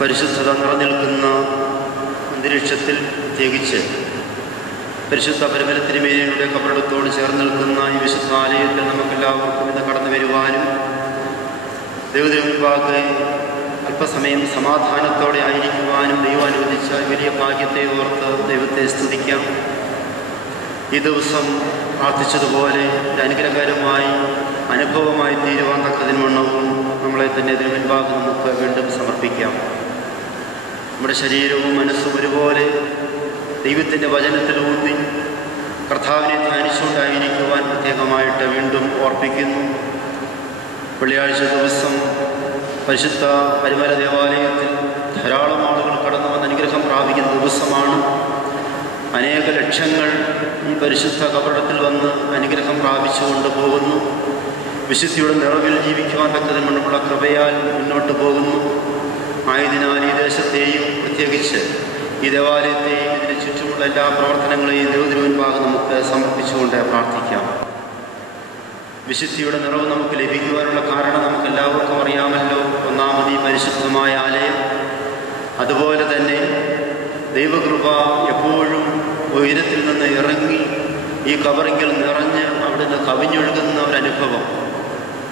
പരിശുദ്ധത നിറഞ്ഞിൽക്കുന്ന അന്തരീക്ഷത്തിൽ പ്രത്യേകിച്ച് പരിശുദ്ധ പരമല തിരുമേനിയുടെ കബറിടത്തോട് ചേർന്ന് നിൽക്കുന്ന ഈ വിശുദ്ധ ആലയത്തിൽ നമുക്കെല്ലാവർക്കും ഇന്ന് കടന്നു വരുവാനും ദൈവത്തിന് മുൻപാകെ അല്പസമയം സമാധാനത്തോടെ ആയിരിക്കുവാനും ദൈവം അനുവദിച്ച വലിയ ഭാഗ്യത്തെ ഓർത്ത് ദൈവത്തെ സ്തുതിക്കാം. ഈ ദിവസം പ്രാർത്ഥിച്ചതുപോലെ ഒരു അനുഗ്രഹകരമായി അനുഭവമായി തീരുവാൻ തക്കതിനുവണ്ണവും നമ്മളെ തന്നെ ഇതിന് മുൻപാകെ നമുക്ക് വീണ്ടും സമർപ്പിക്കാം. നമ്മുടെ ശരീരവും മനസ്സും ഒരുപോലെ ദൈവത്തിൻ്റെ വചനത്തിലൂന്നി കർത്താവിനെ ധ്യാനിച്ചുകൊണ്ടായിരിക്കുവാൻ പ്രത്യേകമായിട്ട് വീണ്ടും ഓർപ്പിക്കുന്നു. വെള്ളിയാഴ്ച ദിവസം പരിശുദ്ധ പരമല ദേവാലയത്തിൽ ധാരാളം ആളുകൾ കടന്നു വന്ന് അനുഗ്രഹം പ്രാപിക്കുന്ന ദിവസമാണ്. അനേക ലക്ഷങ്ങൾ ഈ പരിശുദ്ധ കബറിടത്തിൽ വന്ന് അനുഗ്രഹം പ്രാപിച്ചുകൊണ്ട് പോകുന്നു. വിശുദ്ധിയുടെ നിറവിൽ ജീവിക്കുവാൻ തക്കതിനുള്ള കൃപയാൽ മുന്നോട്ട് പോകുന്നു. ആയതിനാൽ ഈ ദേശത്തെയും പ്രത്യേകിച്ച് ഈ ദേവാലയത്തെയും ഇതിന് ചുറ്റുമുള്ള എല്ലാ പ്രവർത്തനങ്ങളെയും ദൈവത്തിന് മുൻപാകെ നമുക്ക് സമർപ്പിച്ചുകൊണ്ട് പ്രാർത്ഥിക്കാം. വിശുദ്ധിയുടെ നിറവ് നമുക്ക് ലഭിക്കുവാനുള്ള കാരണം നമുക്കെല്ലാവർക്കും അറിയാമല്ലോ. ഒന്നാമത് ഈ പരിശുദ്ധമായ ആലയം, അതുപോലെ തന്നെ ദൈവകൃപ എപ്പോഴും ഉയരത്തിൽ നിന്ന് ഇറങ്ങി ഈ കബറിങ്കിൽ നിറഞ്ഞ് അവിടുന്ന് കവിഞ്ഞൊഴുകുന്ന ഒരനുഭവം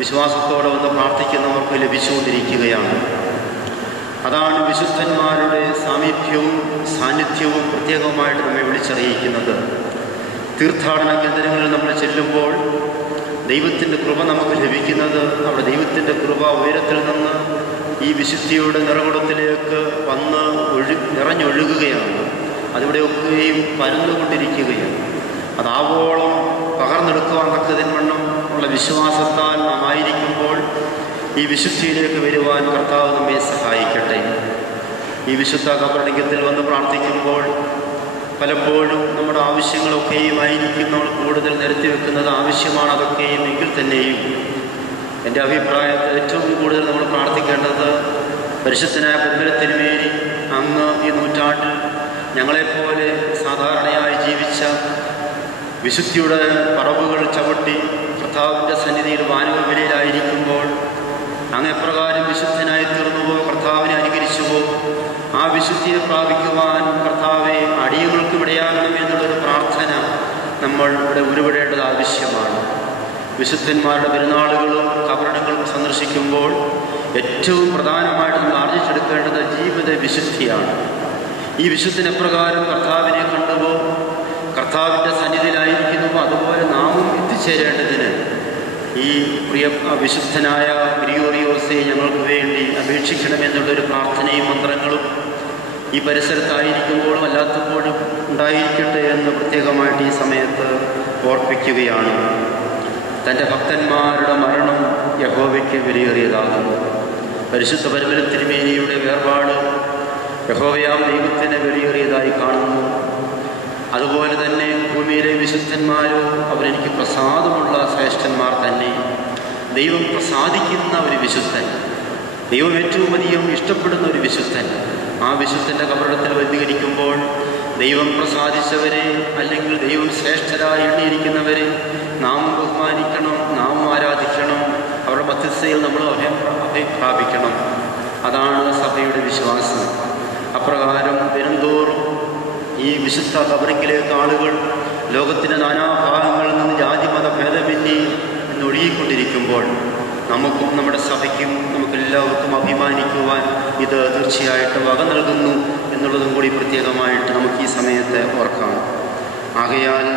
വിശ്വാസത്തോടെ വന്ന് പ്രാർത്ഥിക്കുന്നവർക്ക് ലഭിച്ചുകൊണ്ടിരിക്കുകയാണ്. അതാണ് വിശുദ്ധന്മാരുടെ സാമീപ്യവും സാന്നിധ്യവും പ്രത്യേകമായിട്ട് നമ്മെ വിളിച്ചറിയിക്കുന്നത്. തീർത്ഥാടന കേന്ദ്രങ്ങളിൽ നമ്മൾ ചെല്ലുമ്പോൾ ദൈവത്തിൻ്റെ കൃപ നമുക്ക് ലഭിക്കുന്നത് അവിടെ ദൈവത്തിൻ്റെ കൃപ ഉയരത്തിൽ നിന്ന് ഈ വിശുദ്ധിയുടെ നിറകുടത്തിലേക്ക് വന്ന് നിറഞ്ഞൊഴുകുകയാണ്. അതിവിടെയൊക്കെയും പരന്നുകൊണ്ടിരിക്കുകയാണ്. അതാവോളം പകർന്നെടുക്കുവാൻ തക്കതിൻവണ്ണം ഉള്ള വിശ്വാസത്താൽ നാം ആയിരിക്കുമ്പോൾ ഈ വിശുദ്ധിയിലേക്ക് വരുവാൻ കർത്താവ് നമ്മെ സഹായിക്കട്ടെ. ഈ വിശുദ്ധ കബറിടത്തിൽ വന്ന് പ്രാർത്ഥിക്കുമ്പോൾ പലപ്പോഴും നമ്മുടെ ആവശ്യങ്ങളൊക്കെയും ആയിരിക്കും നമ്മൾ കൂടുതൽ നിരത്തി വെക്കുന്നത് ആവശ്യമാണ് അതൊക്കെയും എങ്കിൽ തന്നെയും എൻ്റെ അഭിപ്രായത്തിൽ ഏറ്റവും കൂടുതൽ നമ്മൾ പ്രാർത്ഥിക്കേണ്ടത് പരിശുദ്ധനായ പരമല തിരുമേനി അങ്ങ് ഈ നൂറ്റാണ്ടിൽ ഞങ്ങളെപ്പോലെ സാധാരണയായി ജീവിച്ച വിശുദ്ധിയുടെ പറവുകൾ ചവിട്ടി കർത്താവിൻ്റെ സന്നിധിയിൽ വാനവവിലയിലായിരിക്കുമ്പോൾ അങ്ങ് എപ്രകാരം വിശുദ്ധനായി തീർന്നുവോ, കർത്താവിനെ അനുകരിച്ചുവോ, ആ വിശുദ്ധിയെ പ്രാപിക്കുവാൻ കർത്താവെ അടിയങ്ങൾക്ക് ഇടയാകണമെന്നുള്ളൊരു പ്രാർത്ഥന നമ്മൾ ഇവിടെ ഉരുവിടേണ്ടത് ആവശ്യമാണ്. വിശുദ്ധന്മാരുടെ പെരുന്നാളുകളും കബറിടങ്ങളും സന്ദർശിക്കുമ്പോൾ ഏറ്റവും പ്രധാനമായിട്ട് നമ്മൾ ആർജിച്ചെടുക്കേണ്ടത് ജീവിത വിശുദ്ധിയാണ്. ഈ വിശുദ്ധൻ എപ്രകാരം കർത്താവിനെ കണ്ടുവോ, കർത്താവിൻ്റെ സന്നിധിയിലായിരിക്കുന്നുവോ അതുപോലെ നാമും എത്തിച്ചേരേണ്ടതിന് ഈ പ്രിയ വിശുദ്ധനായ ഗ്രിഗോറിയോസെ ഞങ്ങൾക്ക് വേണ്ടി അപേക്ഷിക്കണമെന്നുള്ളൊരു പ്രാർത്ഥനയും മന്ത്രങ്ങളും ഈ പരിസരത്തായിരിക്കുമ്പോഴും അല്ലാത്തപ്പോഴും ഉണ്ടായിരിക്കട്ടെ എന്ന് പ്രത്യേകമായിട്ട് ഈ സമയത്ത് ഓർപ്പിക്കുകയാണ്. തൻ്റെ ഭക്തന്മാരുടെ മരണം യഹോവയ്ക്ക് വിലയേറിയതാകുന്നു. പരിശുദ്ധ പരമല തിരുമേനിയുടെ വേർപാട് യഹോവയാം ദൈവത്തിന് വിലയേറിയതായി കാണുന്നു. അതുപോലെ തന്നെ ഭൂമിയിലെ വിശുദ്ധന്മാരോ അവരെനിക്ക് പ്രസാദമുള്ള ശ്രേഷ്ഠന്മാർ തന്നെ. ദൈവം പ്രസാദിക്കുന്ന ഒരു വിശുദ്ധൻ, ദൈവം ഏറ്റവും അധികം ഇഷ്ടപ്പെടുന്ന ഒരു വിശുദ്ധൻ, ആ വിശുദ്ധൻ്റെ കബറിടത്തിൽ വന്ധീകരിക്കുമ്പോൾ ദൈവം പ്രസാദിച്ചവരെ അല്ലെങ്കിൽ ദൈവം ശ്രേഷ്ഠരായി എണ്ണിയിരിക്കുന്നവരെ നാം ബഹുമാനിക്കണം, നാം ആരാധിക്കണം, അവരുടെ മധ്യസ്ഥയിൽ നമ്മൾ അഭയം പ്രാപിക്കണം. അതാണ് സഭയുടെ വിശ്വാസം. അപ്രകാരം വരുംതോറും ഈ വിശുദ്ധ കബറിങ്കിലേക്ക് ആളുകൾ ലോകത്തിൻ്റെ നാനാഭാഗങ്ങളിൽ നിന്ന് ജാതി മത ഭേദമന്യേ ഒഴുകിക്കൊണ്ടിരിക്കുമ്പോൾ നമുക്കും നമ്മുടെ സഭയ്ക്കും നമുക്കെല്ലാവർക്കും അഭിമാനിക്കുവാൻ ഇത് തീർച്ചയായിട്ടും വക നൽകുന്നു എന്നുള്ളതും കൂടി പ്രത്യേകമായിട്ട് നമുക്ക് ഈ സമയത്ത് ഓർക്കാം. ആകയാൽ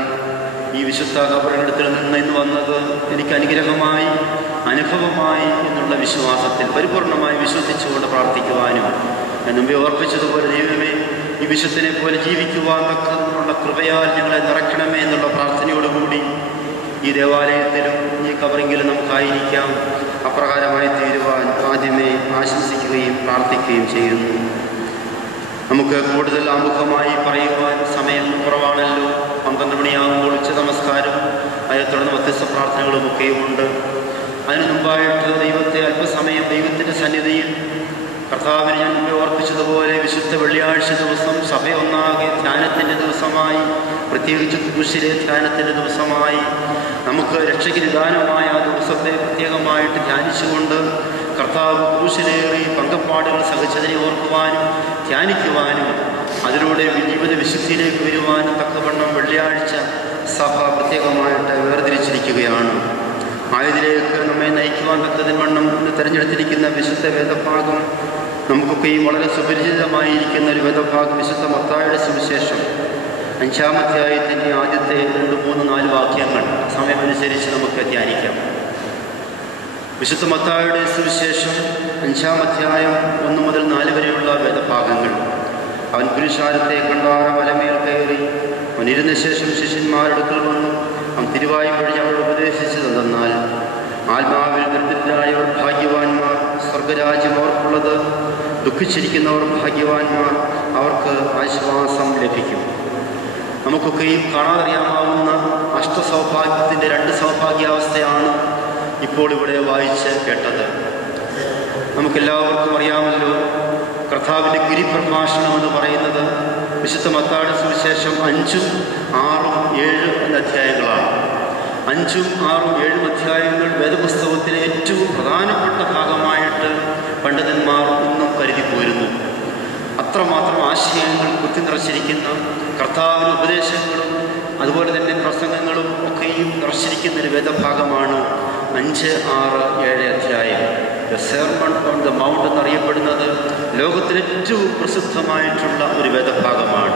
ഈ വിശുദ്ധ കബറിടത്തിൽ നിന്ന് ഇന്ന് വന്നത് എനിക്ക് അനുഗ്രഹമായി, അനുഭവമായി എന്നുള്ള വിശ്വാസത്തിൽ പരിപൂർണമായി വിശ്വസിച്ചുകൊണ്ട് പ്രാർത്ഥിക്കുവാനും മുമ്പേ ഓർപ്പിച്ചതുപോലെ ദൈവമേ ഈ വിശുദ്ധനെ പോലെ ജീവിക്കുവാൻ തക്കമുള്ള കൃപയാൽ ഞങ്ങളെ നിറയ്ക്കണമേ എന്നുള്ള പ്രാർത്ഥനയോടുകൂടി ഈ ദേവാലയത്തിലും ഈ കബറിങ്കിലും നമുക്കായിരിക്കാം അപ്രകാരമായി തീരുവാൻ ആദ്യമേ ആശംസിക്കുകയും പ്രാർത്ഥിക്കുകയും ചെയ്യുന്നു. നമുക്ക് കൂടുതൽ ആമുഖമായി പറയുവാൻ സമയം കുറവാണല്ലോ. 12 മണിയാകുമ്പോൾ ഉച്ച നമസ്കാരം, അതിനെ തുടർന്ന് വ്യത്യസ്ത പ്രാർത്ഥനകളുമൊക്കെയുമുണ്ട്. അതിനു മുമ്പായിട്ട് ദൈവത്തെ അല്പസമയം ദൈവത്തിൻ്റെ സന്നിധിയിൽ കർത്താവിനെ ഞാൻ മുമ്പേ ഓർപ്പിച്ചതുപോലെ വിശുദ്ധ വെള്ളിയാഴ്ച ദിവസം സഭയൊന്നാകെ ധ്യാനത്തിൻ്റെ ദിവസമായി, പ്രത്യേകിച്ച് കുരിശിലെ ധ്യാനത്തിൻ്റെ ദിവസമായി നമുക്ക് രക്ഷയ്ക്ക് നിദാനമായ ആ ദിവസത്തെ പ്രത്യേകമായിട്ട് ധ്യാനിച്ചുകൊണ്ട് കർത്താവ് ക്രൂശിലേറി പങ്കപ്പാടുകൾ സഹിച്ചതിനെ ഓർക്കുവാനും ധ്യാനിക്കുവാനും അതിലൂടെ ജീവിത വിശുദ്ധിയിലേക്ക് വരുവാനും തക്കവണ്ണം വെള്ളിയാഴ്ച സഭ പ്രത്യേകമായിട്ട് വേർതിരിച്ചിരിക്കുകയാണ്. ആയതിലേക്ക് നമ്മെ നയിക്കുവാൻ തക്കതിൻവണ്ണം ഇന്ന് തിരഞ്ഞെടുത്തിരിക്കുന്ന വിശുദ്ധ വേദഭാഗം നമുക്കൊക്കെയും വളരെ സുപരിചിതമായിരിക്കുന്ന ഒരു വേദഭാഗം വിശുദ്ധ മത്തായിയുടെ സുവിശേഷം 5-ാം അധ്യായത്തിൻ്റെ ആദ്യത്തെ 2, 3, 4 വാക്യങ്ങൾ സമയമനുസരിച്ച് നമുക്ക് ധ്യാനിക്കാം. വിശുദ്ധ മത്തായിയുടെ സുവിശേഷം 5-ാം അധ്യായം 1 മുതൽ 4 വരെയുള്ള വേദഭാഗങ്ങൾ. അവൻ പുരുഷാരത്തെ കണ്ടാറ മലമേൽ കയറി. അവൻ ഇരുന്ന ശേഷം ശിഷ്യന്മാരെടുക്കൽ വന്നു. അവൻ തിരുവായി വഴി അവൾ ഉപദേശിച്ചതെന്നാൽ, ആത്മാവിൽ ദരിദ്രരായവർ ഭാഗ്യവാന്മാർ, സ്വർഗരാജ്യം അവർക്കുള്ളത്. ദുഃഖിച്ചിരിക്കുന്നവർ ഭാഗ്യവാന്മാർ, അവർക്ക് ആശ്വാസം ലഭിക്കും. നമുക്കൊക്കെയും കാണാതറിയാമാവുന്ന അഷ്ടസൗഭാഗ്യത്തിൻ്റെ 2 സൗഭാഗ്യാവസ്ഥയാണ് ഇപ്പോൾ ഇവിടെ വായിച്ച് കേട്ടത്. നമുക്കെല്ലാവർക്കും അറിയാമല്ലോ, കർത്താവിൻ്റെ ഗിരിപ്രഭാഷണം എന്ന് പറയുന്നത് വിശുദ്ധ മത്തായിയുടെ സുവിശേഷം 5, 6, 7 എന്ന അധ്യായങ്ങളാണ്. 5, 6, 7 അധ്യായങ്ങൾ വേദപുസ്തകത്തിലെ ഏറ്റവും പ്രധാനപ്പെട്ട ഭാഗമായിട്ട് പണ്ഡിതന്മാർ ഇന്നും കരുതിപ്പോരുന്നു. അത്രമാത്രം ആശയങ്ങൾ കുത്തി നിറച്ചിരിക്കുന്ന കർത്താവിൻ്റെ ഉപദേശങ്ങളും അതുപോലെ തന്നെ പ്രസംഗങ്ങളും ഒക്കെയും നിറച്ചിരിക്കുന്നൊരു വേദഭാഗമാണ് 5, 6, 7 അധ്യായം. The sermon on the mount എന്നറിയപ്പെടുന്നത് ലോകത്തിലെ ഏറ്റവും പ്രസിദ്ധമായിട്ടുള്ള ഒരു വേദഭാഗമാണ്.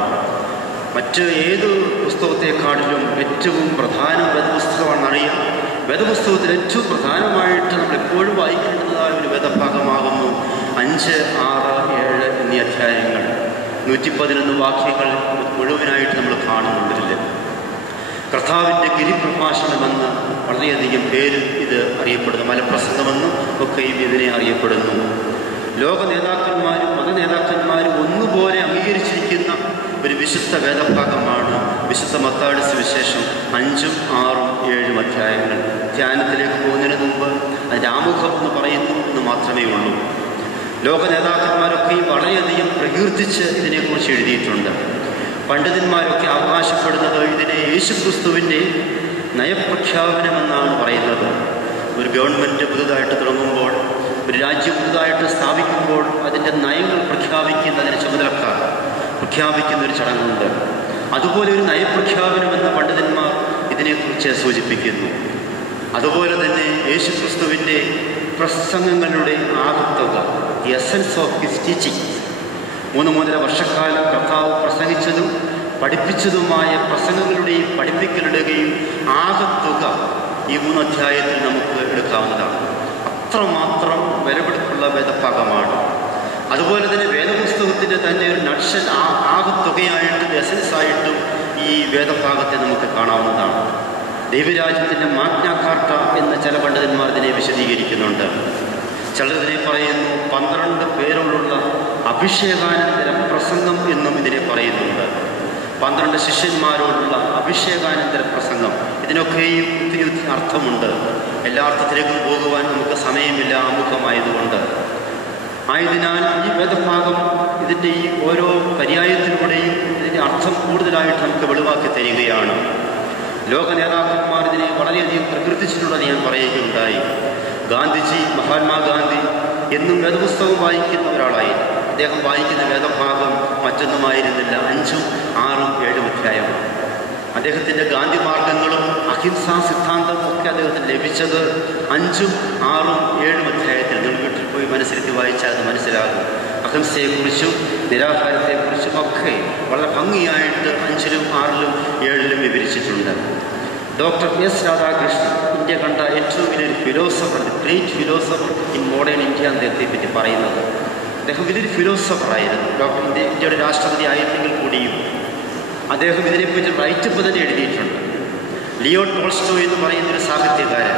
മറ്റ് ഏത് പുസ്തകത്തെക്കാളിലും ഏറ്റവും പ്രധാന വേദപുസ്തകമാണെന്നറിയാം. വേദപുസ്തകത്തിൽ ഏറ്റവും പ്രധാനമായിട്ട് നമ്മൾ എപ്പോഴും വായിക്കേണ്ടതായ ഒരു വേദഭാഗമാകുന്നു 5, 6, 7 എന്നീ അധ്യായങ്ങൾ. 111 വാക്യങ്ങൾ മുഴുവനായിട്ട് നമ്മൾ കാണുന്നുണ്ടില്ല. കർത്താവിൻ്റെ ഗിരിപ്രഭാഷണമെന്ന് വളരെയധികം പേര് ഇത് അറിയപ്പെടുന്നു. മലപ്രസംഗമെന്നും ഒക്കെയും ഇതിനെ അറിയപ്പെടുന്നു. ലോക നേതാക്കന്മാരും മത നേതാക്കന്മാരും ഒന്നുപോലെ അംഗീകരിച്ചിരിക്കുന്ന ഒരു വിശുദ്ധ വേദഭാഗമാണ് വിശുദ്ധ മത്തായിയുടെ സുവിശേഷം 5, 6, 7 അധ്യായങ്ങൾ. ധ്യാനത്തിലേക്ക് പോകുന്നതിന് മുമ്പ് അതിൻ്റെ ആമുഖം എന്ന് പറയുന്നു എന്ന് മാത്രമേ ഉള്ളൂ. ലോക നേതാക്കന്മാരൊക്കെയും വളരെയധികം പ്രകീർത്തിച്ച് ഇതിനെക്കുറിച്ച് എഴുതിയിട്ടുണ്ട്. പണ്ഡിതന്മാരൊക്കെ അവകാശപ്പെടുന്നത് ഇതിനെ യേശുക്രിസ്തുവിൻ്റെ നയപ്രഖ്യാപനമെന്നാണ് പറയുന്നത്. ഒരു ഗവൺമെൻറ് പുതുതായിട്ട് തുടങ്ങുമ്പോൾ, ഒരു രാജ്യം പുതുതായിട്ട് സ്ഥാപിക്കുമ്പോൾ അതിൻ്റെ നയങ്ങൾ പ്രഖ്യാപിക്കുന്നതിന് ചുമതലക്കാർ പ്രഖ്യാപിക്കുന്നൊരു ചടങ്ങുണ്ട്. അതുപോലെ ഒരു നയപ്രഖ്യാപനമെന്ന് പണ്ഡിതന്മാർ ഇതിനെക്കുറിച്ച് സൂചിപ്പിക്കുന്നു. അതുപോലെ തന്നെ യേശുക്രിസ്തുവിൻ്റെ പ്രസംഗങ്ങളുടെ ആകത്തുക, the essence of his teaching, 3 വർഷക്കാലം കർത്താവ് പ്രസംഗിച്ചതും പഠിപ്പിച്ചതുമായ പ്രസംഗങ്ങളുടെയും പഠിപ്പിക്കലുടെയും ആകത്തുക ഈ 3 അധ്യായത്തിൽ നമുക്ക് എടുക്കാവുന്നതാണ്. അത്രമാത്രം വിലപിടിപ്പുള്ള വേദഭാഗമാണ്. അതുപോലെ തന്നെ വേദപുസ്തകത്തിൻ്റെ തന്നെ ഒരു നട്ഷൽ ആകത്തുകയായിട്ടും എസൻസായിട്ടും ഈ വേദഭാഗത്തെ നമുക്ക് കാണാവുന്നതാണ്. ദൈവരാജ്യത്തിൻ്റെ മാഗ്നാ കാർട്ട എന്ന് ചില പണ്ഡിതന്മാർ ഇതിനെ വിശദീകരിക്കുന്നുണ്ട്. ചിലതിനെ പറയുന്നു 12 പേരോടുള്ള അഭിഷേകാനന്തര പ്രസംഗം എന്നും ഇതിനെ പറയുന്നുണ്ട്. 12 ശിഷ്യന്മാരോടുള്ള അഭിഷേകാനന്തര പ്രസംഗം. ഇതിനൊക്കെയും ഒത്തിരി അർത്ഥമുണ്ട്. എല്ലാ അർത്ഥത്തിലേക്കും പോകുവാൻ നമുക്ക് സമയമില്ല ആമുഖമായതുകൊണ്ട്. ആയതിനാൽ ഈ വേദഭാഗം ഇതിൻ്റെ ഈ ഓരോ പര്യായത്തിലൂടെയും ഇതിൻ്റെ അർത്ഥം കൂടുതലായിട്ട് നമുക്ക് വെളിവാക്കി തരികയാണ്. ലോക നേതാക്കന്മാർ ഇതിനെ വളരെയധികം പ്രകീർത്തിച്ചിട്ടുള്ളത് ഞാൻ പറയുകയുണ്ടായി. ഗാന്ധിജി, മഹാത്മാഗാന്ധി എന്നും വേദപുസ്തകം വായിക്കുന്ന ഒരാളായി. അദ്ദേഹം വായിക്കുന്ന വേദഭാഗം മറ്റൊന്നുമായിരുന്നില്ല 5, 6, 7 അധ്യായമാണ്. അദ്ദേഹത്തിൻ്റെ ഗാന്ധി മാർഗങ്ങളും അഹിംസാ സിദ്ധാന്തവും ഒക്കെ അദ്ദേഹത്തിന് ലഭിച്ചത് 5, 6, 7 അധ്യായത്തിൽ. നിങ്ങൾ വീട്ടിൽ പോയി മനസ്സിരുത്തി വായിച്ചാൽ അത് മനസ്സിലാകും. അഹിംസയെക്കുറിച്ചും നിരാഹാരത്തെക്കുറിച്ചും ഒക്കെ വളരെ ഭംഗിയായിട്ട് 5, 6, 7 വിവരിച്ചിട്ടുണ്ട്. ഡോക്ടർ എസ് രാധാകൃഷ്ണൻ, ഇന്ത്യ കണ്ട ഏറ്റവും വലിയൊരു philosopher, great philosopher in modern India അദ്ദേഹത്തെ പറ്റി പറയുന്നത്. അദ്ദേഹം വലിയൊരു ഫിലോസഫറായിരുന്നു. ഡോക്ടർ ഇന്ത്യയുടെ രാഷ്ട്രപതി ആയിരുന്നെങ്കിൽ കൂടിയും അദ്ദേഹം ഇതിനെപ്പറ്റി റൈറ്റപ്പ് തന്നെ എഴുതിയിട്ടുണ്ട്. ലിയോ ടോൾസ്റ്റോയ് എന്ന് പറയുന്നൊരു സാഹിത്യകാരൻ,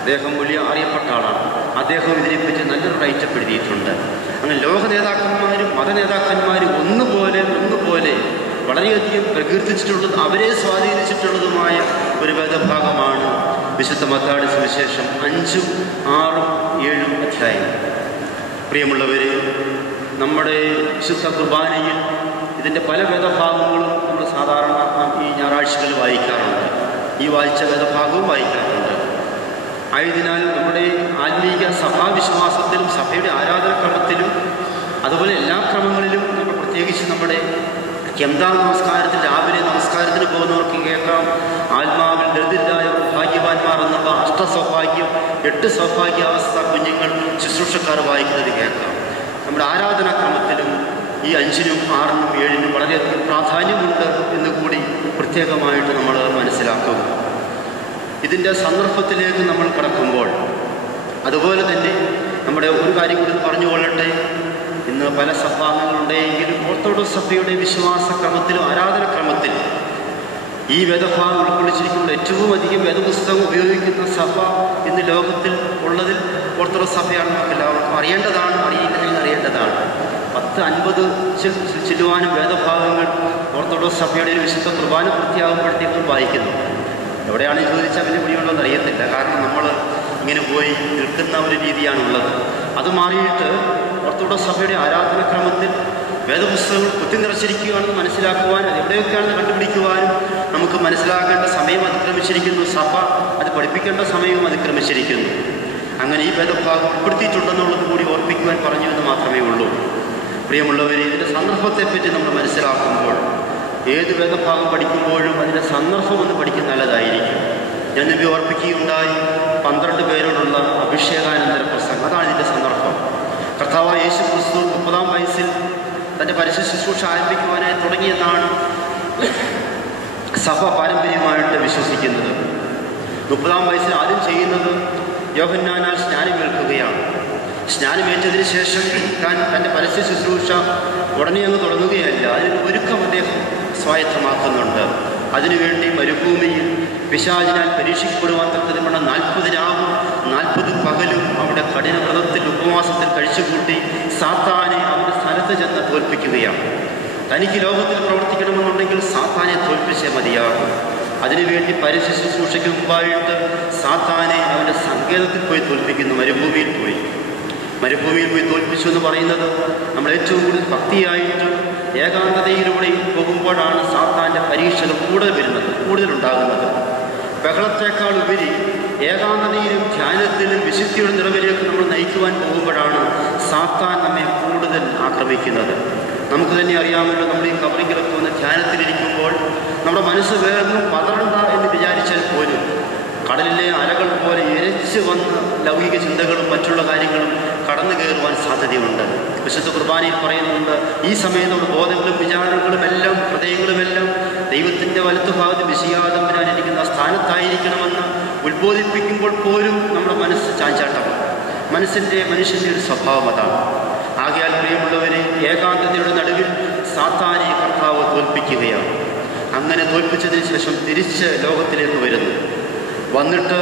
അദ്ദേഹം വലിയ അറിയപ്പെട്ട ആളാണ്. അദ്ദേഹം ഇതിനെപ്പറ്റി നല്ലൊരു റൈറ്റപ്പ് എഴുതിയിട്ടുണ്ട്. അങ്ങനെ ലോക നേതാക്കന്മാരും മത നേതാക്കന്മാരും ഒന്നുപോലെ വളരെയധികം പ്രകീർത്തിച്ചിട്ടുള്ളതും അവരെ സ്വാധീനിച്ചിട്ടുള്ളതുമായ ഒരു വേദഭാഗമാണ് വിശുദ്ധ മത്തായിയുടെ സുവിശേഷം 5, 6, 7 അധ്യായം. പ്രിയമുള്ളവരെ, നമ്മുടെ വിശുദ്ധ കുർബാനയിൽ ഇതിൻ്റെ പല വേദഭാഗങ്ങളും നമ്മൾ സാധാരണ ഈ ഞായറാഴ്ചകളിൽ വായിക്കാറുണ്ട്. ഈ വായിച്ച വേദഭാഗവും വായിക്കാറുണ്ട്. ആയതിനാൽ നമ്മുടെ ആത്മീക സഭാവിശ്വാസത്തിലും സഭയുടെ ആരാധനക്രമത്തിലും അതുപോലെ എല്ലാ ക്രമങ്ങളിലും നമ്മൾ പ്രത്യേകിച്ച് നമ്മുടെ കെന്താ നമസ്കാരത്തിൽ രാവിലെ നമസ്കാരത്തിന് പോകുന്നവർക്ക് കേൾക്കാം, ആത്മാവിൽ ദരിദ്രരായവർ ഭാഗ്യവാന്മാർ എന്നുള്ള അഷ്ടസൗഭാഗ്യം 8 സൗഭാഗ്യാവസ്ഥ കുഞ്ഞുങ്ങൾ ശുശ്രൂഷക്കാർ വായിക്കുന്നത് കേൾക്കാം. നമ്മുടെ ആരാധനാക്രമത്തിലും ഈ 5-നും 6-നും 7-നും വളരെയധികം പ്രാധാന്യമുണ്ട് എന്ന് കൂടി പ്രത്യേകമായിട്ട് നമ്മൾ മനസ്സിലാക്കും. ഇതിൻ്റെ സന്ദർഭത്തിലേക്ക് നമ്മൾ കടക്കുമ്പോൾ അതുപോലെ തന്നെ നമ്മുടെ ഒരു കാര്യം കൂടി പറഞ്ഞുകൊള്ളട്ടെ. ഇന്ന് പല സഭാംഗങ്ങളുണ്ടെങ്കിലും ഓർത്തഡോക്സ് സഭയുടെ വിശ്വാസക്രമത്തിലും ആരാധനക്രമത്തിലും ഈ വേദഭാഗം ഉൾക്കൊള്ളിച്ചിരിക്കുന്ന ഏറ്റവും അധികം വേദപുസ്തകം ഉപയോഗിക്കുന്ന സഭ ഇന്ന് ലോകത്തിൽ ഉള്ളതിൽ ഓർത്തഡോക്സ് സഭയാണ്. നമുക്ക് എല്ലാവർക്കും അറിയേണ്ടതാണ്, അറിയില്ലെങ്കിൽ അറിയേണ്ടതാണ്. 10-50 ചില്ലുവാനും വേദഭാഗങ്ങൾ ഓർത്തഡോക്സ് സഭയുടെ ഒരു വിശുദ്ധ കുർബാന പൂർത്തിയാകുമ്പോഴത്തേക്കും വായിക്കുന്നു. എവിടെയാണ് ചോദിച്ചാൽ വലിയ പിടിയുണ്ടോ എന്ന് അറിയത്തില്ല. കാരണം നമ്മൾ ഇങ്ങനെ പോയി നിൽക്കുന്ന ഒരു രീതിയാണുള്ളത്. അത് മാറിയിട്ട് ഓർത്തഡോക്സ് സഭയുടെ ആരാധനാക്രമത്തിൽ വേദപുസ്തകങ്ങൾ കുത്തി നിറച്ചിരിക്കുകയാണെന്ന് മനസ്സിലാക്കുവാൻ, അത് എവിടെയൊക്കെയാണെന്ന് കണ്ടുപിടിക്കുവാനും നമുക്ക് മനസ്സിലാക്കേണ്ട സമയം അതിക്രമിച്ചിരിക്കുന്നു. സഭ അത് പഠിപ്പിക്കേണ്ട സമയവും അതിക്രമിച്ചിരിക്കുന്നു. അങ്ങനെ ഈ വേദഭാഗം ഉൾപ്പെടുത്തിയിട്ടുണ്ടെന്നുള്ളത് കൂടി ഓർപ്പിക്കുവാൻ പറഞ്ഞു എന്ന് മാത്രമേ ഉള്ളൂ. പ്രിയമുള്ളവരെ, ഇതിൻ്റെ സന്ദർഭത്തെപ്പറ്റി നമ്മൾ മനസ്സിലാക്കുമ്പോൾ ഏത് വേദഭാഗം പഠിക്കുമ്പോഴും അതിൻ്റെ സന്ദർഭം ഒന്ന് പഠിക്കുന്നത് നല്ലതായിരിക്കും. ഞാൻ നബി ഓർപ്പിക്കുകയുണ്ടായി 12 പേരോടുള്ള അഭിഷേകാനന്തര പ്രസംഗം, അതാണ് ഇതിൻ്റെ സന്ദർഭം. കർത്താവായ യേശു ക്രിസ്തു 30-ാം വയസ്സിൽ തൻ്റെ പരസ്യ ശുശ്രൂഷ ആരംഭിക്കുവാനായി തുടങ്ങിയെന്നാണ് സഭ പാരമ്പര്യമായിട്ട് വിശ്വസിക്കുന്നത്. 30-ാം വയസ്സിൽ ആദ്യം ചെയ്യുന്നത് യോഹന്നാനാൽ സ്നാനമേൽക്കുകയാണ്. സ്നാനമേറ്റതിന് ശേഷം താൻ തൻ്റെ പരസ്യ ശുശ്രൂഷ ഉടനെ അങ്ങ് തുടങ്ങുകയല്ല. അതിന് ഒരുക്കം അദ്ദേഹം സ്വായത്തമാക്കുന്നുണ്ട്. അതിനുവേണ്ടി മരുഭൂമിയിൽ പിശാചിനാൽ പരീക്ഷിക്കപ്പെടുവാൻ തക്കതുമുള്ള 40 രാവും 40 പകലും അവിടെ കഠിനവ്രതത്തിൽ ഉപവാസത്തിൽ കഴിച്ചുകൂട്ടി സാത്താനെ അവരുടെ സ്ഥലത്ത് ചെന്ന് തോൽപ്പിക്കുകയാണ്. തനിക്ക് ലോകത്തിൽ പ്രവർത്തിക്കണമെന്നുണ്ടെങ്കിൽ സാത്താനെ തോൽപ്പിച്ചേ മതിയാകും. അതിനുവേണ്ടി പരസ്യ ശുശ്രൂഷയ്ക്ക് മുമ്പായിട്ട് സാത്താനെ അവൻ്റെ സങ്കേതത്തിൽ പോയി തോൽപ്പിക്കുന്നു. മരുഭൂമിയിൽ പോയി തോൽപ്പിച്ചു എന്ന് പറയുന്നത് നമ്മൾ ഏറ്റവും കൂടുതൽ ഭക്തിയായിട്ട് ഏകാന്തതയിലൂടെ പോകുമ്പോഴാണ് സാത്താൻ്റെ പരീക്ഷകൾ കൂടുതലുണ്ടാകുന്നത്. ബഹളത്തേക്കാൾ ഉപരി ഏകാന്തതയിലും ധ്യാനത്തിലും വിശുദ്ധിയുടെ നിറവിലേക്ക് നമ്മൾ നയിക്കുവാൻ പോകുമ്പോഴാണ് സാത്താൻ നമ്മെ കൂടുതൽ ആക്രമിക്കുന്നത്. നമുക്ക് തന്നെ അറിയാമല്ലോ, നമ്മൾ ഈ കബറിങ്കിലൊക്കെ വന്ന് ധ്യാനത്തിലിരിക്കുമ്പോൾ നമ്മുടെ മനസ്സ് വേഗം പതറണ്ട എന്ന് വിചാരിച്ചാൽ പോലും കടലിലെ അലകൾ പോലെ ഇരച്ച് വന്ന് ലൗകിക ചിന്തകളും മറ്റുള്ള കാര്യങ്ങളും കടന്നു കയറുവാൻ സാധ്യതയുണ്ട്. വിശുദ്ധ കുർബാനയിൽ പറയുന്നുണ്ട്, ഈ സമയം നമ്മുടെ ബോധങ്ങളും വിചാരങ്ങളും എല്ലാം ഹൃദയങ്ങളുമെല്ലാം ദൈവത്തിൻ്റെ വലത്തുഭാഗത്ത് വിശിയാതമ്പരാനിരിക്കുന്ന സ്ഥാനത്തായിരിക്കണമെന്ന് ഉത്ബോധിപ്പിക്കുമ്പോൾ പോലും നമ്മുടെ മനസ്സ് ചാഞ്ചാട്ടമാണ്. മനുഷ്യൻ്റെ ഒരു സ്വഭാവം അതാണ്. ആകയാൽ പ്രിയമുള്ളവരെ, ഏകാന്തതയുടെ നടുവിൽ സാത്താനെ കർത്താവ് തോൽപ്പിക്കുകയാണ്. അങ്ങനെ തോൽപ്പിച്ചതിന് ശേഷം തിരിച്ച് ലോകത്തിലേക്ക് വന്നിട്ട്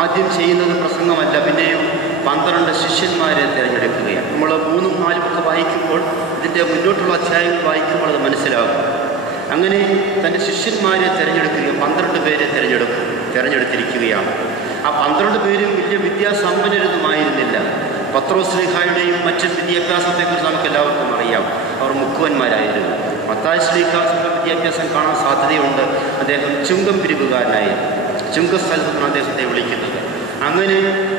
ആദ്യം ചെയ്യുന്നത് പ്രസംഗമല്ല, പിന്നെയും 12 ശിഷ്യന്മാരെ തിരഞ്ഞെടുക്കുകയാണ്. നമ്മൾ 3-ഉം 4-ഉം ഒക്കെ വായിക്കുമ്പോൾ ഇതിൻ്റെ മുന്നോട്ടുള്ള അധ്യായങ്ങൾ വായിക്കുമ്പോൾ അത് മനസ്സിലാകും. അങ്ങനെ തൻ്റെ ശിഷ്യന്മാരെ തിരഞ്ഞെടുക്കുകയും 12 പേരെ തിരഞ്ഞെടുത്തിരിക്കുകയാണ്. ആ 12 പേരും വലിയ വിദ്യാസമ്പന്നരൊന്നുമായിരുന്നില്ല. പത്രോസ് ശ്ലീഹായുടെയും മറ്റും വിദ്യാഭ്യാസത്തെക്കുറിച്ച് നമുക്ക് എല്ലാവർക്കും അറിയാം. അവർ മുക്കുവന്മാരായിരുന്നു. മത്തായി ശ്ലീഹാ വിദ്യാഭ്യാസം കാണാൻ സാധ്യതയുണ്ട്. അദ്ദേഹം ചുങ്കം പിരിവുകാരനായിരുന്നു. ചുങ്കസ്ഥലത്താണ് അദ്ദേഹത്തെ വിളിക്കുന്നത്. അങ്ങനെ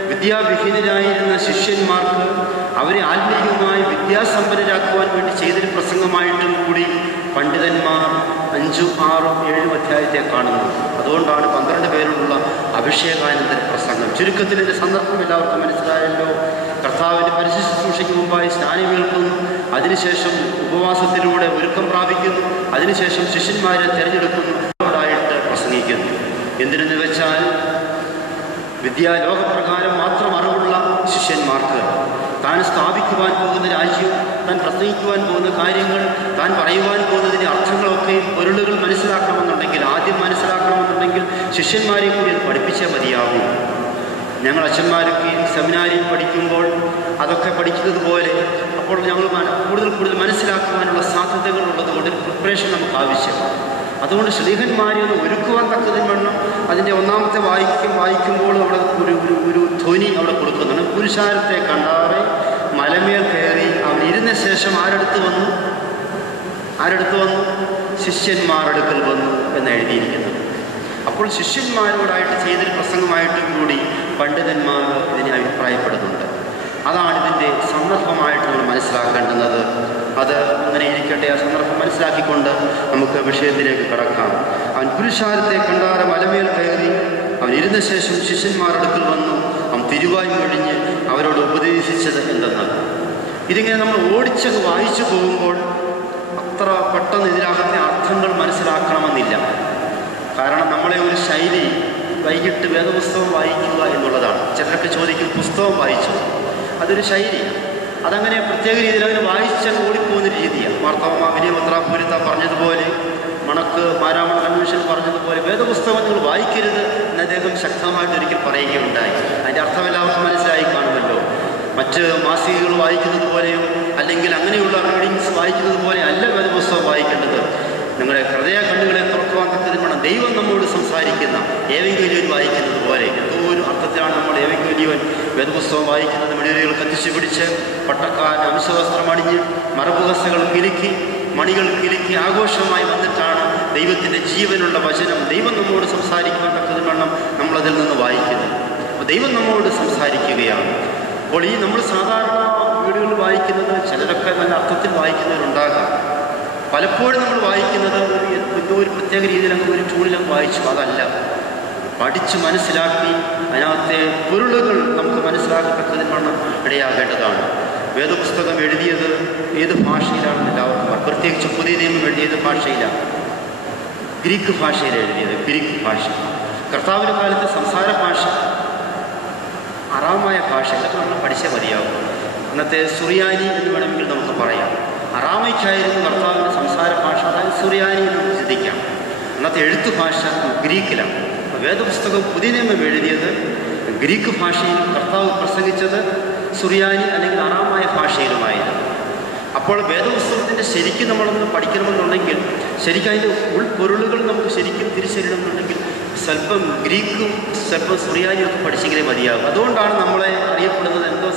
വിദ്യാവിഹീനരായിരുന്ന ശിഷ്യന്മാർക്ക് അവരെ ആത്മീയമായി വിദ്യാസമ്പന്നരാക്കുവാൻ വേണ്ടി ചെയ്തൊരു പ്രസംഗമായിട്ടും കൂടി പണ്ഡിതന്മാർ 5, 6, 7 അധ്യായത്തെ കാണുന്നു. അതുകൊണ്ടാണ് 12 പേരോടുള്ള അഭിഷേകാനന്തര പ്രസംഗം. ചുരുക്കത്തിൽ ഇതിൻ്റെ സന്ദർഭം എല്ലാവർക്കും മനസ്സിലായല്ലോ. കർത്താവിൻ്റെ പരസ്യ ശുശ്രൂഷയ്ക്ക് മുമ്പായി സ്നാനമേൽക്കുന്നു, അതിനുശേഷം ഉപവാസത്തിലൂടെ ഒരുക്കം പ്രാപിക്കുന്നു, അതിനുശേഷം ശിഷ്യന്മാരെ തിരഞ്ഞെടുക്കുന്നു, ായിട്ട് പ്രസംഗിക്കുന്നു. എന്തിനെന്ന് വെച്ചാൽ വിദ്യാലോകപ്രകാരം മാത്രം അറിവുള്ള ശിഷ്യന്മാർക്ക് താൻ സ്ഥാപിക്കുവാൻ പോകുന്ന രാജ്യം, താൻ പ്രസംഗിക്കുവാൻ പോകുന്ന കാര്യങ്ങൾ, താൻ പറയുവാൻ പോകുന്നതിൻ്റെ അർത്ഥങ്ങളൊക്കെ പൊരുളുകൾ മനസ്സിലാക്കണമെന്നുണ്ടെങ്കിൽ, ആദ്യം മനസ്സിലാക്കണമെന്നുണ്ടെങ്കിൽ ശിഷ്യന്മാരെ കൂടി അത് പഠിപ്പിച്ചേ മതിയാകും. ഞങ്ങൾ അച്ഛന്മാരൊക്കെ സെമിനാരിയിൽ പഠിക്കുമ്പോൾ അതൊക്കെ പഠിക്കുന്നത് പോലെ അപ്പോൾ ഞങ്ങൾ കൂടുതൽ മനസ്സിലാക്കുവാനുള്ള സാധ്യതകൾ ഉള്ളതുകൊണ്ട് പ്രിപ്പറേഷൻ നമുക്ക് ആവശ്യമാണ്. അതുകൊണ്ട് ശ്ലീഹന്മാരെ ഒന്ന് ഒരുക്കുവാൻ തക്കതിന് അതിൻ്റെ ഒന്നാമത്തെ വായിക്കുമ്പോൾ അവിടെ ഒരു ധ്വനി അവിടെ കൊടുക്കുന്നുണ്ട്. പുരുഷാരത്തെ കണ്ടാറെ മലമേൽ കയറി അവൻ ഇരുന്ന ശേഷം ആരെടുത്ത് വന്നു? ശിഷ്യന്മാരടുക്കൽ വന്നു എന്ന് എഴുതിയിരിക്കുന്നു. അപ്പോൾ ശിഷ്യന്മാരോടായിട്ട് ചെയ്തൊരു പ്രസംഗമായിട്ടും കൂടി പണ്ഡിതന്മാർ ഇതിനെ അഭിപ്രായപ്പെടുന്നുണ്ട്. അതാണ് ഇതിൻ്റെ സന്ദർഭമായിട്ട് നമ്മൾ മനസ്സിലാക്കേണ്ടുന്നത്. അത് അങ്ങനെ ഇരിക്കട്ടെ. ആ സന്ദർഭം മനസ്സിലാക്കിക്കൊണ്ട് നമുക്ക് വിഷയത്തിലേക്ക് കടക്കാം. അവൻ പുരുഷാരത്തെ കണ്ടാറ മലമേൽ കയറി അവൻ ഇരുന്ന ശേഷം ശിഷ്യന്മാരടുക്കൽ വന്നു. അവൻ തിരുവായി കഴിഞ്ഞ് അവരോട് ഉപദേശിച്ചത് എന്തെന്നാൽ, ഇതിങ്ങനെ നമ്മൾ ഓടിച്ചത് വായിച്ചു പോകുമ്പോൾ അത്ര പെട്ടെന്ന് ഇതിനകത്തെ അർത്ഥങ്ങൾ മനസ്സിലാക്കണമെന്നില്ല. കാരണം നമ്മളെ ഒരു ശൈലി വൈകിട്ട് വേദപുസ്തകം വായിക്കുക എന്നുള്ളതാണ്. ചിലരൊക്കെ ചോദിക്കും പുസ്തകം വായിച്ചു, അതൊരു ശൈലി. അതങ്ങനെ പ്രത്യേക രീതിയിൽ അങ്ങനെ വായിച്ചാൽ ഓടിപ്പോകുന്ന രീതിയാണ്. മാർത്തോമാ വലിയ മെത്രാപ്പോലീത്ത പറഞ്ഞതുപോലെ, മണക്ക് മാരാമൺ കൺവെൻഷൻ പറഞ്ഞതുപോലെ വേദപുസ്തകം നിങ്ങൾ വായിക്കരുത് എന്ന് അദ്ദേഹം ശക്തമായിട്ട് ഒരിക്കൽ പറയുകയുണ്ടായി. അതിൻ്റെ അർത്ഥം എല്ലാവർക്കും മനസ്സിലായി കാണുമല്ലോ. മറ്റ് മാസികകൾ വായിക്കുന്നത് പോലെയോ അല്ലെങ്കിൽ അങ്ങനെയുള്ള റീഡിങ്സ് വായിക്കുന്നത് പോലെ അല്ല വേദപുസ്തകം വായിക്കേണ്ടത്. നിങ്ങളുടെ ഹൃദയ കണ്ണുകളെ തുറക്കുവാൻ തക്കതിന് വേണം ദൈവം നമ്മോട് സംസാരിക്കുന്ന ഏവെങ്കിലും വായിക്കുന്നത് പോലെ. എന്തോ ഒരു അർത്ഥത്തിലാണ് നമ്മൾ ഏവെങ്കിലും വേദപുസ്തകം വായിക്കുന്നത്. മെഴുകുതിരികൾ കത്തിച്ചു പിടിച്ച് പട്ടക്കാരൻ അംശവസ്ത്രം അണിഞ്ഞ് മറപുകസകൾ കിലുക്കി മണികൾ കിലുക്കി ആഘോഷമായി വന്നിട്ടാണ് ദൈവത്തിൻ്റെ ജീവനുള്ള വചനം ദൈവം നമ്മോട് സംസാരിക്കുവാൻ തക്കതിന് വേണം നമ്മളതിൽ നിന്ന് വായിക്കുന്നത്. അപ്പോൾ ദൈവം നമ്മോട് സംസാരിക്കുകയാണ്. അപ്പോൾ ഈ നമ്മൾ സാധാരണ വീടുകളിൽ വായിക്കുന്നത് ചിലരൊക്കെ നല്ല അർത്ഥത്തിൽ വായിക്കുന്നവരുണ്ടാകാം. പലപ്പോഴും നമ്മൾ വായിക്കുന്നത് എന്തോ ഒരു പ്രത്യേക രീതിയിൽ അങ്ങ് ഒരു ടൂണിലങ്ങ് വായിച്ചു. അതല്ല, പഠിച്ച് മനസ്സിലാക്കി അതിനകത്തെ പൊരുളുകൾ നമുക്ക് മനസ്സിലാക്കത്തക്കതിന് ഇടയാകേണ്ടതാണ്. വേദപുസ്തകം എഴുതിയത് ഏത് ഭാഷയിലാണെന്ന് എല്ലാവർക്കും, പ്രത്യേകിച്ച് പുതിയ നിയമം എഴുതിയത് ഭാഷയിലാണ്. ഗ്രീക്ക് ഭാഷയിൽ എഴുതിയത്, ഗ്രീക്ക് ഭാഷ. കർത്താവിൻ്റെ കാലത്ത് സംസാര ഭാഷ അറാമായ ഭാഷ, ഇതൊക്കെ നമ്മൾ പഠിച്ചേ മതിയാവും. അന്നത്തെ സുറിയാനി എന്ന് വേണമെങ്കിൽ നമുക്ക് പറയാം. അറാമയ്ക്കായിരുന്നു കർത്താവിൻ്റെ സംസാര ഭാഷ, അതായത് സുറിയാനി എന്ന് ചിന്തിക്കാം. അന്നത്തെ എഴുത്തു ഭാഷ ഗ്രീക്കിലാണ്. വേദപുസ്തകം പുതിയ നിയമം എഴുതിയത് ഗ്രീക്ക് ഭാഷയിലും കർത്താവ് പ്രസംഗിച്ചത് സുറിയാനി അല്ലെങ്കിൽ അറാമായ ഭാഷയിലുമായിരുന്നു. അപ്പോൾ വേദപുസ്തകത്തിൻ്റെ ശരിക്കും നമ്മളൊന്ന് പഠിക്കണമെന്നുണ്ടെങ്കിൽ, ശരിക്കും അതിൻ്റെ ഉൾപ്പൊരുളുകൾ നമുക്ക് ശരിക്കും തിരിച്ചറിയണമെന്നുണ്ടെങ്കിൽ സ്വല്പം ഗ്രീക്കും സ്വല്പം സുറിയാനിയും ഒക്കെ പഠിച്ചെങ്കിലേ മതിയാകും. അതുകൊണ്ടാണ് നമ്മളെ അറിയപ്പെടുന്നത് എന്തോ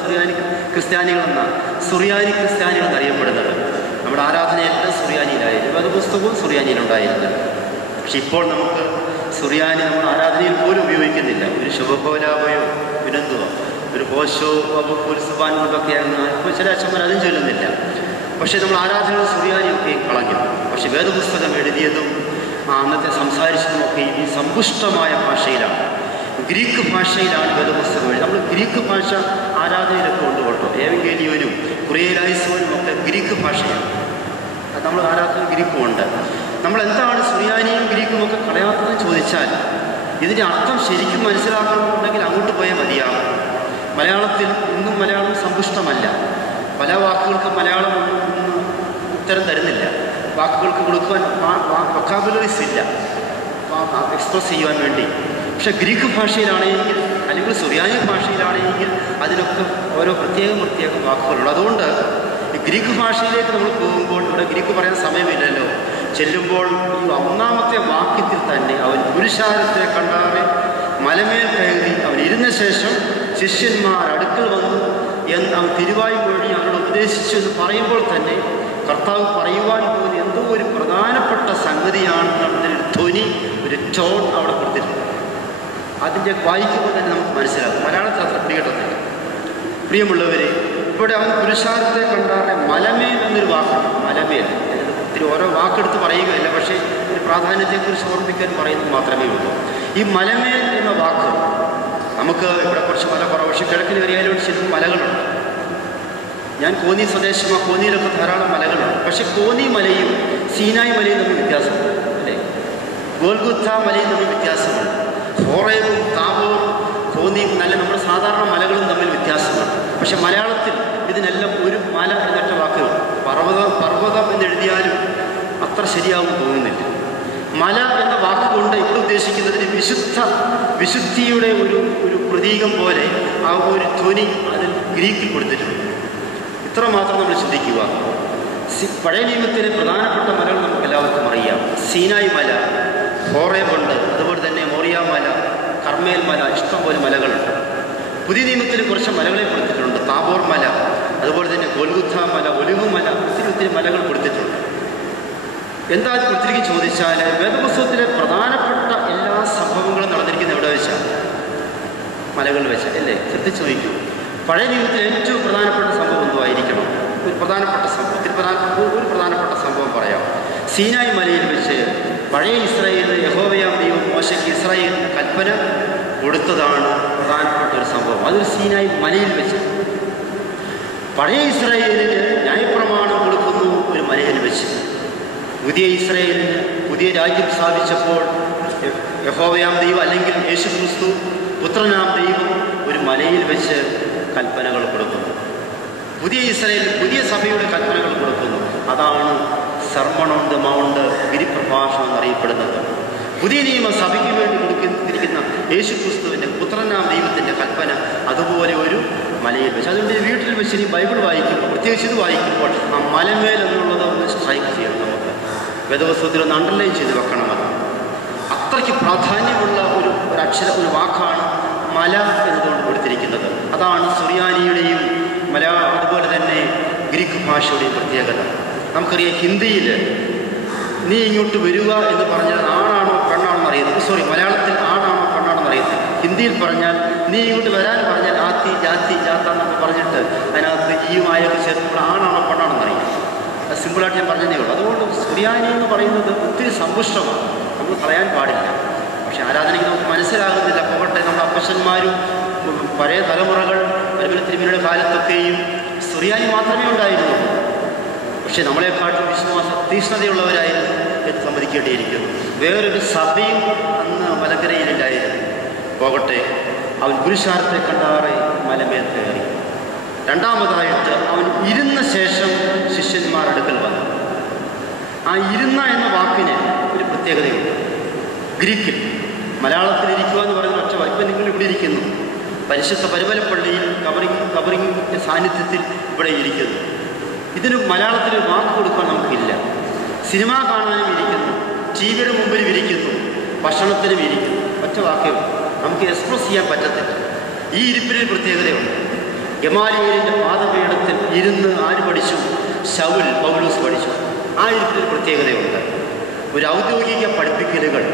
ക്രിസ്ത്യാനികളെന്നാണ്, സുറിയാനി ക്രിസ്ത്യാനികൾ എന്നറിയപ്പെടുന്നത്. നമ്മുടെ ആരാധനയെല്ലാം സുറിയാനിയിലായിരുന്നു, വേദപുസ്തകവും സുറിയാനിയിലുണ്ടായിരുന്നു. പക്ഷെ ഇപ്പോൾ നമുക്ക് സുറിയാനി നമ്മൾ ആരാധനയിൽ പോലും ഉപയോഗിക്കുന്നില്ല. ഒരു ശുഭകോലാപയോ വിനന്തുവോ ഒരു ഹോശോ അബുൽസുബാൻ ഇതൊക്കെയാണ്. ഇപ്പോൾ ചില അച്ഛന്മാർ അതും ചൊല്ലുന്നില്ല. പക്ഷേ നമ്മൾ ആരാധനകൾ സുറിയാനിയൊക്കെ കളഞ്ഞു. പക്ഷെ വേദപുസ്തകം എഴുതിയതും അന്നത്തെ സംസാരിച്ചതുമൊക്കെ ഈ സമ്പുഷ്ടമായ ഭാഷയിലാണ്, ഗ്രീക്ക് ഭാഷയിലാണ് വേദപുസ്തകം എഴുതി. നമ്മൾ ഗ്രീക്ക് ഭാഷ ആരാധനയിലൊക്കെ കൊണ്ടുപോട്ടോ. ഏവങ്കേലിയോനും കുറിയലായിസോനും ഒക്കെ ഗ്രീക്ക് ഭാഷയാണ്. അത് നമ്മൾ ആരാധന ഗ്രീക്കുമുണ്ട്. നമ്മൾ എന്താണ് സുറിയാനിയും ഗ്രീക്കും ഒക്കെ കളയാത്തതെന്ന് ചോദിച്ചാൽ, ഇതിൻ്റെ അർത്ഥം ശരിക്കും മനസ്സിലാക്കണമെന്നുണ്ടെങ്കിൽ അങ്ങോട്ട് പോയാൽ മതിയാകും. മലയാളത്തിൽ ഇന്നും മലയാളം സമ്പുഷ്ടമല്ല. പല വാക്കുകൾക്ക് മലയാളം ഒന്നും ഉത്തരം തരുന്നില്ല. വാക്കുകൾക്ക് കൊടുക്കുവാൻ വൊക്കാബുലറീസ് ഇല്ല എക്സ്പ്രസ് ചെയ്യുവാൻ വേണ്ടി. പക്ഷേ ഗ്രീക്ക് ഭാഷയിലാണെങ്കിൽ അല്ലെങ്കിൽ സുറിയാനി ഭാഷയിലാണെങ്കിൽ അതിനൊക്കെ ഓരോ പ്രത്യേകം വാക്കുകളുണ്ട്. അതുകൊണ്ട് ഗ്രീക്ക് ഭാഷയിലേക്ക് നമ്മൾ പോകുമ്പോൾ, ഇവിടെ ഗ്രീക്ക് പറയാൻ സമയമില്ലല്ലോ, ചെല്ലുമ്പോൾ ഈ ഒന്നാമത്തെ വാക്യത്തിൽ തന്നെ അവൻ പുരുഷാരത്തെ കണ്ടാറെ മലമേൽ കയറി അവൻ ഇരുന്ന ശേഷം ശിഷ്യന്മാർ അടുക്കൽ വന്നു എന്ന് അവൻ തിരുവായി വഴി അവരോട് ഉപദേശിച്ചു എന്ന് പറയുമ്പോൾ തന്നെ കർത്താവ് പറയുവാൻ പോകുന്ന എന്തോ ഒരു പ്രധാനപ്പെട്ട സംഗതിയാണ്. നമ്മുടെ ഒരു ധ്വനി, ഒരു ടോൺ അവിടെ കൊടുത്തിട്ടുണ്ട്. അതിൻ്റെ വായിക്കുമ്പോൾ തന്നെ നമുക്ക് മനസ്സിലാകും. മലയാളത്തിൽ അത്ര പിടികിട്ടുന്നില്ല. പ്രിയമുള്ളവരെ, ഇവിടെ അവൻ പുരുഷാരത്തെ കണ്ടാറെ മലമേൽ എന്നൊരു വാക്കാണ്. മലമേൽ ഒത്തിരി ഓരോ വാക്കെടുത്ത് പറയുകയില്ല, പക്ഷേ ഒരു പ്രാധാന്യത്തെക്കുറിച്ച് ഓർമ്മിക്കാൻ പറയുന്നത് മാത്രമേ ഉള്ളൂ. ഈ മലമേൽ എന്ന വാക്ക് നമുക്ക് ഇവിടെ കുറച്ച് മല കുറവ്, പക്ഷേ കിഴക്കിന് ഏരിയയിലോട്ട് ശരിക്കും മലകളുണ്ട്. ഞാൻ കോന്നി സ്വദേശമാണ്. കോന്നിയിലൊക്കെ ധാരാളം മലകളുണ്ട്. പക്ഷെ കോന്നി മലയും സീനായ് മലയും തമ്മിൽ വ്യത്യാസമുണ്ട്, അല്ലേ? ഗോൽഗുത്ത മലയും തമ്മിൽ വ്യത്യാസമുണ്ട്. ഹോറേബും താബോറും കോന്നിയും നല്ല നമ്മുടെ സാധാരണ മലകളും തമ്മിൽ വ്യത്യാസമാണ്. പക്ഷെ മലയാളത്തിൽ ഇതിനെല്ലാം ഒരു മല എന്നൊറ്റ വാക്കുകൾ, പർവ്വതം എന്നെഴുതിയാലും അത്ര ശരിയാവും തോന്നുന്നില്ല. മല എന്ന വാക്കുകൊണ്ട് ഇവിടെ ഉദ്ദേശിക്കുന്നതിന് വിശുദ്ധിയുടെ ഒരു പ്രതീകം പോലെ ആ ഒരു ധ്വനി അതിൽ ഗ്രീക്കിൽ കൊടുത്തിട്ടുണ്ട്. ഇത്രമാത്രം നമ്മൾ ചിന്തിക്കുക. പഴയ നിയമത്തിലെ പ്രധാനപ്പെട്ട മലകൾ നമുക്ക് എല്ലാവർക്കും അറിയാം. സീനായ് മല, ഹോറേബുണ്ട്, അതുപോലെ തന്നെ മോറിയ മല, കർമ്മേൽ മല, ഇഷ്ടംപോലെ മലകളുണ്ട്. പുതിയ നിയമത്തിൽ കുറച്ച് മലകളെ കൊടുത്തിട്ടുണ്ട്. താബോർ മല, അതുപോലെ തന്നെ ഗോൽഗുഥ മല, ഒലിവ് മല, ഒത്തിരി മലകൾ കൊടുത്തിട്ടുണ്ട്. എന്താ അത് കൊടുത്തിരിക്കും ചോദിച്ചാൽ, വേദപുസ്തകത്തിലെ പ്രധാനപ്പെട്ട എല്ലാ സംഭവങ്ങളും നടന്നിരിക്കുന്നത് എവിടെ വെച്ചാണ്? മലകളിൽ വെച്ച് അല്ലേ? ശ്രദ്ധിച്ചു നോക്കൂ. പഴയ നിയമത്തിൽ ഏറ്റവും പ്രധാനപ്പെട്ട സംഭവം എന്തുമായിരിക്കണം? ഒരു പ്രധാനപ്പെട്ട സംഭവം പറയാം. സീനായ് മലയിൽ വെച്ച് പഴയ ഇസ്രായേലിന് യഹോവയാം ദൈവം മോശയ്ക്ക് ഇസ്രായേലിന് കൽപ്പന കൊടുത്തതാണ് പ്രധാനപ്പെട്ട ഒരു സംഭവം. അതൊരു സീനായ് മലയിൽ വെച്ച്. പഴയ ഇസ്രായേലിന് ന്യായപ്രമാണം കൊടുക്കുന്നു ഒരു മലയിൽ വെച്ച്. പുതിയ ഇസ്രായേലിന് പുതിയ രാജ്യം സ്ഥാപിച്ചപ്പോൾ യഹോവയാം ദൈവം അല്ലെങ്കിൽ യേശു ക്രിസ്തു പുത്രനാം ദൈവം ഒരു മലയിൽ വെച്ച് കൽപ്പനകൾ കൊടുക്കുന്നു. പുതിയ ഇസ്രായേലിൽ പുതിയ സഭയുടെ കൽപ്പനകൾ കൊടുക്കുന്നു. അതാണ് സർമൺ ഓൺ ദ മൗണ്ട്, ഗിരിപ്രഭാഷണം എന്നറിയപ്പെടുന്നത്. പുതിയ നിയമസഭയ്ക്ക് വേണ്ടി കൊടുത്തിരിക്കുന്ന യേശു ക്രിസ്തുവിൻ്റെ പുത്രനാം ദൈവത്തിൻ്റെ കൽപ്പന അതുപോലെ ഒരു മലയിൽ വെച്ച്. അതുകൊണ്ട് വീട്ടിൽ വെച്ച് ഇനി ബൈബിൾ വായിക്കുമ്പോൾ, പ്രത്യേകിച്ച് ഇത് വായിക്കുമ്പോൾ ആ മലമേൽ എന്നുള്ളത് ഒന്ന് സ്ട്രൈക്ക് ചെയ്യണം. നമുക്ക് വേദപുസ്തകത്തിൽ ഒന്ന് അണ്ടർലൈൻ ചെയ്ത് വെക്കണമെന്ന്. അത്രയ്ക്ക് പ്രാധാന്യമുള്ള ഒരു വാക്കാണ് മല എന്നതുകൊണ്ട് കൊടുത്തിരിക്കുന്നത്. അതാണ് സുറിയാനിയുടെയും അതുപോലെ തന്നെ ഗ്രീക്ക് ഭാഷയുടെയും പ്രത്യേകത. നമുക്കറിയാം, ഹിന്ദിയിൽ നീ ഇങ്ങോട്ട് വരിക എന്ന് പറഞ്ഞാൽ ആണാണോ പെണ്ണാണോ അറിയുന്നത്. മലയാളത്തിൽ ആണാണോ പെണ്ണാണോ അറിയുന്നത്. ഹിന്ദിയിൽ പറഞ്ഞാൽ നീ ഇങ്ങോട്ട് വരാൻ പറഞ്ഞാൽ ആത്തി ജാത്തി ജാത്ത എന്നൊക്കെ പറഞ്ഞിട്ട് അതിനകത്ത് ഈയുമായൊക്കെ ചേർക്കുമ്പോൾ ആണാണോ പെണ്ണാണോ അറിയാം. അത് സിമ്പിളായിട്ട് ഞാൻ പറഞ്ഞതേ ഉള്ളൂ. അതുകൊണ്ട് സുറിയാനി എന്ന് പറയുന്നത് ഒത്തിരി സമ്പുഷ്ടമാണ്, നമ്മൾ കളയാൻ പാടില്ല. പക്ഷെ ആരാധനയ്ക്ക് നമുക്ക് മനസ്സിലാകുന്നില്ല. പോകട്ടെ, നമ്മുടെ അപ്പച്ചന്മാരും പഴയ തലമുറകൾ പരിമല തിരുമേനിയുടെ കാലത്തൊക്കെയും സുറിയാനി മാത്രമേ ഉണ്ടായിരുന്നുള്ളൂ. പക്ഷെ നമ്മളെക്കാട്ടും വിശ്വാസ തീഷ്ണതയുള്ളവരായിരുന്നു എന്ന് സമ്മതിക്കേണ്ടിയിരിക്കുന്നു. വേറൊരു സഭയും അന്ന് മലക്കരയിലുണ്ടായിരുന്നു. പോകട്ടെ, അവൻ പുരുഷാരത്തെ കണ്ടാറെ മലമേൽ കയറി. രണ്ടാമതായിട്ട് അവൻ ഇരുന്ന ശേഷം ശിഷ്യന്മാരടുക്കൽ വന്നു. ആ ഇരുന്ന എന്ന വാക്കിന് ഒരു പ്രത്യേകതയുണ്ട് ഗ്രീക്കിൽ. മലയാളത്തിൽ ഇരിക്കുക എന്ന് പറയുന്ന ഒറ്റ വാക്ക്. ഇപ്പം നിങ്ങൾ ഇവിടെ ഇരിക്കുന്നു, പരിശുദ്ധ പരിമലപ്പള്ളിയിൽ കബറിങ്ങിൻ്റെ സാന്നിധ്യത്തിൽ ഇവിടെ ഇരിക്കുന്നു. ഇതിന് മലയാളത്തിൽ വാക്ക് കൊടുക്കാൻ നമുക്കില്ല. സിനിമ കാണാനും ഇരിക്കുന്നു, ടി വിയുടെ മുമ്പിലും ഇരിക്കുന്നു, ഭക്ഷണത്തിനും ഇരിക്കുന്നു. ഒറ്റ വാക്കേ നമുക്ക് എക്സ്പ്രസ് ചെയ്യാൻ പറ്റത്തില്ല. ഈ ഇരിപ്പിനൊരു പ്രത്യേകതയുണ്ട്. ഗമാലിയേലിൻ്റെ പാദപീഠത്തിൽ ഇരുന്ന് ആര് പഠിച്ചു? പൗലോസ് പഠിച്ചു. ആ ഇരിപ്പിനൊരു പ്രത്യേകതയുണ്ട്. ഒരു ഔദ്യോഗിക പഠിപ്പിക്കലുകൾ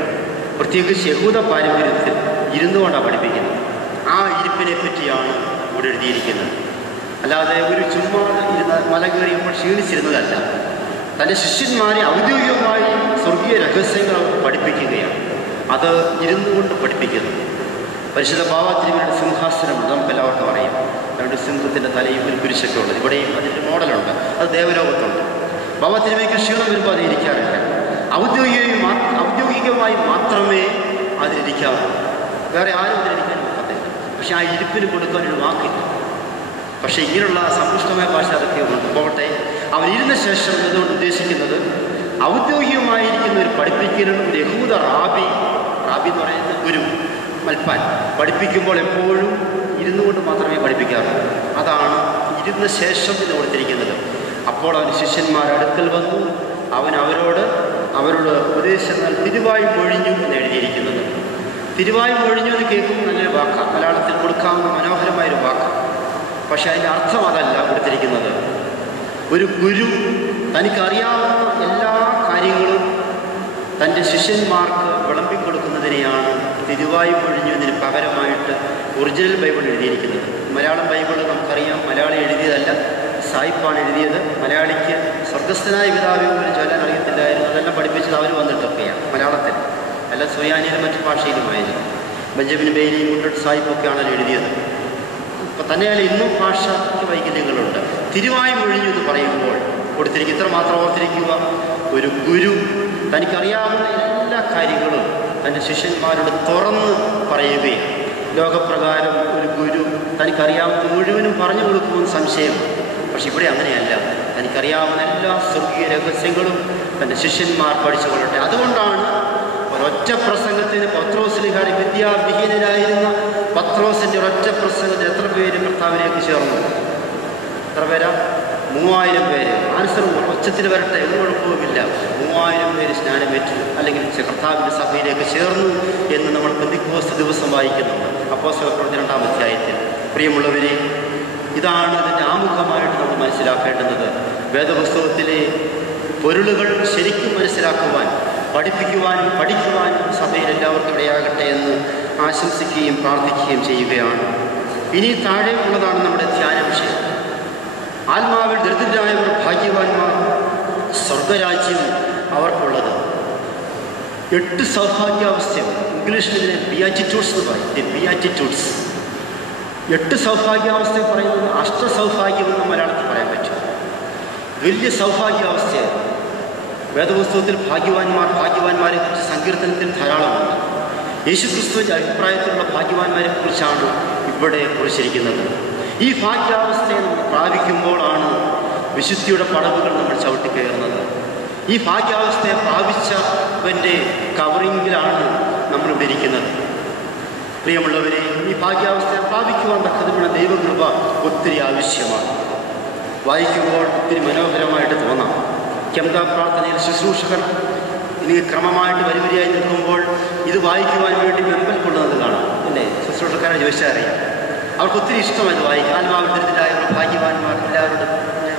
പ്രത്യേകിച്ച് യഹൂദ പാരമ്പര്യത്തിൽ ഇരുന്നുകൊണ്ടാണ് പഠിപ്പിക്കുന്നത്. ആ ഇരിപ്പിനെ പറ്റിയാണ് ഇവിടെ എഴുതിയിരിക്കുന്നത്. അല്ലാതെ ഒരു ചുമ്മാ ഇരുന്ന മല കയറിയപ്പോൾ ക്ഷീണിച്ചിരുന്നതല്ല. തൻ്റെ ശിഷ്യന്മാരെ ഔദ്യോഗികമായി സ്വർഗീയ രഹസ്യങ്ങൾ പഠിപ്പിക്കുകയാണ്. അത് ഇരുന്നു കൊണ്ട് പഠിപ്പിക്കുന്നു. പരിശുദ്ധ ബാവാതിരുമേനിയുടെ സിംഹാസനമുണ്ട്, നമുക്ക് എല്ലാവർക്കും അറിയാം. രണ്ട് സിംഹത്തിൻ്റെ തലയും ഒരു കുരിശൊക്കെ ഉള്ളത്. ഇവിടെയും അതിൻ്റെ മോഡലുണ്ട്. അത് ദേവലോകത്തുണ്ട്. ബാവാതിരുമേനിക്ക് ക്ഷീണം വരുമ്പോൾ അത് ഇരിക്കാറില്ല. ഔദ്യോഗികമായി മാത്രമേ അതിലിരിക്കാവൂ. വേറെ ആരും അതിലിരിക്കാൻ നോക്കത്തില്ല. പക്ഷെ ആ ഇരിപ്പിന് കൊടുക്കാനൊരു വാക്കില്ല. പക്ഷേ ഇങ്ങനെയുള്ള സമ്പുഷ്ടമായ ഭാഷ അതൊക്കെ ഉണ്ട്. പോകട്ടെ, അവൻ ഇരുന്ന ശേഷം എന്നതുകൊണ്ട് ഉദ്ദേശിക്കുന്നത് ഔദ്യോഗികമായിരിക്കുന്ന ഒരു പഠിപ്പിക്കലും ഒരു യഹൂദ റാബി എന്ന് പറയുന്നത് ഗുരു മൽപ്പാൻ പഠിപ്പിക്കുമ്പോൾ എപ്പോഴും ഇരുന്നു കൊണ്ട് മാത്രമേ പഠിപ്പിക്കാറുള്ളൂ. അതാണ് ഇരുന്ന ശേഷം എന്ന് കൊടുത്തിരിക്കുന്നത്. അപ്പോൾ അവൻ ശിഷ്യന്മാരടുക്കൽ വന്നു. അവൻ അവരോട് ഉപദേശങ്ങൾ തിരുവായി മൊഴിഞ്ഞു എന്ന് എഴുതിയിരിക്കുന്നത്. തിരുവായി മൊഴിഞ്ഞു എന്ന് കേൾക്കുമ്പോൾ നല്ലൊരു വാക്കാണ്, മലയാളത്തിൽ കൊടുക്കാവുന്ന മനോഹരമായൊരു വാക്കാണ്. പക്ഷെ അതിൻ്റെ അർത്ഥം അതല്ല കൊടുത്തിരിക്കുന്നത്. ഒരു ഗുരു തനിക്കറിയാവുന്ന എല്ലാ കാര്യങ്ങളും തൻ്റെ ശിഷ്യന്മാർക്ക് വിളമ്പിക്കൊടുക്കുന്നതിനെയാണ് തിരുവായി മൊഴിഞ്ഞതിന് പകരമായിട്ട് ഒറിജിനൽ ബൈബിൾ എഴുതിയിരിക്കുന്നത്. മലയാളം ബൈബിൾ നമുക്കറിയാം, മലയാളി എഴുതിയതല്ല, സായിപ്പാണ് എഴുതിയത്. മലയാളിക്ക് സ്വർഗസ്ഥനായ പിതാവിനെ പോലും ചൊല്ലാൻ അറിയത്തില്ലായിരുന്നു. അതെല്ലാം പഠിപ്പിച്ചത് അവർ വന്നിട്ടൊക്കെയാണ് മലയാളത്തിൽ, അല്ല സുറിയാനിയിലും മറ്റു ഭാഷയിലുമായിരുന്നു. ബെഞ്ചമിൻ ബെയ്ലിയും മുണ്ടട്ട് സായിപ്പൊക്കെയാണല്ലോ എഴുതിയത്. അപ്പം തന്നെയാണ് ഇന്നും ഭാഷയ്ക്ക് വൈകല്യങ്ങളുണ്ട്. തിരുവായി മൊഴിഞ്ഞു എന്ന് പറയുമ്പോൾ കൊടുത്തിരിക്കും. ഇത്ര മാത്രം ഓർത്തിരിക്കുക, ഒരു ഗുരു തനിക്കറിയാവുന്ന എല്ലാ കാര്യങ്ങളും തൻ്റെ ശിഷ്യന്മാരോട് തുറന്ന് പറയുകയാണ്. ലോകപ്രകാരം ഒരു ഗുരു തനിക്കറിയാവുന്ന മുഴുവനും പറഞ്ഞു കൊടുക്കുമെന്ന് സംശയം. പക്ഷെ ഇവിടെ അങ്ങനെയല്ല. തനിക്കറിയാവുന്ന എല്ലാ സ്വർഗീയ രഹസ്യങ്ങളും തൻ്റെ ശിഷ്യന്മാർ പഠിച്ചു കൊള്ളട്ടെ. അതുകൊണ്ടാണ് ഒരൊറ്റ പ്രസംഗത്തിന് പത്രോസ്ലിഹാരി വിദ്യാവിഹീനരായിരുന്ന പത്രോസിൻ്റെ ഒരൊറ്റ പ്രസംഗത്തിന് എത്ര പേര് കർത്താവിലേക്ക് ചേർന്നു? എത്ര പേരാ? 3000 പേര്. ആൻസർ ഒച്ചത്തിൽ വരട്ടെ, ഒരു കുഴപ്പവുമില്ല. 3000 പേര് സ്നാനമേറ്റു, അല്ലെങ്കിൽ കർത്താവിൻ്റെ സഭയിലേക്ക് ചേർന്നു എന്ന് നമ്മൾ പെന്തക്കോസ്ത് ദിവസം വായിക്കുന്നുണ്ട് അപ്പോസ്തലപ്രവൃത്തി 2-ാം അധ്യായത്തിൽ. പ്രിയമുള്ളവരെ, ഇതാണ് ഇതിൻ്റെ ആമുഖമായിട്ട് നമ്മൾ മനസ്സിലാക്കേണ്ടുന്നത്. വേദപുസ്തകത്തിലെ പൊരുളുകൾ ശരിക്കും മനസ്സിലാക്കുവാൻ, പഠിപ്പിക്കുവാനും പഠിക്കുവാനും സഭയിൽ എല്ലാവർക്കും ഇടയാകട്ടെ എന്ന് ആശംസിക്കുകയും പ്രാർത്ഥിക്കുകയും ചെയ്യുകയാണ്. ഇനി താഴെ ഉള്ളതാണ് നമ്മുടെ ധ്യാന വിഷയം. ആത്മാവിൽ ദരിദ്രരായവർ ഭാഗ്യവാന്മാർ, സ്വർഗരാജ്യം അവർക്കുള്ളത്. 8 സൗഭാഗ്യാവസ്ഥകൾ. ഇംഗ്ലീഷിൽ ഇതിനെ ബിയാറ്റിറ്റ്യൂഡ്സ് എന്ന് പറയും. The beatitudes. 8 സൗഭാഗ്യാവസ്ഥ പറയുന്നത് അഷ്ടസൗഭാഗ്യമെന്ന് മലയാളത്തിൽ പറയാൻ പറ്റും. വലിയ സൗഭാഗ്യാവസ്ഥയാണ്. വേദപുസ്തകത്തിൽ ഭാഗ്യവാന്മാരെ കുറിച്ച് സങ്കീർത്തനത്തിൽ ധാരാളമുണ്ട്. യേശുക്രിസ്തുവിൻ്റെ അഭിപ്രായത്തിലുള്ള ഭാഗ്യവാന്മാരെ കുറിച്ചാണ് ഇവിടെ കുറിച്ചിരിക്കുന്നത്. ഈ ഭാഗ്യാവസ്ഥയെ നമ്മൾ പ്രാപിക്കുമ്പോഴാണ് വിശുദ്ധിയുടെ പടവുകൾ നമ്മൾ ചവിട്ടിക്കയറുന്നത്. ഈ ഭാഗ്യാവസ്ഥയെ പ്രാപിച്ചവൻ്റെ കവറിങ്ങിലാണ് നമ്മളിവിടെ ഇരിക്കുന്നത്. പ്രിയമുള്ളവരെ, ഈ ഭാഗ്യാവസ്ഥയെ പ്രാപിക്കുവാൻ തക്കതിനുള്ള ദൈവകൃപ ഒത്തിരി ആവശ്യമാണ്. വായിക്കുമ്പോൾ ഒത്തിരി മനോഹരമായിട്ട് തോന്നാം. ക്ഷമതാ പ്രാർത്ഥനയിൽ ശുശ്രൂഷകർ ഇനി ക്രമമായിട്ട് വരിവരിയായി നിൽക്കുമ്പോൾ ഇത് വായിക്കുവാൻ വേണ്ടി വെമ്പൽ കൊള്ളുന്നത് കാണാം. അല്ലേ? ശുശ്രൂഷക്കാരെ ചോദിച്ചാൽ അറിയാം. അവർക്ക് ഒത്തിരി ഇഷ്ടമായി വായിക്കും. ആത്മാവിധത്തിലായവർ ഭാഗ്യവാന്മാർ എല്ലാവരുടെ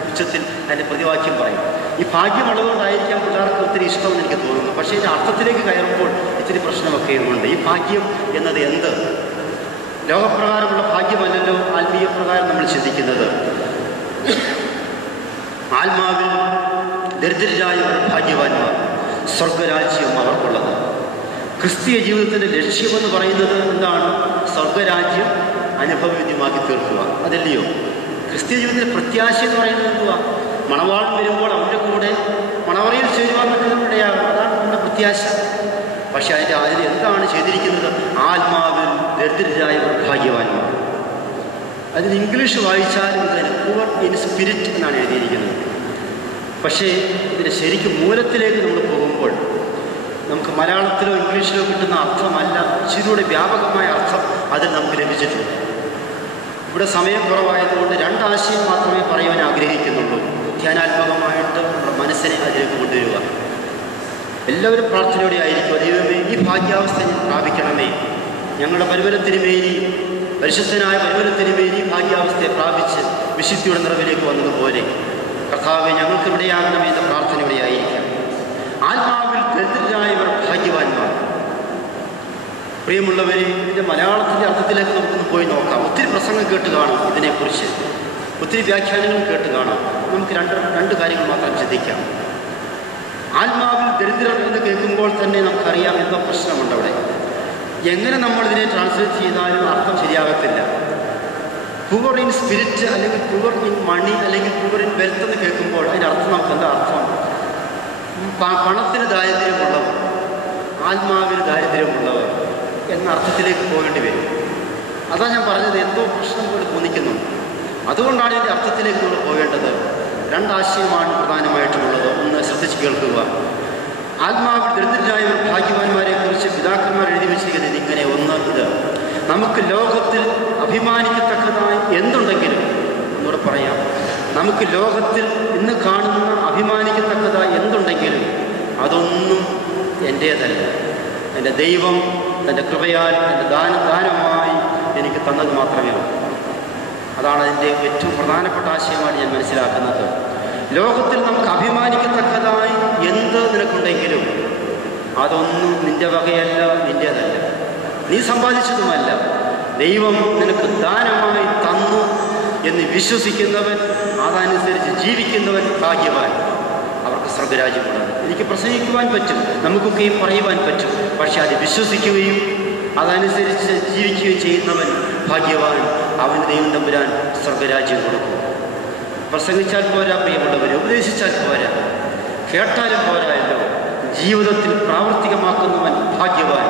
ഉച്ചത്തിൽ അതിൻ്റെ പ്രതിവാക്യം പറയും. ഈ ഭാഗ്യമുള്ളതുകൊണ്ടായിരിക്കാം പിള്ളേർക്ക് ഒത്തിരി ഇഷ്ടമെന്ന് എനിക്ക് തോന്നുന്നു. പക്ഷേ ഇതിൻ്റെ അർത്ഥത്തിലേക്ക് കയറുമ്പോൾ ഇത്തിരി പ്രശ്നമൊക്കെയുമുണ്ട്. ഈ ഭാഗ്യം എന്നത് എന്ത്? ലോകപ്രകാരമുള്ള ഭാഗ്യമല്ലല്ലോ ആത്മീയ പ്രകാരം നമ്മൾ ചിന്തിക്കുന്നത്. ആത്മാവിൽ ദരിദ്രരായവർ ഭാഗ്യവാന്മാർ, സ്വർഗരാജ്യം അവർക്കുള്ളത്. ക്രിസ്തീയ ജീവിതത്തിൻ്റെ ലക്ഷ്യമെന്ന് പറയുന്നത് എന്താണ്? സ്വർഗരാജ്യം അനുഭവവേദ്യമാക്കി തീർക്കുക. അതല്ലയോ ക്രിസ്തീയ ജീവിതത്തിൻ്റെ പ്രത്യാശ എന്ന് പറയുന്നത്? എന്തുവാ? മണവാളൻ വരുമ്പോൾ അവൻ്റെ കൂടെ മണവറയിൽ ചേരുവാൻ പറ്റുന്നതിനിടയാകും. അതാണ് നമ്മുടെ പ്രത്യാശ. പക്ഷെ അതിൽ എന്താണ് ചെയ്തിരിക്കുന്നത്? ആത്മാവിൽ ദരിദ്രരായവർ ഭാഗ്യവാന്മാർ. അതിന് ഇംഗ്ലീഷ് വായിച്ചാലും ഇതിന് പൂവർ ഇൻ സ്പിരിറ്റ് എന്നാണ് എഴുതിയിരിക്കുന്നത്. പക്ഷേ ഇതിന് ശരിക്കും മൂലത്തിലേക്ക് നമ്മൾ പോകുമ്പോൾ നമുക്ക് മലയാളത്തിലോ ഇംഗ്ലീഷിലോ കിട്ടുന്ന അർത്ഥമല്ല, ഇച്ചിരിയുടെ വ്യാപകമായ അർത്ഥം അതിൽ നമുക്ക് ലഭിച്ചിട്ടുണ്ട്. ഇവിടെ സമയം കുറവായതുകൊണ്ട് 2 ആശയം മാത്രമേ പറയുവാൻ ആഗ്രഹിക്കുന്നുള്ളൂ. ധ്യാനാത്മകമായിട്ട് നമ്മുടെ മനസ്സിനെ അതിലേക്ക് കൊണ്ടുവരിക. എല്ലാവരും പ്രാർത്ഥനയോടെ ആയിരിക്കും. ദൈവമേ, ഈ ഭാഗ്യാവസ്ഥ പ്രാപിക്കണമേ. ഞങ്ങളുടെ പരിമലത്തിനുമേരി, പരിശുദ്ധനായ പരിമലത്തിനുമേരി ഭാഗ്യാവസ്ഥയെ പ്രാപിച്ച് വിശുദ്ധിയുടെ നിറവിലേക്ക് വന്നതുപോലെ കർത്താവെ ഞങ്ങൾക്ക് ഇവിടെയാകണമേ എന്ന പ്രാർത്ഥനയോടെ ആയിരിക്കാം. ആത്മാവിൽ ദരിദ്രരായവർ ഭാഗ്യവാന്മാർ. പ്രിയമുള്ളവരെ, ഇതിൻ്റെ മലയാളത്തിൻ്റെ അർത്ഥത്തിലേക്ക് നമുക്കൊന്ന് പോയി നോക്കാം. ഒത്തിരി പ്രസംഗം കേട്ട് കാണാം ഇതിനെക്കുറിച്ച്, ഒത്തിരി വ്യാഖ്യാനങ്ങൾ കേട്ട് കാണാം. നമുക്ക് രണ്ട് കാര്യങ്ങൾ മാത്രം ചിന്തിക്കാം. ആത്മാവിൽ ദരിദ്രർ എന്ന് കേൾക്കുമ്പോൾ തന്നെ നമുക്കറിയാം എന്തോ പ്രശ്നമുണ്ട് അവിടെ. എങ്ങനെ നമ്മളിതിനെ ട്രാൻസ്ലേറ്റ് ചെയ്താലും അർത്ഥം ശരിയാകത്തില്ല. പുവർ ഇൻ സ്പിരിറ്റ് അല്ലെങ്കിൽ പുവർ ഇൻ മണി അല്ലെങ്കിൽ പുവർ ഇൻ വെൽത്ത് എന്ന് കേൾക്കുമ്പോൾ അതിൻ്റെ അർത്ഥം നമുക്ക് എന്താ അർത്ഥം? പണത്തിന് ദാരിദ്ര്യമുള്ളവർ, ആത്മാവിന് ദാരിദ്ര്യമുള്ളവർ എന്ന അർത്ഥത്തിലേക്ക് പോകേണ്ടി വരും. അതാ ഞാൻ പറഞ്ഞത്, എന്തോ പ്രശ്നം പോലെ തോന്നിക്കുന്നുണ്ട്. അതുകൊണ്ടാണ് ഇതിൻ്റെ അർത്ഥത്തിലേക്ക് നമ്മൾ പോകേണ്ടത്. 2 ആശയമാണ് പ്രധാനമായിട്ടുള്ളത്. ഒന്ന് ശ്രദ്ധിച്ച് കേൾക്കുക. ആത്മാവിൽ ദരിദ്രരായവർ ഭാഗ്യവാന്മാരെ കുറിച്ച് പിതാക്കന്മാർ എഴുതി വെച്ചിരിക്കുന്നത് ഇങ്ങനെ. ഒന്ന്, ഇത് നമുക്ക് ലോകത്തിൽ അഭിമാനിക്കത്തക്കതായി എന്തുണ്ടെങ്കിലും, എന്നോട് പറയാം, നമുക്ക് ലോകത്തിൽ ഇന്ന് കാണുന്ന അഭിമാനിക്കത്തക്കതായി എന്തുണ്ടെങ്കിലും അതൊന്നും എൻ്റേതല്ല. എൻ്റെ ദൈവം തൻ്റെ കൃപയാൽ എൻ്റെ ദാനമായി എനിക്ക് തന്നത് മാത്രമേ ഉള്ളൂ. അതാണ് അതിൻ്റെ ഏറ്റവും പ്രധാനപ്പെട്ട ആശയമാണ് ഞാൻ മനസ്സിലാക്കുന്നത്. ലോകത്തിൽ നമുക്ക് അഭിമാനിക്കത്തക്കതായി എന്ത് നിനക്കുണ്ടെങ്കിലും അതൊന്നും നിൻ്റെ വകയല്ല, നിൻ്റേതല്ല, നീ സമ്പാദിച്ചതുമല്ല. ദൈവം നിനക്ക് ദാനമായി തന്നു എന്ന് വിശ്വസിക്കുന്നവൻ, അതനുസരിച്ച് ജീവിക്കുന്നവൻ ഭാഗ്യവാൻ. അവർക്ക് സ്വർഗരാജ്യമുണ്ട്. എനിക്ക് പ്രസംഗിക്കുവാൻ പറ്റും, നമുക്കൊക്കെയും പറയുവാൻ പറ്റും. പക്ഷെ അത് വിശ്വസിക്കുകയും അതനുസരിച്ച് ജീവിക്കുകയും ചെയ്യുന്നവൻ ഭാഗ്യവാൻ. അവന് ദൈവം തമ്പുരാൻ സ്വർഗരാജ്യം കൊടുക്കും. പ്രസംഗിച്ചാൽ പോരാ പ്രിയമുള്ളവരെ, ഉപദേശിച്ചാൽ പോരാ, കേട്ടാലും പോരായല്ലോ, ജീവിതത്തിൽ പ്രാവർത്തികമാക്കുന്നവൻ ഭാഗ്യവാൻ.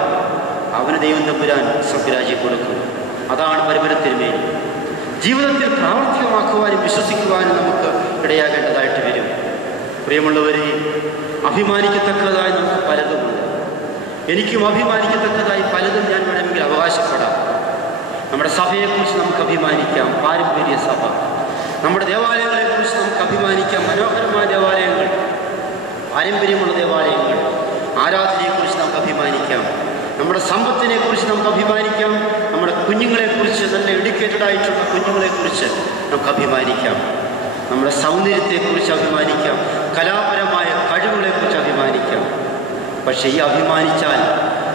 അവന് ദൈവം തമ്പുരാൻ സ്വർഗ്ഗരാജ്യം കൊടുക്കും. അതാണ് പരമ്പരത്തിന്മേൽ ജീവിതത്തിൽ പ്രാവർത്തികമാക്കുവാനും വിശ്വസിക്കുവാനും നമുക്ക് ഇടയാകേണ്ടതായിട്ട് വരും. പ്രിയമുള്ളവരെ, അഭിമാനിക്കത്തക്കതായി നമുക്ക് പലതുമുണ്ട്. എനിക്കും അഭിമാനിക്കത്തക്കതായി പലതും ഞാൻ വേണമെങ്കിൽ അവകാശപ്പെടാം. നമ്മുടെ സഭയെക്കുറിച്ച് നമുക്ക് അഭിമാനിക്കാം, പാരമ്പര്യ സഭ. നമ്മുടെ ദേവാലയങ്ങളെക്കുറിച്ച് നമുക്ക് അഭിമാനിക്കാം, മനോഹരമായ ദേവാലയങ്ങൾ, പാരമ്പര്യമുള്ള ദേവാലയങ്ങൾ. ആരാധനയെക്കുറിച്ച് നമുക്ക് അഭിമാനിക്കാം. നമ്മുടെ സമ്പത്തിനെക്കുറിച്ച് നമുക്ക് അഭിമാനിക്കാം. നമ്മുടെ കുഞ്ഞുങ്ങളെക്കുറിച്ച്, നല്ല എഡ്യൂക്കേറ്റഡ് ആയിട്ടുള്ള കുഞ്ഞുങ്ങളെക്കുറിച്ച് നമുക്ക് അഭിമാനിക്കാം. നമ്മുടെ സൗന്ദര്യത്തെക്കുറിച്ച് അഭിമാനിക്കാം. കലാപരമായ കഴിവുകളെക്കുറിച്ച് അഭിമാനിക്കാം. പക്ഷേ ഈ അഭിമാനിച്ചാൽ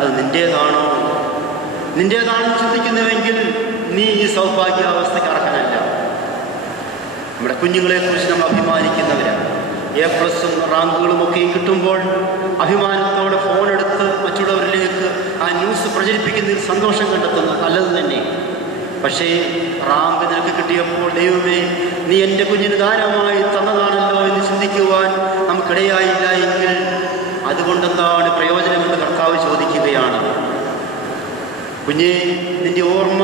അത് നിൻ്റേതാണോ? നിൻ്റേതാണെന്ന് ചിന്തിക്കുന്നുവെങ്കിൽ നീ ഈ സൗഭാഗ്യാവസ്ഥയ്ക്ക് അർഹനല്ല. നമ്മുടെ കുഞ്ഞുങ്ങളെക്കുറിച്ച് നമ്മൾ അഭിമാനിക്കുന്നവരാണ്. A+ റാങ്കുകളും ഒക്കെ കിട്ടുമ്പോൾ അഭിമാനത്തോടെ ഫോണെടുത്ത് മറ്റുള്ളവരിലേക്ക് ആ ന്യൂസ് പ്രചരിപ്പിക്കുന്നതിൽ സന്തോഷം കണ്ടെത്തുന്നു, നല്ലത് തന്നെ. പക്ഷേ റാങ്ക് നിനക്ക് കിട്ടിയപ്പോൾ ദൈവമേ, നീ എൻ്റെ കുഞ്ഞിന് ദാനമായി തന്നതാണല്ലോ എന്ന് ചിന്തിക്കുവാൻ നമുക്കിടയായില്ല എങ്കിൽ അതുകൊണ്ടെന്താണ് പ്രയോജനമെന്ന് കർത്താവ് ചോദിക്കുകയാണ്. കുഞ്ഞേ, നിൻ്റെ ഓർമ്മ,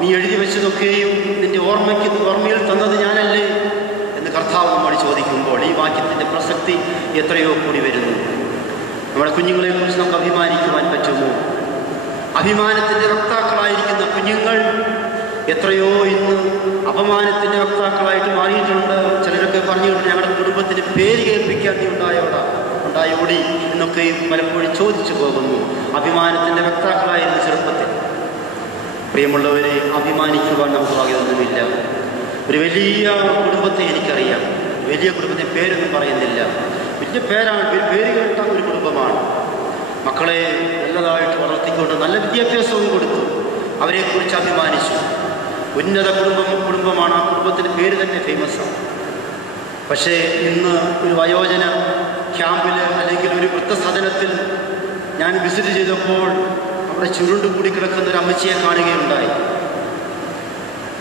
നീ എഴുതി വെച്ചതൊക്കെയും നിൻ്റെ ഓർമ്മയിൽ തന്നത് ഞാനല്ലേ എന്ന് കർത്താവ് നമ്മോട് ചോദിക്കുമ്പോൾ ഈ വാക്യത്തിൻ്റെ പ്രസക്തി എത്രയോ കൂടി വരുന്നു. നമ്മുടെ കുഞ്ഞുങ്ങളെക്കുറിച്ച് നമുക്ക് അഭിമാനിക്കുവാൻ പറ്റുമോ? അഭിമാനത്തിൻ്റെ വക്താക്കളായിരിക്കുന്ന കുഞ്ഞുങ്ങൾ എത്രയോ ഇന്ന് അപമാനത്തിൻ്റെ വക്താക്കളായിട്ട് മാറിയിട്ടുണ്ട്. ചിലരൊക്കെ പറഞ്ഞുകൊണ്ട് ഞങ്ങളുടെ കുടുംബത്തിന് പേര് കേൾപ്പിക്കാൻ നീ ഉണ്ടായോടി എന്നൊക്കെയും പലപ്പോഴും ചോദിച്ചു പോകുന്നു. അഭിമാനത്തിൻ്റെ വക്താക്കളായിരുന്നു ചെറുപ്പത്തിൽ. പ്രിയമുള്ളവരെ, അഭിമാനിക്കുവാൻ നമുക്ക് ഭാഗ്യമൊന്നുമില്ല. ഒരു വലിയ കുടുംബത്തെ എനിക്കറിയാം. വലിയ കുടുംബത്തെ പേരൊന്നും പറയുന്നില്ല, വലിയ പേരാണ്, പേര് കേട്ട ഒരു കുടുംബമാണ്. മക്കളെ നല്ലതായിട്ട് വളർത്തിക്കൊണ്ട് നല്ല വിദ്യാഭ്യാസവും കൊടുത്തു. അവരെക്കുറിച്ച് അഭിമാനിച്ചു. ഉന്നത കുടുംബമാണ്. ആ കുടുംബത്തിൻ്റെ പേര് തന്നെ ഫേമസാണ്. പക്ഷേ ഇന്ന് ഒരു വയോജന ക്യാമ്പിൽ അല്ലെങ്കിൽ ഒരു വൃദ്ധസദനത്തിൽ ഞാൻ വിസിറ്റ് ചെയ്തപ്പോൾ അവിടെ ചുരുണ്ട് കൂടി കിടക്കുന്ന ഒരു അമ്മച്ചിയെ കാണുകയുണ്ടായി.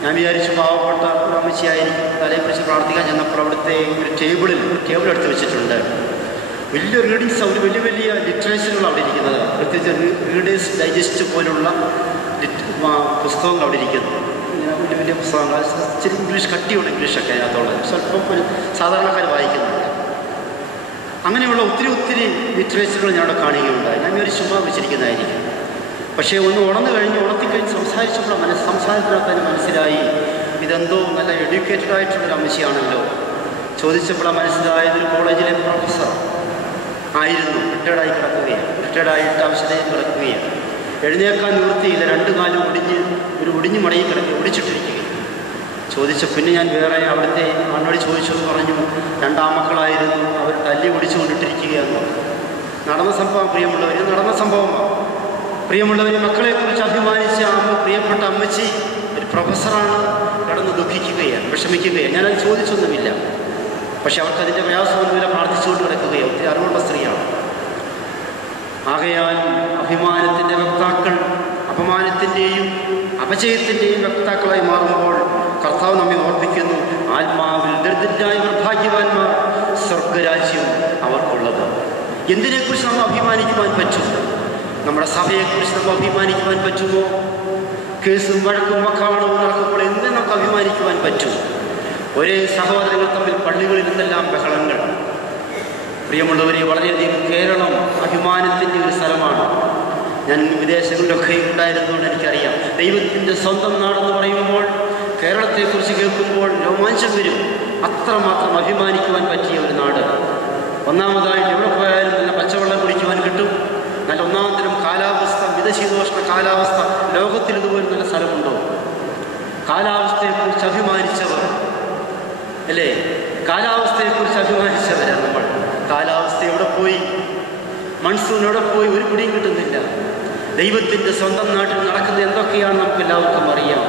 ഞാൻ വിചാരിച്ചു പാവപ്പെട്ട ഒരു അമ്മച്ചിയായിരിക്കും. തലയെക്കുറിച്ച് പ്രാർത്ഥിക്കാൻ ചെന്നപ്പോൾ അവിടുത്തെ ഒരു ടേബിൾ എടുത്ത് വെച്ചിട്ടുണ്ട്. വലിയ റീഡിങ്സ്, ഒരു വലിയ ലിറ്ററേച്ചറുകൾ അവിടെ ഇരിക്കുന്നത്. പ്രത്യേകിച്ച് റീഡേഴ്സ് ഡൈജസ്റ്റ് പോലുള്ള പുസ്തകങ്ങൾ അവിടെ ഇരിക്കുന്നു. വലിയ പുസ്തകങ്ങൾ, ഇച്ചിരി ഇംഗ്ലീഷ്, കട്ടിയുള്ള ഇംഗ്ലീഷൊക്കെ അതിനകത്തുള്ളത്, സ്വല്പം ഒരു സാധാരണക്കാർ വായിക്കുന്നുണ്ട്. അങ്ങനെയുള്ള ഒത്തിരി ലിറ്ററേച്ചറുകൾ ഞാൻ അവിടെ കാണുകയുണ്ടായി. ഞാൻ ഒരു ചുമ്മാ വെച്ചിരിക്കുന്നതായിരിക്കും. പക്ഷേ ഒന്ന് ഉണർത്തിക്കഴിഞ്ഞ് സംസാരത്തിനകത്ത് തന്നെ മനസ്സിലായി, ഇതെന്തോ നല്ല എഡ്യൂക്കേറ്റഡ് ആയിട്ടുള്ളൊരു അമ്മച്ചിയാണല്ലോ. ചോദിച്ചപ്പോൾ മനസ്സിലായത് ഒരു കോളേജിലെ പ്രൊഫസർ ആയിരുന്നു. റിട്ടയർഡായിട്ട് ആവശ്യതയിൽ കിടക്കുകയാണ്. എഴുന്നേക്കാൻ നിവൃത്തിയില്ല. 2 കാലും ഒടിഞ്ഞ് മടങ്ങി ഒടിച്ചിട്ടിരിക്കുകയാണ്. പിന്നെ ഞാൻ വേറെ അവിടുത്തെ ആളോട് ചോദിച്ചെന്ന് പറഞ്ഞു, 2 ആമക്കളായിരുന്നു, അവർ തല്ലി ഒടിച്ചു കൊണ്ടിട്ടിരിക്കുകയെന്ന് പറഞ്ഞു. നടന്ന സംഭവം നടന്ന സംഭവമാണ്. പ്രിയമുള്ളവർ, മക്കളെക്കുറിച്ച് അഭിമാനിച്ച പ്രിയപ്പെട്ട അമ്മച്ചി ഒരു പ്രൊഫസറാണ്. കിടന്ന് ദുഃഖിക്കുകയാണ്, വിഷമിക്കുകയാണ്. ഞാനത് ചോദിച്ചൊന്നുമില്ല. പക്ഷെ അവർക്കതിൻ്റെ പ്രയാസമൊന്നുമില്ല, പ്രാർത്ഥിച്ചുകൊണ്ട് കിടക്കുകയാണ്. ഒത്തിരി അറിവുള്ള സ്ത്രീയാണ്. ആകയാൽ അഭിമാനത്തിൻ്റെ വക്താക്കൾ അപമാനത്തിൻ്റെയും അപജയത്തിൻ്റെയും വക്താക്കളായി മാറുമ്പോൾ കർത്താവ് നമ്മെ ഓർപ്പിക്കുന്നു, ആത്മാവിൽ ദരിദ്രരായവർ ഭാഗ്യവാന്മാർ, സ്വർഗരാജ്യം അവർക്കുള്ളത്. എന്തിനെക്കുറിച്ച് നമ്മൾ അഭിമാനിക്കുവാൻ പറ്റും? നമ്മുടെ സഭയെക്കുറിച്ച് നമ്മൾ അഭിമാനിക്കുവാൻ പറ്റുമോ? കേസും വഴക്കും വക്കാണവും നടക്കുമ്പോൾ എന്തിനെ നമുക്ക് അഭിമാനിക്കുവാൻ പറ്റും? ഒരേ സഹോദരങ്ങൾ തമ്മിൽ പള്ളികളിൽ നിന്നെല്ലാം ബഹളങ്ങൾ. പ്രിയമുള്ളവരെ, വളരെയധികം കേരളം അഭിമാനത്തിൻ്റെ ഒരു സ്ഥലമാണ്. ഞാൻ വിദേശങ്ങളിലൊക്കെ ഉണ്ടായിരുന്നുകൊണ്ട് എനിക്കറിയാം. ദൈവത്തിൻ്റെ സ്വന്തം നാടെന്ന് പറയുമ്പോൾ, കേരളത്തെക്കുറിച്ച് കേൾക്കുമ്പോൾ രോമാഞ്ചം വരും. അത്രമാത്രം അഭിമാനിക്കുവാൻ പറ്റിയ ഒരു നാട്. ഒന്നാമതായിട്ട് എവിടെ പോയാലും നല്ല പച്ചവെള്ളം കുടിക്കുവാൻ കിട്ടും. നല്ല ഒന്നാന്തരം കാലാവസ്ഥ, മിതശീതോഷ്ണ കാലാവസ്ഥ. ലോകത്തിൽ ഇതുപോലെ നല്ല സ്ഥലമുണ്ടോ? കാലാവസ്ഥയെക്കുറിച്ച് അഭിമാനിച്ചവർ അല്ലേ? കാലാവസ്ഥയെക്കുറിച്ച് അഭിമാനിച്ചവരാണ് നമ്മൾ. കാലാവസ്ഥ എവിടെ പോയി? മൺസൂൺ എവിടെ പോയി? ഒരു പിടിയും കിട്ടുന്നില്ല. ദൈവത്തിൻ്റെ സ്വന്തം നാട്ടിൽ നടക്കുന്നത് എന്തൊക്കെയാണ് നമുക്ക് എല്ലാവർക്കും അറിയാം.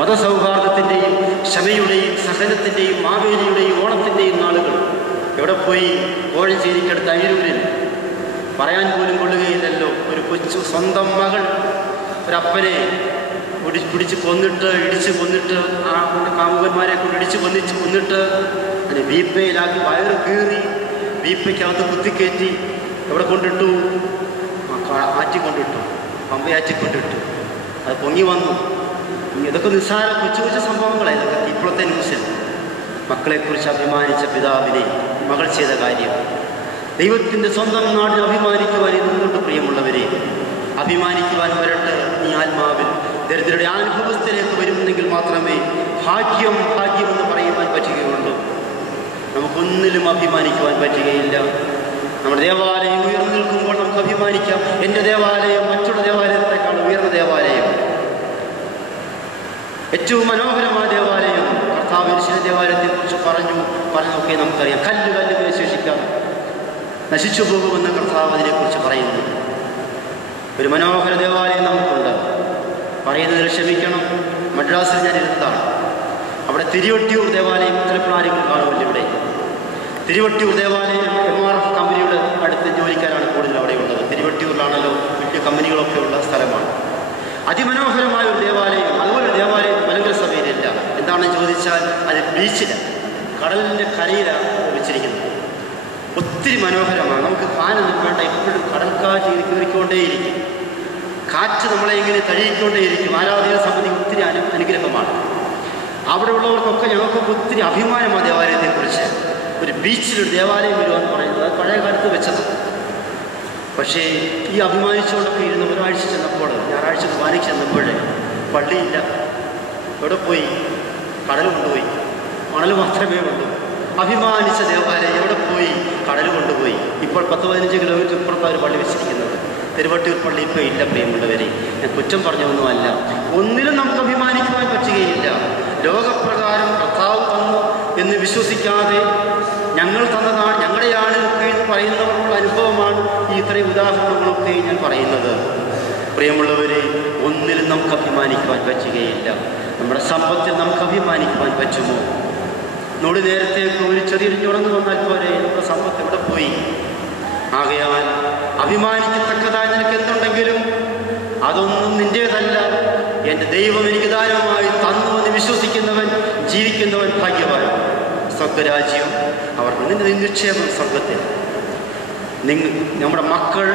മതസൗഹാർദ്ദത്തിൻ്റെയും ക്ഷമയുടെയും സഹനത്തിൻ്റെയും മാവേലിയുടെയും ഓണത്തിൻ്റെയും നാളുകൾ എവിടെ പോയി? കോഴഞ്ചേരിക്കടുത്ത് അയിരൂരിൽ പറയാൻ പോലും കൊള്ളുകയില്ലല്ലോ. ഒരു കൊച്ചു സ്വന്തം മകൾ ഒരപ്പനെ ഇടിച്ച് കൊന്നിട്ട് ആ കാമുകന്മാരെ കൊണ്ട് ഇടിച്ച് കൊന്നിട്ട് അതിനെ വീപ്പയിലാക്കി വയറ് കീറി വീപ്പയ്ക്കകത്ത് കുത്തിക്കയറ്റി എവിടെ കൊണ്ടിട്ടു? ആറ്റിക്കൊണ്ടിട്ടു, പമ്പയാറ്റിക്കൊണ്ടിട്ടു. അത് പൊങ്ങി വന്നു. ഇതൊക്കെ നിസ്സാര കൊച്ചു കൊച്ചു സംഭവങ്ങളാണ്. ഇതൊക്കെ ഇപ്പോഴത്തെ ന്യൂസിൽ മക്കളെക്കുറിച്ച് അഭിമാനിച്ച പിതാവിനെ മകൾ ചെയ്ത കാര്യം. ദൈവത്തിൻ്റെ സ്വന്തം നാടിൽ അഭിമാനിക്കുവാൻ ഇന്നുകൊണ്ട് പ്രിയമുള്ളവരെ, അഭിമാനിക്കുവാൻ വരട്ടെ ഈ ആത്മാവിൽ ദരിദ്രരുടെ അനുഭവത്തിലേക്ക് വരുന്നെങ്കിൽ മാത്രമേ ഭാഗ്യം ഭാഗ്യമെന്ന് പറയുവാൻ പറ്റുകയുള്ളൂ. നമുക്കൊന്നിലും അഭിമാനിക്കുവാൻ പറ്റുകയില്ല. നമ്മുടെ ദേവാലയം ഉയർന്നു നിൽക്കുമ്പോൾ നമുക്ക് അഭിമാനിക്കാം. എൻ്റെ ദേവാലയം മറ്റുള്ള ദേവാലയത്തെക്കാൾ ഉയർന്ന ദേവാലയം, ഏറ്റവും മനോഹരമായ ദേവാലയം. കർത്താവ് യേശുവിന്റെ ദേവാലയത്തെക്കുറിച്ച് പറഞ്ഞൊക്കെ നമുക്കറിയാം. കല്ല് കല്ല് ശേഷിക്കാം, നശിച്ചു പോകുമെന്ന് കർത്താവ് അതിനെക്കുറിച്ച് പറയുന്നു. ഒരു മനോഹര ദേവാലയം നമുക്കുണ്ട്. പറയുന്നതിൽ ക്ഷമിക്കണം, മദ്രാസിൽ ഞാൻ ഇരുന്നതാണ്. അവിടെ തിരുവട്ടിയൂർ ദേവാലയം ചിലപ്പോൾ ആരെങ്കിലും കാണുമല്ലോ. ഇവിടെ തിരുവട്ടിയൂർ ദേവാലയം MRF കമ്പനിയുടെ അടുത്ത് ജോലിക്കാരാണ് കൂടുതൽ അവിടെ ഉള്ളത്. തിരുവട്ടിയൂരിലാണല്ലോ വലിയ കമ്പനികളൊക്കെ ഉള്ള സ്ഥലമാണ്. അതിമനോഹരമായ ഒരു ദേവാലയം. അതുപോലെ ദേവാലയം മലങ്കര സഭയിലില്ല. എന്താണെന്ന് ചോദിച്ചാൽ അത് ബീച്ചിലാണ്, കടലിൻ്റെ കരയിലാണ് വെച്ചിരിക്കുന്നത്. ഒത്തിരി മനോഹരമാണ്. നമുക്ക് ഫാനൊന്നും വേണ്ട, എപ്പോഴും കടൽക്കാറ്റ് കയറിക്കൊണ്ടേയിരിക്കും. കാറ്റ് നമ്മളെ ഇങ്ങനെ തഴുകിക്കൊണ്ടേയിരിക്കും. ആരാധനയെ സംബന്ധിച്ച് ഒത്തിരി അനുഗ്രഹമാണ്. അവിടെ ഉള്ളവർക്കൊക്കെ ഞങ്ങൾക്കൊക്കെ ഒത്തിരി അഭിമാനമാണ് ദേവാലയത്തെക്കുറിച്ച്. ഒരു ബീച്ചിലൊരു ദേവാലയം വരുവാന്ന് പറയുന്നത് അത് പഴയ കാലത്ത് വെച്ചത്. പക്ഷേ ഈ അഭിമാനിച്ചുകൊണ്ടൊക്കെ ഇരുന്ന് ഒരാഴ്ച ചെന്നപ്പോൾ, ഞായറാഴ്ച കുർബാനയ്ക്ക് ചെന്നപ്പോൾ പള്ളിയില്ല. എവിടെ പോയി? കടൽ കൊണ്ടുപോയി. മണൽ മാത്രമേ ഉള്ളൂ. അഭിമാനിച്ച ദേവാലയം എവിടെ പോയി? കടൽ കൊണ്ടുപോയി. ഇപ്പോൾ 10-15 കിലോമീറ്റർ ഇപ്പുറത്താണ് ഒരു പള്ളി വെച്ചിരിക്കുന്നത്. തിരുവട്ടിയൂർ പള്ളി ഇപ്പോൾ ഇല്ല പ്രിയമുള്ളവരെ. ഞാൻ കുറ്റം പറഞ്ഞൊന്നുമല്ല. ഒന്നിലും നമുക്ക് അഭിമാനിക്കുവാൻ പറ്റുകയില്ല. ലോകപ്രകാരം കർത്താവ് തന്നു എന്ന് വിശ്വസിക്കാതെ ഞങ്ങൾ തന്നതാണ്, ഞങ്ങളുടെയാണ് ഒക്കെ എന്ന് പറയുന്നവർക്കുള്ള അനുഭവമാണ് ഈ ഇത്രയും ഉദാഹരണങ്ങളൊക്കെ ഞാൻ പറയുന്നത്. പ്രിയമുള്ളവരെ, ഒന്നിലും നമുക്ക് അഭിമാനിക്കുവാൻ പറ്റുകയില്ല. നമ്മുടെ സമ്പത്തിൽ നമുക്ക് അഭിമാനിക്കുവാൻ പറ്റുമോ? നോട് നേരത്തേക്ക് ഒരു ചെറിയൊരു ചുടങ്ങ് വന്നാൽ പോരെ, നമ്മുടെ സമ്പത്ത് എവിടെ പോയി? ആകയാൽ അഭിമാനിക്കത്തക്കതായ നിനക്ക് എന്തുണ്ടെങ്കിലും അതൊന്നും നിൻ്റേതല്ല, എൻ്റെ ദൈവം എനിക്ക് ദാനമായി തന്നുവെന്ന് വിശ്വസിക്കുന്നവൻ ജീവിക്കുന്നവൻ ഭാഗ്യവാൻ. സ്വർഗരാജ്യം അവർക്ക് നിക്ഷേപം സ്വർഗത്തിൽ. നമ്മുടെ മക്കൾ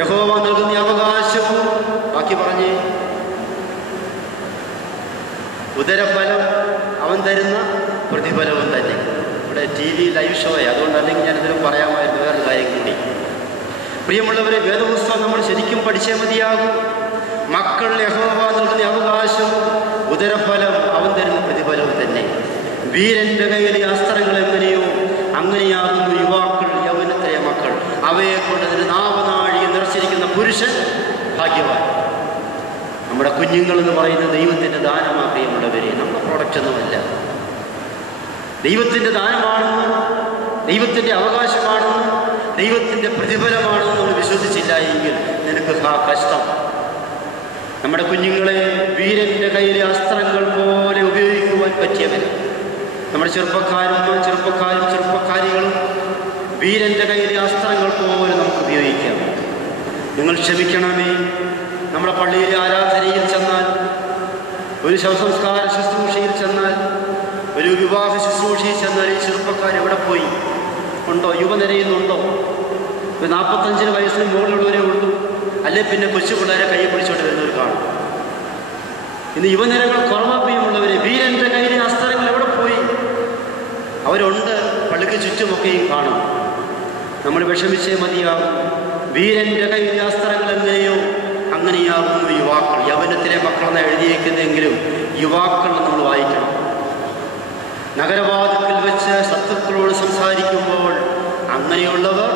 യഹോവ നൽകുന്ന അവകാശവും ബാക്കി പറഞ്ഞ് ഉദരഫലം അവൻ തരുന്ന പ്രതിഫലവും തന്നെ. ഇവിടെ TV ലൈവ് ഷോയെ, അതുകൊണ്ട് അല്ലെങ്കിൽ ഞാനിതിലും പറയാമായിരുന്നു വേറൊരു കാര്യം കൂടി. പ്രിയമുള്ളവരെ, വേദപുസ്തകം നമ്മൾ ശരിക്കും പഠിച്ചേ മതിയാകും. മക്കൾ യഹോവ നൽകുന്ന അവകാശവും ഉദരഫലം അവൻ തരുന്ന പ്രതിഫലവും തന്നെ. വീരന്റെ കയ്യിലെ അസ്ത്രങ്ങൾ എങ്ങനെയോ അങ്ങനെയാകുന്നു യുവാക്കൾ, യൗവനത്തിലെ മക്കൾ. അവയെ കൊണ്ട് അതിന് നാവനാഴിയെ നിറച്ചിരിക്കുന്ന പുരുഷൻ ഭാഗ്യവാൻ. നമ്മുടെ കുഞ്ഞുങ്ങൾ എന്ന് പറയുന്നത് ദൈവത്തിൻ്റെ ദാനമാണ് പ്രിയമുള്ളവരെ, നമ്മുടെ പ്രോഡക്റ്റ് ഒന്നുമല്ല. ദൈവത്തിൻ്റെ ദാനമാണെന്ന്, ദൈവത്തിൻ്റെ അവകാശമാണെന്ന്, ദൈവത്തിൻ്റെ പ്രതിഫലമാണെന്ന് നമ്മൾ വിശ്വസിച്ചില്ല എങ്കിൽ നിനക്ക് കഷ്ടം. നമ്മുടെ കുഞ്ഞുങ്ങളെ വീരൻ്റെ കയ്യിലെ അസ്ത്രങ്ങൾ പോലെ ഉപയോഗിക്കുവാൻ പറ്റിയവർ. നമ്മുടെ ചെറുപ്പക്കാരികളും വീരൻ്റെ കയ്യിലെ അസ്ത്രങ്ങൾ പോലെ നമുക്ക് ഉപയോഗിക്കാം. നിങ്ങൾ ക്ഷമിക്കണമേ, നമ്മുടെ പള്ളിയിലെ ആരാധനയിൽ ചെന്നാൽ, ഒരു ശവസംസ്കാര ശുശ്രൂഷയിൽ ചെന്നാൽ, ഒരു വിവാഹ ശുശ്രൂഷയിൽ ചെന്നാൽ ഈ ചെറുപ്പക്കാർ എവിടെ പോയി? ഉണ്ടോ? യുവനിരയുന്നുണ്ടോ? ഒരു 45 വയസ്സിന് മുകളിലുള്ളവരെ ഉള്ളൂ. അല്ലെ പിന്നെ കൊച്ചു പിള്ളേരെ കയ്യിൽ പിടിച്ചോണ്ട് വരുന്നവർ കാണും. ഇന്ന് യുവനിരകൾ കുറവാപ്പിയുമുള്ളവരെ. വീരൻ്റെ കയ്യിലെ അസ്ത്രങ്ങൾ എവിടെ പോയി? അവരുണ്ട്, പള്ളിക്ക് ചുറ്റുമൊക്കെയും കാണും. നമ്മൾ വിഷമിച്ചേ മതിയാകും. വീരൻ്റെ കയ്യിലെ അസ്ത്രങ്ങൾ എങ്ങനെയോ അങ്ങനെയാകുന്നു യുവാക്കൾ. യൗവനത്തിലെ മക്കളെന്ന് എഴുതിയേക്കുന്നെങ്കിലും യുവാക്കൾ നമ്മൾ വായിക്കണം. നഗരവാതിൽക്കൽ വെച്ച് ശത്രുക്കളോട് സംസാരിക്കുമ്പോൾ അങ്ങനെയുള്ളവർ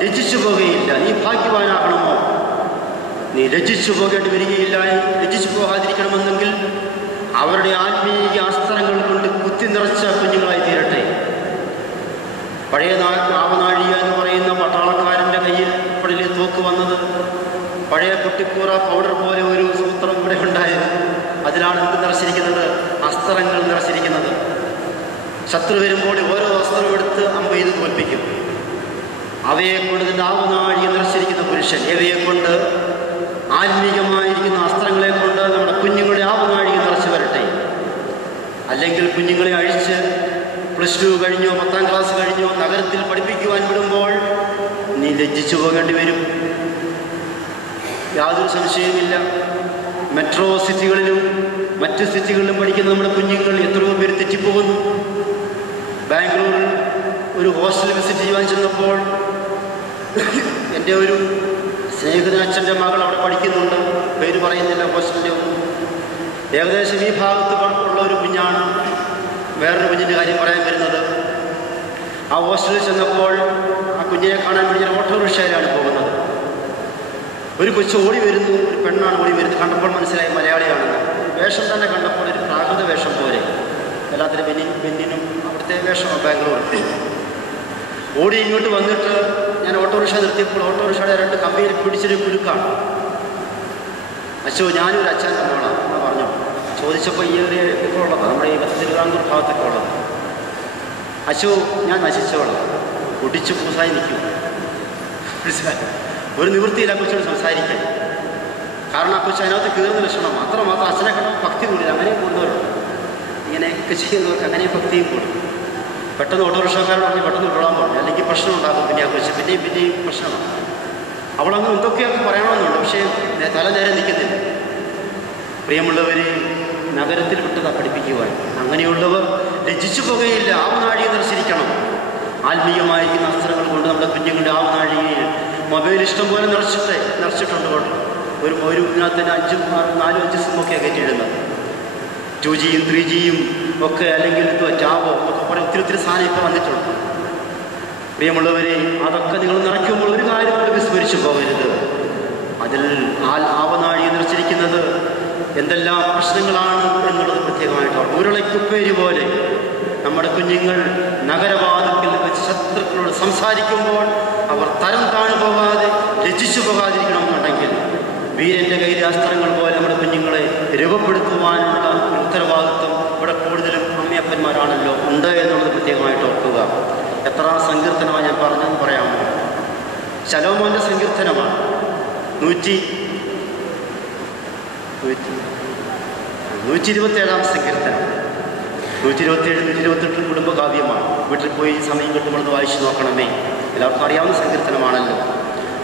ലജ്ജിച്ചു പോകുകയില്ല. നീ ഭാഗ്യവാനാകണമോ? നീ ലജ്ജിച്ചു പോകേണ്ടി വരികയില്ല. ലജ്ജിച്ചു പോകാതിരിക്കണമെന്നെങ്കിൽ അവരുടെ ആത്മീയ അസ്ത്രങ്ങൾ കൊണ്ട് കുത്തി നിറച്ച കുഞ്ഞുങ്ങളായി തീരട്ടെ. പഴയ നാവനാഴിക എന്ന് പറയുന്ന പട്ടാളക്കാരൻ്റെ കയ്യിൽ ഇപ്പോഴേ തോക്ക് വന്നത്. പഴയ കുട്ടിക്കൂറ പൗഡർ പോലെ ഒരു സൂത്രം ഇവിടെ ഉണ്ടായിരുന്നു. അതിലാണ് എന്ത് നിറച്ചിരിക്കുന്നത്? അസ്ത്രങ്ങൾ നിറച്ചിരിക്കുന്നത്. ശത്രു വരുമ്പോൾ ഓരോ അസ്ത്രവും എടുത്ത് അമ്പ ചെയ്ത് തോൽപ്പിക്കും. അവയെ കൊണ്ട് നാവനാഴിക നിറച്ചിരിക്കുന്ന പുരുഷൻ, ഇവയെ കൊണ്ട് ആത്മീകമായിരിക്കുന്ന അസ്ത്രങ്ങളെ കൊണ്ട് നമ്മുടെ കുഞ്ഞുങ്ങളുടെ ആവനാഴിക നിറച്ച് വരട്ടെ. അല്ലെങ്കിൽ കുഞ്ഞുങ്ങളെ അഴിച്ച് +2 കഴിഞ്ഞോ 10ാം ക്ലാസ് കഴിഞ്ഞോ നഗരത്തിൽ പഠിപ്പിക്കുവാൻ വിടുമ്പോൾ നീ ലജ്ജിച്ചു പോകേണ്ടി വരും. യാതൊരു സംശയവുമില്ല. മെട്രോ സിറ്റികളിലും മറ്റ് സിറ്റികളിലും പഠിക്കുന്ന നമ്മുടെ കുഞ്ഞുങ്ങൾ എത്രയോ പേര് തെറ്റിപ്പോകുന്നു. ബാംഗ്ലൂരിൽ ഒരു ഹോസ്റ്റൽ വിസിറ്റ് ചെയ്യാൻ ചെന്നപ്പോൾ എൻ്റെ ഒരു സ്നേഹിതൻ അച്ഛൻ്റെ മകൾ അവിടെ പഠിക്കുന്നുണ്ട്. പേര് പറയുന്നില്ല ഹോസ്റ്റലിൻ്റെ ഒന്നും. ഏകദേശം ഈ ഭാഗത്ത് ഉള്ള ഒരു കുഞ്ഞാണ്. വേറൊരു കുഞ്ഞിൻ്റെ കാര്യം പറയാൻ വരുന്നത്. ആ ഹോസ്റ്റലിൽ ചെന്നപ്പോൾ ആ കുഞ്ഞിനെ കാണാൻ വേണ്ടി ഞാൻ ഓട്ടോറിക്ഷയിലാണ് പോകുന്നത്. ഒരു കൊച്ചു ഓടി വരുന്നു. ഒരു പെണ്ണാണ് ഓടി വരുന്നത്. കണ്ടപ്പോൾ മനസ്സിലായി മലയാളിയാണെന്ന്. വേഷം തന്നെ കണ്ടപ്പോൾ ഒരു പ്രാകൃത വേഷം പോലെ, എല്ലാത്തിനും ബെന്നിനും അവിടുത്തെ വേഷമാണ് ബാംഗ്ലൂർ. ഓടി ഇങ്ങോട്ട് വന്നിട്ട് ഞാൻ ഓട്ടോറിക്ഷ നിർത്തിയപ്പോൾ ഓട്ടോറിക്ഷയുടെ 2 കമ്പിയിൽ പിടിച്ചൊരു കുലുക്കാണ്. അച്ഛോ ഞാനൊരു അച്ഛൻ്റെ മോളാണ് എന്ന് പറഞ്ഞു. ചോദിച്ചപ്പോൾ ഈ ഏരിയ ഇപ്പോൾ ഉള്ളത് നമ്മുടെ ഈ തിരുവിതാംകൂർ ഭാഗത്തൊക്കെ ഉള്ളത്. അച്ഛോ ഞാൻ നശിച്ചോളാം, ഒടിച്ചു പൂസായി നിൽക്കും. ഒരു നിവൃത്തിയില്ല ആ കൊച്ചോട് സംസാരിക്കാൻ. കാരണം ആ കൊച്ചു അതിനകത്ത് കീറുന്ന ലക്ഷണം മാത്രം അച്ഛനെ കണ്ട ഭക്തി കൂടില്ല. അങ്ങനെയും കൂടുതലുണ്ട്. ഇങ്ങനെയൊക്കെ ചെയ്യുന്നവർക്ക് അങ്ങനെ ഭക്തിയും കൂടും. പെട്ടെന്ന് ഓട്ടോറിക്ഷക്കാരോട് പെട്ടെന്ന് വിടാൻ പറഞ്ഞു, അല്ലെങ്കിൽ പ്രശ്നം ഉണ്ടാകും. പിന്നെ ആ കൊച്ചു പിന്നെയും പ്രശ്നമാണ്. അവളങ്ങ് എന്തൊക്കെയൊക്കെ പറയണമെന്നുണ്ട്, പക്ഷേ തല നേരെ നിൽക്കുന്നില്ല. പ്രിയമുള്ളവർ, നഗരത്തിൽ വിട്ടതാ പഠിപ്പിക്കുവാൻ. അങ്ങനെയുള്ളവർ ലജ്ജിച്ചു പോകുകയില്ല. ആവനാഴിയെ ദർശിക്കണം. ആത്മീയമായിരിക്കുന്ന അസ്ത്രങ്ങൾ കൊണ്ട് നമ്മുടെ കുഞ്ഞുങ്ങളുടെ ആവനാഴികയിൽ മൊബൈൽ ഇഷ്ടം പോലെ നിറച്ചിട്ടുണ്ട്. ഒരു ഇതിനകത്ത് 4-5 സിമ്മൊക്കെ കയറ്റിയിടുന്നത്. 2Gയും 3Gയും ഒക്കെ, അല്ലെങ്കിൽ ടാബോ ഒക്കെ കുറേ ഒത്തിരി സാധനം ഇപ്പോൾ വന്നിട്ടുണ്ട്. പ്രിയമുള്ളവരെ, അതൊക്കെ നിങ്ങൾ നിറയ്ക്കുമ്പോൾ ഒരു കാര്യം കൊണ്ട് വിസ്മരിച്ചു പോകരുത്. അതിൽ ആവനാഴിയെ നിറച്ചിരിക്കുന്നത് എന്തെല്ലാം പ്രശ്നങ്ങളാണ് എന്നുള്ളത് പ്രത്യേകമായിട്ട്. ഉരുളക്കുപ്പേരി പോലെ നമ്മുടെ കുഞ്ഞുങ്ങൾ നഗരവാദത്തിൽ വെച്ച് ശത്രുക്കളോട് സംസാരിക്കുമ്പോൾ അവർ തരം താണു പോകാതെ ലജ്ജിച്ചു പോകാതിരിക്കണമെന്നുണ്ടെങ്കിൽ വീരൻ്റെ കയ്യിലെ അസ്ത്രങ്ങൾ പോലെ നമ്മുടെ കുഞ്ഞുങ്ങളെ രൂപപ്പെടുത്തുവാനുള്ള ഉത്തരവാദിത്വം ഇവിടെ കൂടുതലും അമ്മയപ്പന്മാരാണല്ലോ ഉണ്ട് എന്നുള്ളത് പ്രത്യേകമായിട്ട് ഓർക്കുക. എത്ര സങ്കീർത്തനമാണ് ഞാൻ പറഞ്ഞെന്ന് പറയാമോ? ശലോമോൻ്റെ സങ്കീർത്തനമാണ് 127 സങ്കീർത്തനം. 127, 128 കുടുംബകാവ്യമാണ്. വീട്ടിൽ പോയി സമയം കിട്ടുമ്പോൾ വായിച്ചു നോക്കണമേ. എല്ലാവർക്കും അറിയാവുന്ന സങ്കീർത്തനമാണല്ലോ.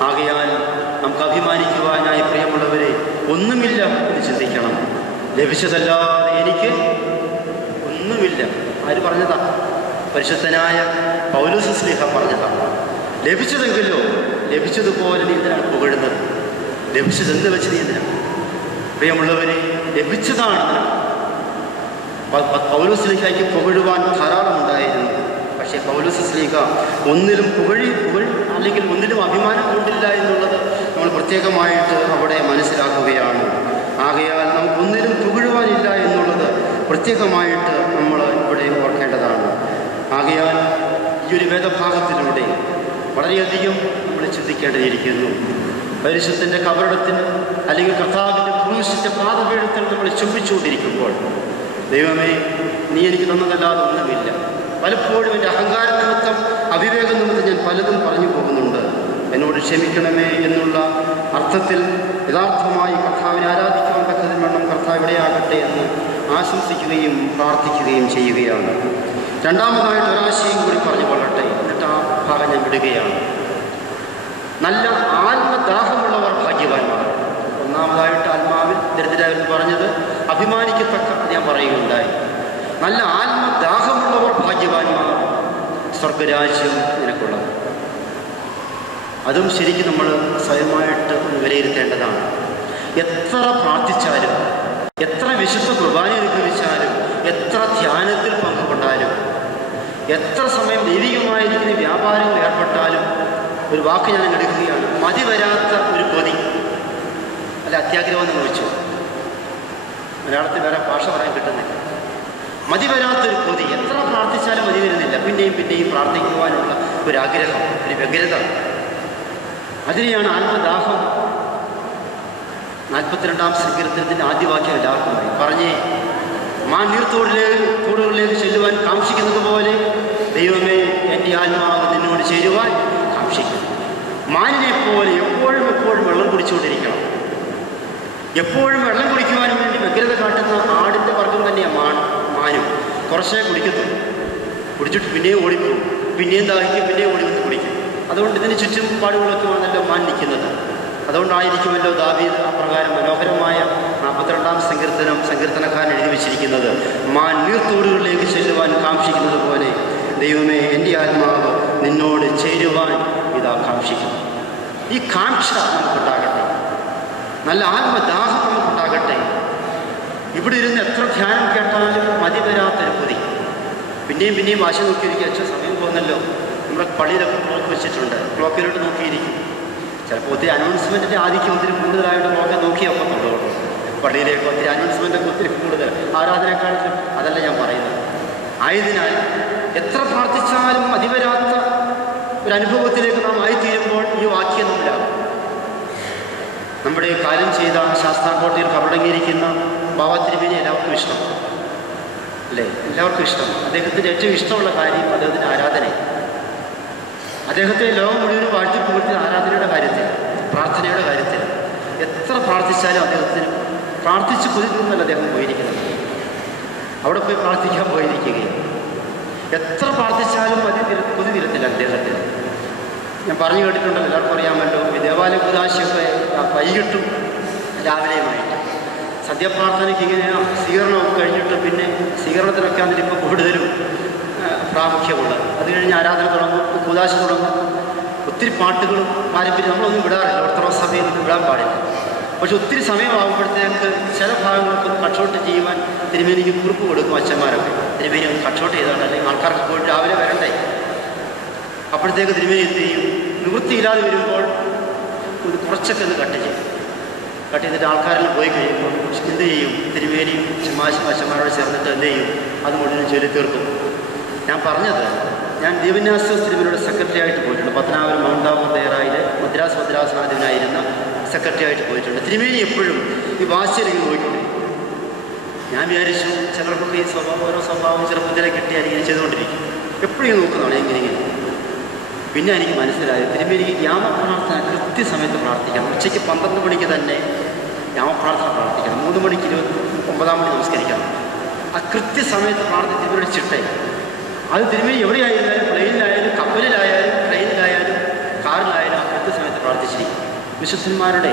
ആകയാൽ നമുക്ക് അഭിമാനിക്കുവാനായി പ്രിയമുള്ളവരെ ഒന്നുമില്ല എന്ന് ചിന്തിക്കണം. ലഭിച്ചതല്ലാതെ എനിക്ക് ഒന്നുമില്ല. ആര് പറഞ്ഞതാ? പരിശുദ്ധനായ പൗലോസ് ശ്ലീഹ പറഞ്ഞതാണ്. ലഭിച്ചതെങ്കിലോ ലഭിച്ചതുപോലെ നീ എന്തിനാണ് പുകഴുന്നത്? ലഭിച്ചതെന്ന് വെച്ച് നീ എന്തിനാണ്? പ്രിയമുള്ളവരെ, ലഭിച്ചതാണ്. പൗലോസ് ശ്ലീഹയ്ക്ക് പുകഴുവാൻ ധാരാളം ഉണ്ടായിരുന്നു. പക്ഷേ പൗലോസ് ശ്ലീഹ ഒന്നിലും പുകഴി അല്ലെങ്കിൽ ഒന്നിലും അഭിമാനം കൊണ്ടില്ല എന്നുള്ളത് നമ്മൾ പ്രത്യേകമായിട്ട് അവിടെ മനസ്സിലാക്കുകയാണ്. ആകയാൽ നമുക്കൊന്നിലും പുകഴുവാനില്ല എന്നുള്ളത് പ്രത്യേകമായിട്ട് നമ്മൾ ഇവിടെ ഓർക്കേണ്ടതാണ്. ആകയാൽ ഈ ഒരു വേദഭാഗത്തിലൂടെ വളരെയധികം നമ്മൾ ചിന്തിക്കേണ്ടിയിരിക്കുന്നു. പരിശുദ്ധൻ്റെ കബറിടത്തിന് അല്ലെങ്കിൽ കർത്താവിൻ്റെ ക്രൂശിൻ്റെ പാദപീഠത്തിൽ നമ്മൾ ചുംബിച്ചുകൊണ്ടിരിക്കുമ്പോൾ, ദൈവമേ, നീ എനിക്ക് തന്നതല്ലാതെ ഒന്നുമില്ല. പലപ്പോഴും എൻ്റെ അഹങ്കാര നിമിത്തം, അവിവേക നിമിത്തം ഞാൻ പലതും പറഞ്ഞു പോകുന്നുണ്ട്. എന്നോട് ക്ഷമിക്കണമേ എന്നുള്ള അർത്ഥത്തിൽ യഥാർത്ഥമായി കർത്താവിനെ ആരാധിക്കാൻ തക്കതിൽ വേണം കർത്താവ് ഇവിടെയാകട്ടെ എന്ന് ആശംസിക്കുകയും പ്രാർത്ഥിക്കുകയും ചെയ്യുകയാണ്. രണ്ടാമതായിട്ട് ഒരാശയം കൂടി പറഞ്ഞു കൊള്ളട്ടെ, എന്നിട്ട് ആ ഭാഗം ഞാൻ വിടുകയാണ്. നല്ല ആത്മദാഹമുള്ളവർ ഭാഗ്യവാന്മാർ. ഒന്നാമതായിട്ട് ആത്മാവിൽ ദരിദ്രരെന്ന് പറഞ്ഞത് അഭിമാനിക്കത്തക്ക ഞാൻ പറയുകയുണ്ടായി. നല്ല ആത്മദാഹമുള്ളവർ ഭാഗ്യവാന്മാർ, സ്വർഗരാജ്യം നിനക്കുള്ളത്. അതും ശരിക്കും നമ്മൾ സ്വയമായിട്ട് വിലയിരുത്തേണ്ടതാണ്. എത്ര പ്രാർത്ഥിച്ചാലും, എത്ര വിശുദ്ധ കുർബാന അനുഭവിച്ചാലും, എത്ര ധ്യാനത്തിൽ പങ്കുകൊണ്ടാലും, എത്ര സമയം ദൈവികമായിരിക്കുന്ന വ്യാപാരങ്ങൾ ഏർപ്പെട്ടാലും, ഒരു വാക്ക് ഞാൻ എടുക്കുകയാണ്, മതി വരാത്ത ഒരു കൊതി, അല്ല അത്യാഗ്രഹം എന്ന് ചോദിച്ചു. മലയാളത്തിൽ വേറെ ഭാഷ പറയാൻ കിട്ടുന്നില്ല. മതി വരാത്തൊരു കൊതി, എത്ര പ്രാർത്ഥിച്ചാലും മതി വരുന്നില്ല. പിന്നെയും പ്രാർത്ഥിക്കുവാനുള്ള ഒരാഗ്രഹം, ഒരു വ്യഗ്രത, അതിനെയാണ് ആത്മദാഹം. 42-ാം സങ്കീർത്തനത്തിൻ്റെ ആദ്യവാക്യം എല്ലാവർക്കും പറഞ്ഞേ, മാൻ നീർത്തോടുകളിലേക്ക് ചെല്ലുവാൻ കാക്ഷിക്കുന്നത് പോലെ ദൈവമേ, എൻ്റെ ആത്മാവ് നിന്നോട് ചേരുവാൻ കാക്ഷിക്കുന്നു. മാനിനെ പോലെ എപ്പോഴും വെള്ളം കുടിച്ചുകൊണ്ടിരിക്കണം. എപ്പോഴും വെള്ളം കുടിക്കുവാൻ വേണ്ടി വ്യഗ്രത കാട്ടുന്ന ആടിൻ്റെ വർഗം തന്നെയാണ് മാനും. കുറച്ചേ കുടിക്കത്തുള്ളൂ. കുടിച്ചിട്ട് പിന്നെയും ഓടിപ്പോകും, പിന്നെയും ദാഹിക്കും, പിന്നെയും ഓടി വന്ന് കുടിക്കും. അതുകൊണ്ട് ഇതിന് ചുറ്റുപാടുകളൊക്കെയാണല്ലോ മാൻ നിൽക്കുന്നത്. അതുകൊണ്ടായിരിക്കുമല്ലോ ദാവീദ് അപ്രകാരം മനോഹരമായ 42-ാം സങ്കീർത്തനക്കാരൻ എഴുതി വെച്ചിരിക്കുന്നത്, മാൻ നീർത്തോടുകളിലേക്ക് ചെല്ലുവാൻ കാക്ഷിക്കുന്നത് പോലെ ദൈവമേ എൻ്റെ ആത്മാവ് നിന്നോട് ചേരുവാൻ ഇതാ കാക്ഷിക്കുന്നു. ഈ കാക്ഷ നമുക്കുണ്ടാകട്ടെ, നല്ല ആത്മദാഹം നമുക്കുണ്ടാകട്ടെ. ഇവിടെ ഇരുന്ന് എത്ര ധ്യാനം കേട്ടാലും മതി വരാത്തൊരു കൊതി. പിന്നെയും വാശി നോക്കിയിരിക്കുക, അച്ഛൻ സമയം പോകുന്നല്ലോ. നമ്മുടെ പള്ളിയിലൊക്കെ ക്ലോക്ക് വെച്ചിട്ടുണ്ട്, ക്ലോക്കിലോട്ട് നോക്കിയിരിക്കും. ചിലപ്പോൾ ഒത്തിരി അനൗൺസ്മെൻറ്റിൻ്റെ ആധിക്യം ഒത്തിരി കൂടുതലായിട്ട് ക്ലോക്കെ നോക്കിയൊക്കെ കൊണ്ടുപോകും. പള്ളിയിലേക്ക് ഒത്തിരി അനൗൺസ്മെൻറ്റൊക്കെ ഒത്തിരി കൂടുതൽ ആരാധനക്കാലത്തും അതല്ല ഞാൻ പറയുന്നത്. ആയതിനാൽ എത്ര പ്രാർത്ഥിച്ചാലും മതിവരാത്ത ഒരു അനുഭവത്തിലേക്ക് നാം ആയിത്തീരുമ്പോൾ ഈ വാക്യം നമ്മിലാകും. നമ്മുടെ കാര്യം ചെയ്ത ശാസ്താംകോട്ടയിൽ കബറടങ്ങിയിരിക്കുന്ന ബാബാ തിരുമേനി എല്ലാവർക്കും ഇഷ്ടം അല്ലേ? എല്ലാവർക്കും ഇഷ്ടം. അദ്ദേഹത്തിൻ്റെ ഏറ്റവും ഇഷ്ടമുള്ള കാര്യം അദ്ദേഹത്തിൻ്റെ ആരാധന. അദ്ദേഹത്തെ ലോകം മുഴുവനും വാഴ്ത്തിപ്പുകഴ്ത്തിയ ആരാധനയുടെ കാര്യത്തിൽ, പ്രാർത്ഥനയുടെ കാര്യത്തിൽ എത്ര പ്രാർത്ഥിച്ചാലും അദ്ദേഹത്തിന് പ്രാർത്ഥിച്ച് കൊതിക്കുന്നല്ല അദ്ദേഹം പോയിരിക്കുന്നത്. അവിടെ പോയി പ്രാർത്ഥിക്കാൻ പോയിരിക്കുകയും എത്ര പ്രാർത്ഥിച്ചാലും കൊതി തീരത്തില്ല അദ്ദേഹത്തിന്. ഞാൻ പറഞ്ഞു കേട്ടിട്ടുണ്ടല്ലോ, എല്ലാവർക്കും അറിയാമല്ലോ, ഈ ദേവാലയ കുദാശയൊക്കെ വൈകിട്ടും രാവിലെയുമായിട്ട് സദ്യപ്രാർത്ഥനയ്ക്ക് ഇങ്ങനെ സ്വീകരണമൊക്കെ കഴിഞ്ഞിട്ട് പിന്നെ സ്വീകരണത്തിനൊക്കെ അതിലിപ്പോൾ കൂടുതലും പ്രാമുഖ്യമുള്ളത്. അത് കഴിഞ്ഞ് ആരാധന തുടങ്ങും, കുദാശ തുടങ്ങും, ഒത്തിരി പാട്ടുകളും പാരമ്പര്യം നമ്മളൊന്നും വിടാറില്ല. ഓർത്തഡോക്സ് സഭയിൽ ഒന്നും വിടാൻ പാടില്ല. പക്ഷെ ഒത്തിരി സമയമാകുമ്പോഴത്തേക്ക് ചില ഭാഗങ്ങൾക്കൊന്ന് കട്ട്ഷോട്ട് ചെയ്യുവാൻ തിരുമേനിക്ക് കുറിപ്പ് കൊടുക്കും അച്ഛന്മാരൊക്കെ. തിരുമേനി ഒന്ന് കട്ട്ഷോട്ട് ചെയ്താണ്, അല്ലെങ്കിൽ ആൾക്കാർക്ക് പോയിട്ട് രാവിലെ വരണ്ടേ. അപ്പോഴത്തേക്ക് തിരുമേനി എന്ത് ചെയ്യും, നിവൃത്തിയില്ലാതെ വരുമ്പോൾ കുറച്ചൊക്കെ ഒന്ന് കട്ട് ചെയ്തിട്ട് ആൾക്കാരെല്ലാം പോയി കഴിയുമ്പോൾ എന്ത് ചെയ്യും, തിരുമേനിയും അച്ഛന്മാരോട് ചേർന്നിട്ട് എന്ത് ചെയ്യും, അത് മുഴുവൻ ചൊല്ലി തീർക്കും. ഞാൻ പറഞ്ഞത്, ഞാൻ ദീപന്യാസ തിരുമേനിയുടെ സെക്രട്ടറി ആയിട്ട് പോയിട്ടുണ്ട്. പത്തനാപുരം മൗണ്ട് ആബൂർ ദേറായിൽ മദ്രാസനാധിപനായിരുന്ന സെക്രട്ടറി ആയിട്ട് പോയിട്ടുണ്ട്. തിരുമേനി എപ്പോഴും ഈ ഭാഷയിലേക്ക് പോയിക്കൊണ്ടിരിക്കും. ഞാൻ വിചാരിച്ചു ചിലർക്കൊക്കെ ഈ ഓരോ സ്വഭാവം ചെറുപ്പത്തിലെ കിട്ടിയായിരിക്കും ചെയ്തുകൊണ്ടിരിക്കും. എപ്പോഴും നോക്കുന്നതാണ് ഇങ്ങനെ. പിന്നെ എനിക്ക് മനസ്സിലായി, തിരുമേനിക്ക് യാമപ്രാർത്ഥന കൃത്യസമയത്ത് പ്രാർത്ഥിക്കണം. ഉച്ചയ്ക്ക് 12 മണിക്ക് തന്നെ യാമപ്രാർത്ഥന പ്രാർത്ഥിക്കണം. 3 മണിക്ക് 29-ാം മണി നമസ്കരിക്കണം. ആ കൃത്യസമയത്ത് പ്രാർത്ഥിക്കുന്നവരുടെ ചിട്ടയാണ്. അത് തിരുമേനി എവിടെയായിരുന്നാലും, പ്ലെയിനിലായാലും കപ്പലിലായാലും ട്രെയിനിലായാലും കാറിലായാലും ആ കൃത്യസമയത്ത് പ്രാർത്ഥിച്ചിരിക്കും. വിശുദ്ധന്മാരുടെ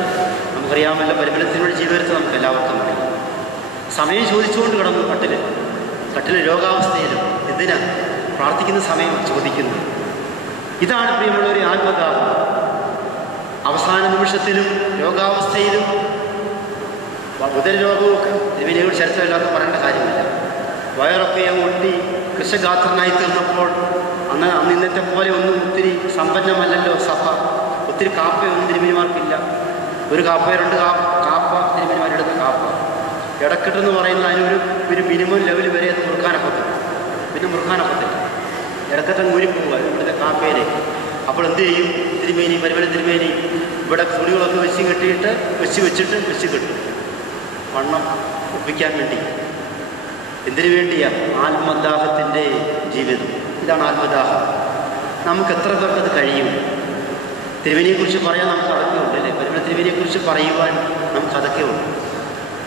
നമുക്കറിയാമല്ലോ, പരിമളത്തിനോട് ജീവിതത്തിൽ നമുക്ക് എല്ലാവർക്കും അറിയാം. സമയം ചോദിച്ചുകൊണ്ട് കിടന്നു കട്ടിൽ രോഗാവസ്ഥയിലും എന്തിനാ പ്രാർത്ഥിക്കുന്ന സമയം ചോദിക്കുന്നു. ഇതാണ് പ്രിയമുള്ളവരെ ആത്മദാഹം. അവസാന നിമിഷത്തിലും രോഗാവസ്ഥയിലും ഉദരരോഗമൊക്കെ തിരുമേനിയുടെ ചരിത്രം എല്ലാവർക്കും പറയേണ്ട കാര്യമില്ല. വയറൊക്കെ ഒട്ടി കൃഷഗാത്രനായി തീർന്നപ്പോൾ അന്ന് ഇന്നത്തെ പോലെ ഒന്നും ഒത്തിരി സമ്പന്നമല്ലല്ലോ സഭ. ഒത്തിരി കാപ്പയൊന്നും തിരുമേനിമാർക്കില്ല. ഒരു കാപ്പയോ 2 കാപ്പ തിരുമേനിമാരെടുത്ത കാപ്പ. ഇടക്കെട്ടെന്ന് പറയുന്നത് അതിനൊരു മിനിമം ലെവൽ വരെ അത് പിന്നെ മുറുക്കാനൊക്കത്തില്ല. ഇടക്കത്തങ്ങ് ഊരിപ്പോവുക ഇവിടുത്തെ കാപ്പയിലെ. അപ്പോൾ എന്ത് ചെയ്യും പരിമല തിരുമേനി ഇവിടെ തുണികളൊക്കെ വെച്ച് കെട്ടും. വണ്ണം ഒപ്പിക്കാൻ വേണ്ടി. എന്തിനു വേണ്ടിയാണ്? ആത്മദാഹത്തിൻ്റെ ജീവിതം. ഇതാണ് ആത്മദാഹം. നമുക്ക് എത്ര പേർക്കത് കഴിയും? തിരുമേനിയെക്കുറിച്ച് പറയാൻ നമുക്ക് അതൊക്കെ ഉണ്ട് അല്ലേ? പരിമല തിരുമേനിയെക്കുറിച്ച് പറയുവാൻ നമുക്ക് അതൊക്കെ ഉണ്ട്.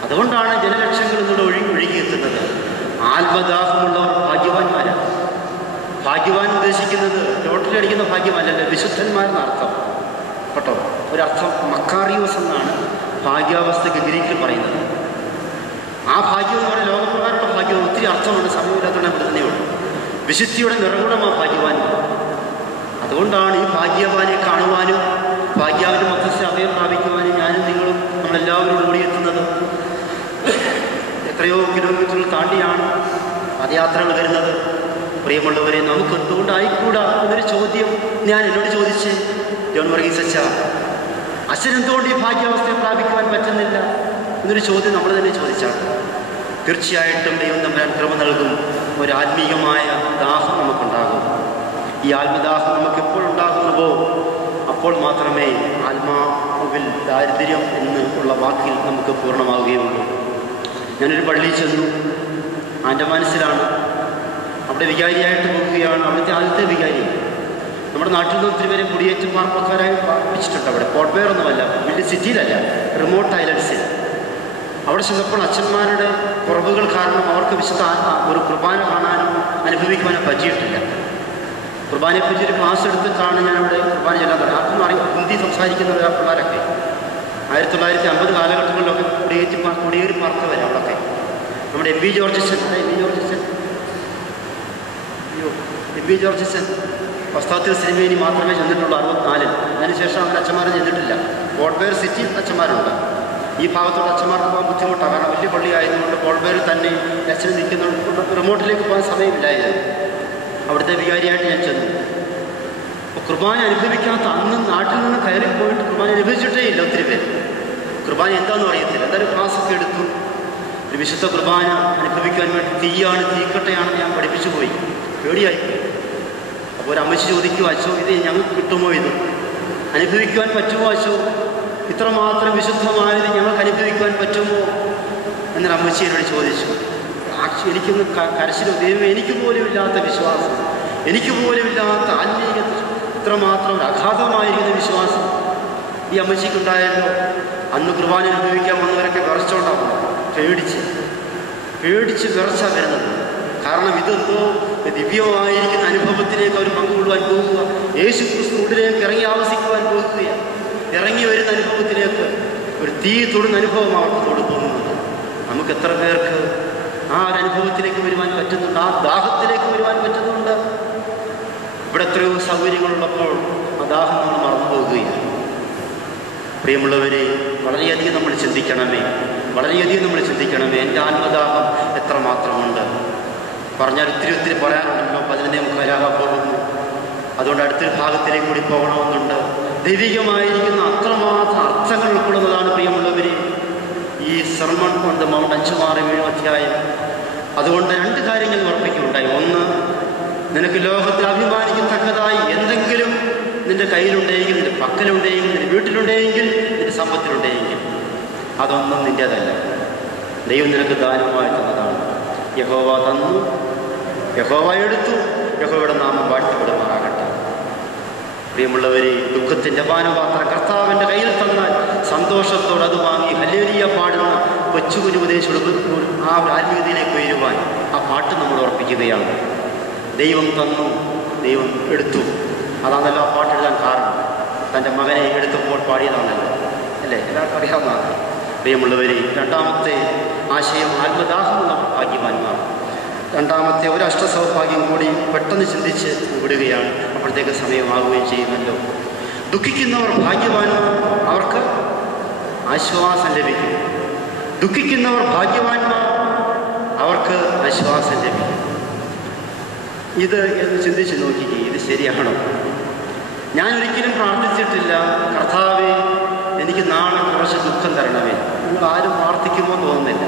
അതുകൊണ്ടാണ് ജനലക്ഷങ്ങൾ ഇന്നോട് ഒഴുകിയെത്തുന്നത്. ആത്മദാഹമുള്ളവർ ഭാഗ്യവാന്മാരാണ്. ഭാഗ്യവാൻ ഉദ്ദേശിക്കുന്നത് ലോട്ടറി അടിക്കുന്ന ഭാഗ്യമല്ലല്ലോ, വിശുദ്ധന്മാരെന്നർത്ഥം കേട്ടോ. ഒരർത്ഥം മക്കാറിയോസ് എന്നാണ് ഭാഗ്യാവസ്ഥയ്ക്ക് ഗ്രീക്കിൽ പറയുന്നത്. ആ ഭാഗ്യം എന്ന് പറയുന്നത് ലോകപ്രകാരമുള്ള ഭാഗ്യം. ഒത്തിരി അർത്ഥമുണ്ട്, സമയമില്ലാത്തവണ്ണം ഇവിടെ തന്നെയുള്ളൂ. വിശുദ്ധിയുടെ നിറകുടമാ ഭാഗ്യവാന്മാർ. അതുകൊണ്ടാണ് ഈ ഭാഗ്യവാനെ കാണുവാനും ഭാഗ്യാവിൻ്റെ മധ്യസ്ഥ അഭയം പ്രാപിക്കുവാനും ഞാനും നിങ്ങളും നമ്മളെല്ലാവരും ഓടിയെത്തുന്നത്. എത്രയോ കിലോമീറ്ററുകൾ താണ്ടിയാണ് പദയാത്രകൾ വരുന്നത്. പ്രിയമുള്ളവരെ, നമുക്ക് എന്തുകൊണ്ടായിക്കൂടാ എന്നൊരു ചോദ്യം ഞാൻ എന്നോട് ചോദിച്ച്, ജോൺ വർഗീസ് അച്ഛൻ എന്തുകൊണ്ട് ഈ ഭാഗ്യാവസ്ഥയെ പ്രാപിക്കുവാൻ പറ്റുന്നില്ല എന്നൊരു ചോദ്യം നമ്മൾ തന്നെ ചോദിച്ചാണ്. തീർച്ചയായിട്ടും ദൈവം തമ്പുരാൻ കൃപ നൽകും. ഒരു ആത്മീയമായ ദാഹം നമുക്കുണ്ടാകും. ഈ ആത്മദാഹം നമുക്ക് എപ്പോഴുണ്ടാകുന്നുവോ അപ്പോൾ മാത്രമേ ആത്മാവിൽ ദാരിദ്ര്യം എന്ന് ഉള്ള വാക്കിൽ നമുക്ക് പൂർണ്ണമാവുകയുള്ളൂ. ഞാനൊരു പള്ളിയിൽ ചെന്നു, ആൻഡമാനസിലാണ്. അവിടെ വികാരിയായിട്ട് പോകുകയാണ്. അവിടുത്തെ ആദ്യത്തെ വികാരി. നമ്മുടെ നാട്ടിൽ നിന്ന് ഒത്തിരി പേരെ കുടിയേറ്റം പാർപ്പക്കാരായി പാർപ്പിച്ചിട്ടുണ്ട്. അവിടെ പോർട്ട്വെയർ ഒന്നുമല്ല, വലിയ സിറ്റിയിലല്ല, റിമോട്ട് ഐലൻഡ്സിൽ. അവിടെ ചെന്നപ്പോൾ അച്ഛന്മാരുടെ കുറവുകൾ കാരണം അവർക്ക് വിശുദ്ധ ഒരു കുർബാന കാണാനും അനുഭവിക്കുവാനും പറ്റിയിട്ടില്ല. കുർബാനയെപ്പറ്റി ഒരു ക്ലാസ് എടുത്തിട്ടാണ് ഞാനിവിടെ കുർബാന ചെല്ലാൻ തുടങ്ങി. ആർക്കും അറിയാം, ഹിന്ദി സംസാരിക്കുന്ന പിള്ളേരൊക്കെ 1950 കാലഘട്ടങ്ങളിലൊക്കെ കുടിയേറി പാർത്തവരെ അവിടെയൊക്കെ. നമ്മുടെ എം വി ജോർജ് അച്ഛൻ വാസ്തവത്തിൽ സിനിമയിൽ മാത്രമേ ചെന്നിട്ടുള്ളൂ 64-ൽ. അതിനുശേഷം അങ്ങനെ അച്ഛന്മാരും ചെന്നിട്ടില്ല. കോൾബേർ സിറ്റി അച്ഛന്മാരുണ്ട്. ഈ ഭാഗത്തോട് അച്ഛന്മാർക്ക് പോകാൻ ബുദ്ധിമുട്ടാണ്. കാരണം വലിയ പള്ളി ആയതുകൊണ്ട് കോൾബേറിൽ തന്നെ അച്ഛൻ നിൽക്കുന്നുണ്ട്. റിമോട്ടിലേക്ക് പോകാൻ സമയമില്ലായിരുന്നു. അവിടുത്തെ വികാരിയായിട്ട് ഞാൻ ചെന്നു. അപ്പോൾ കുർബാന അനുഭവിക്കാത്ത അന്ന് നാട്ടിൽ നിന്ന് കയറി പോയിട്ട് കുർബാന അനുഭവിച്ചിട്ടേ ഇല്ല ഒത്തിരി പേര്. കുർബാന എന്താണെന്ന് അറിയത്തില്ല. എന്തായാലും ക്ലാസ്സൊക്കെ എടുത്തു. ഒരു വിശുദ്ധ കുർബാന അനുഭവിക്കാൻ വേണ്ടി തീയാണ് തീക്കട്ടയാണെന്ന് ഞാൻ പഠിപ്പിച്ചു പോയി. പേടിയായിപ്പോയി. അപ്പോൾ ഒരു അമ്മച്ചി ചോദിക്കുമോ, അച്ഛോ ഇത് ഞങ്ങൾക്ക് കിട്ടുമോ, ഇത് അനുഭവിക്കുവാൻ പറ്റുമോ അച്ഛോ, ഇത്രമാത്രം വിശുദ്ധമായത് ഞങ്ങൾക്ക് അനുഭവിക്കുവാൻ പറ്റുമോ എന്നൊരു അമ്മച്ചി എന്നോട് ചോദിച്ചു. എനിക്കൊന്ന് കരച്ചിൽ, ദൈവം എനിക്ക് പോലും ഇല്ലാത്ത വിശ്വാസം, എനിക്ക് പോലും ഇല്ലാത്ത ആത്മീയ ഇത്രമാത്രം അഗാധമായിരിക്കുന്ന വിശ്വാസം ഈ അമ്മച്ചിക്കുണ്ടായല്ലോ. അന്ന് കുർബാന അനുഭവിക്കാൻ വന്നവരൊക്കെ വിറച്ചോണ്ടാവും. പേടിച്ച് വിറച്ചാ വരുന്നത്. കാരണം ഇതെന്തോ ദിവ്യമായിരിക്കുന്ന അനുഭവത്തിലേക്ക് അവർ പങ്കുകൊള്ളുവാൻ പോകുക. യേശു ക്രിസ്തു ഉള്ളിലേക്ക് ഇറങ്ങി ആവസിക്കുവാൻ പോകുകയാണ്. ഇറങ്ങി വരുന്ന അനുഭവത്തിലേക്ക് ഒരു തീ തൊടുന്ന അനുഭവം അവർക്ക് തോന്നുന്നത്. നമുക്ക് എത്ര പേർക്ക് ആ ഒരു അനുഭവത്തിലേക്ക് വരുവാൻ പറ്റുന്നുണ്ട്, ആ ദാഹത്തിലേക്ക് വരുവാൻ പറ്റുന്നുണ്ട്? ഇവിടെ എത്രയോ സൗകര്യങ്ങളുള്ളപ്പോൾ ആ ദാഹം നമ്മൾ മറന്നു പോകുകയാണ്. പ്രിയമുള്ളവരെ, വളരെയധികം നമ്മൾ ചിന്തിക്കണമേ. എൻ്റെ ആത്മദാഹം എത്രമാത്രമുണ്ട്. പറഞ്ഞാൽ ഒത്തിരി പറയാനുണ്ടല്ലോ. 11:45 പോകുന്നു. അതുകൊണ്ട് അടുത്തൊരു ഭാഗത്തിലേക്ക് കൂടി പോകണമെന്നുണ്ട്. ദൈവികമായിരിക്കുന്ന അത്രമാത്രം അർത്ഥങ്ങൾ ഉൾക്കൊള്ളുന്നതാണ് പ്രിയമുള്ളവരെ ഈ സെർമൺ ഓൺ ദ മൗണ്ട് 5-6-7 അധ്യായം. അതുകൊണ്ട് 2 കാര്യങ്ങൾ ഓർപ്പിക്കുകയുണ്ടായി. ഒന്ന്, നിനക്ക് ലോകത്തിൽ അഭിമാനിക്കത്തക്കതായി എന്തെങ്കിലും നിന്റെ കയ്യിലുണ്ടെങ്കിൽ, നിന്റെ പക്കലുണ്ടെങ്കിൽ, നിന്റെ വീട്ടിലുണ്ടെങ്കിൽ, നിന്റെ സമ്പത്തിലുണ്ടെങ്കിൽ അതൊന്നും നിൻ്റേതല്ല. ദൈവം നിനക്ക് ദാനമായി തന്നതാണ്. യഹോവ തന്നു, യഹോവ എടുത്തു, യഹോവയുടെ നാമം വാഴ്ത്തപ്പെടുമാറാകട്ടെ. പ്രിയമുള്ളവരെ, ദുഃഖത്തിൻ്റെ പാനപാത്രം കർത്താവിൻ്റെ കയ്യിൽ തന്നാൽ സന്തോഷത്തോടെ അത് വാങ്ങി ഹല്ലേലൂയ പാടുന്ന കൊച്ചു ഉപദേശിച്ചെടുക്കുമ്പോൾ ആ ഒരു ആത്മീയതയിലേക്ക് ഉയരുവാൻ ആ പാട്ട് നമ്മൾ ഉറപ്പിക്കുകയാണ്. ദൈവം തന്നു, ദൈവം എടുത്തു. അതാണല്ലോ ആ പാട്ട് എഴുതാൻ കാരണം. തൻ്റെ മകനെ എടുത്തപ്പോൾ പാടിയതാണല്ലോ, അല്ലേ? എല്ലാവർക്കും അറിയാവുന്നതാണ്. പ്രിയമുള്ളവരെ, രണ്ടാമത്തെ ആശയം ആത്മദാഹമുള്ള ഭാഗ്യവാന്മാർ. രണ്ടാമത്തെ ഒരു അഷ്ടസൗഭാഗ്യം കൂടി പെട്ടെന്ന് ചിന്തിച്ച് വിടുകയാണ്. അപ്പോഴത്തേക്ക് സമയമാകുകയും ചെയ്യുമല്ലോ. ദുഃഖിക്കുന്നവർ ഭാഗ്യവാന്മാർ, അവർക്ക് ആശ്വാസം ലഭിക്കും. ദുഃഖിക്കുന്നവർ ഭാഗ്യവാന്മാർ, അവർക്ക് ആശ്വാസം ലഭിക്കും. ഇത് എന്ന് ചിന്തിച്ച് നോക്കിക്കേ, ഇത് ശരിയാണോ? ഞാൻ ഒരിക്കലും പ്രാർത്ഥിച്ചിട്ടില്ല, കർത്താവേ എനിക്ക് നാളെ കുറച്ച് ദുഃഖം തരണമേ. നിങ്ങൾ ആരും പ്രാർത്ഥിക്കുമോ തോന്നുന്നില്ല.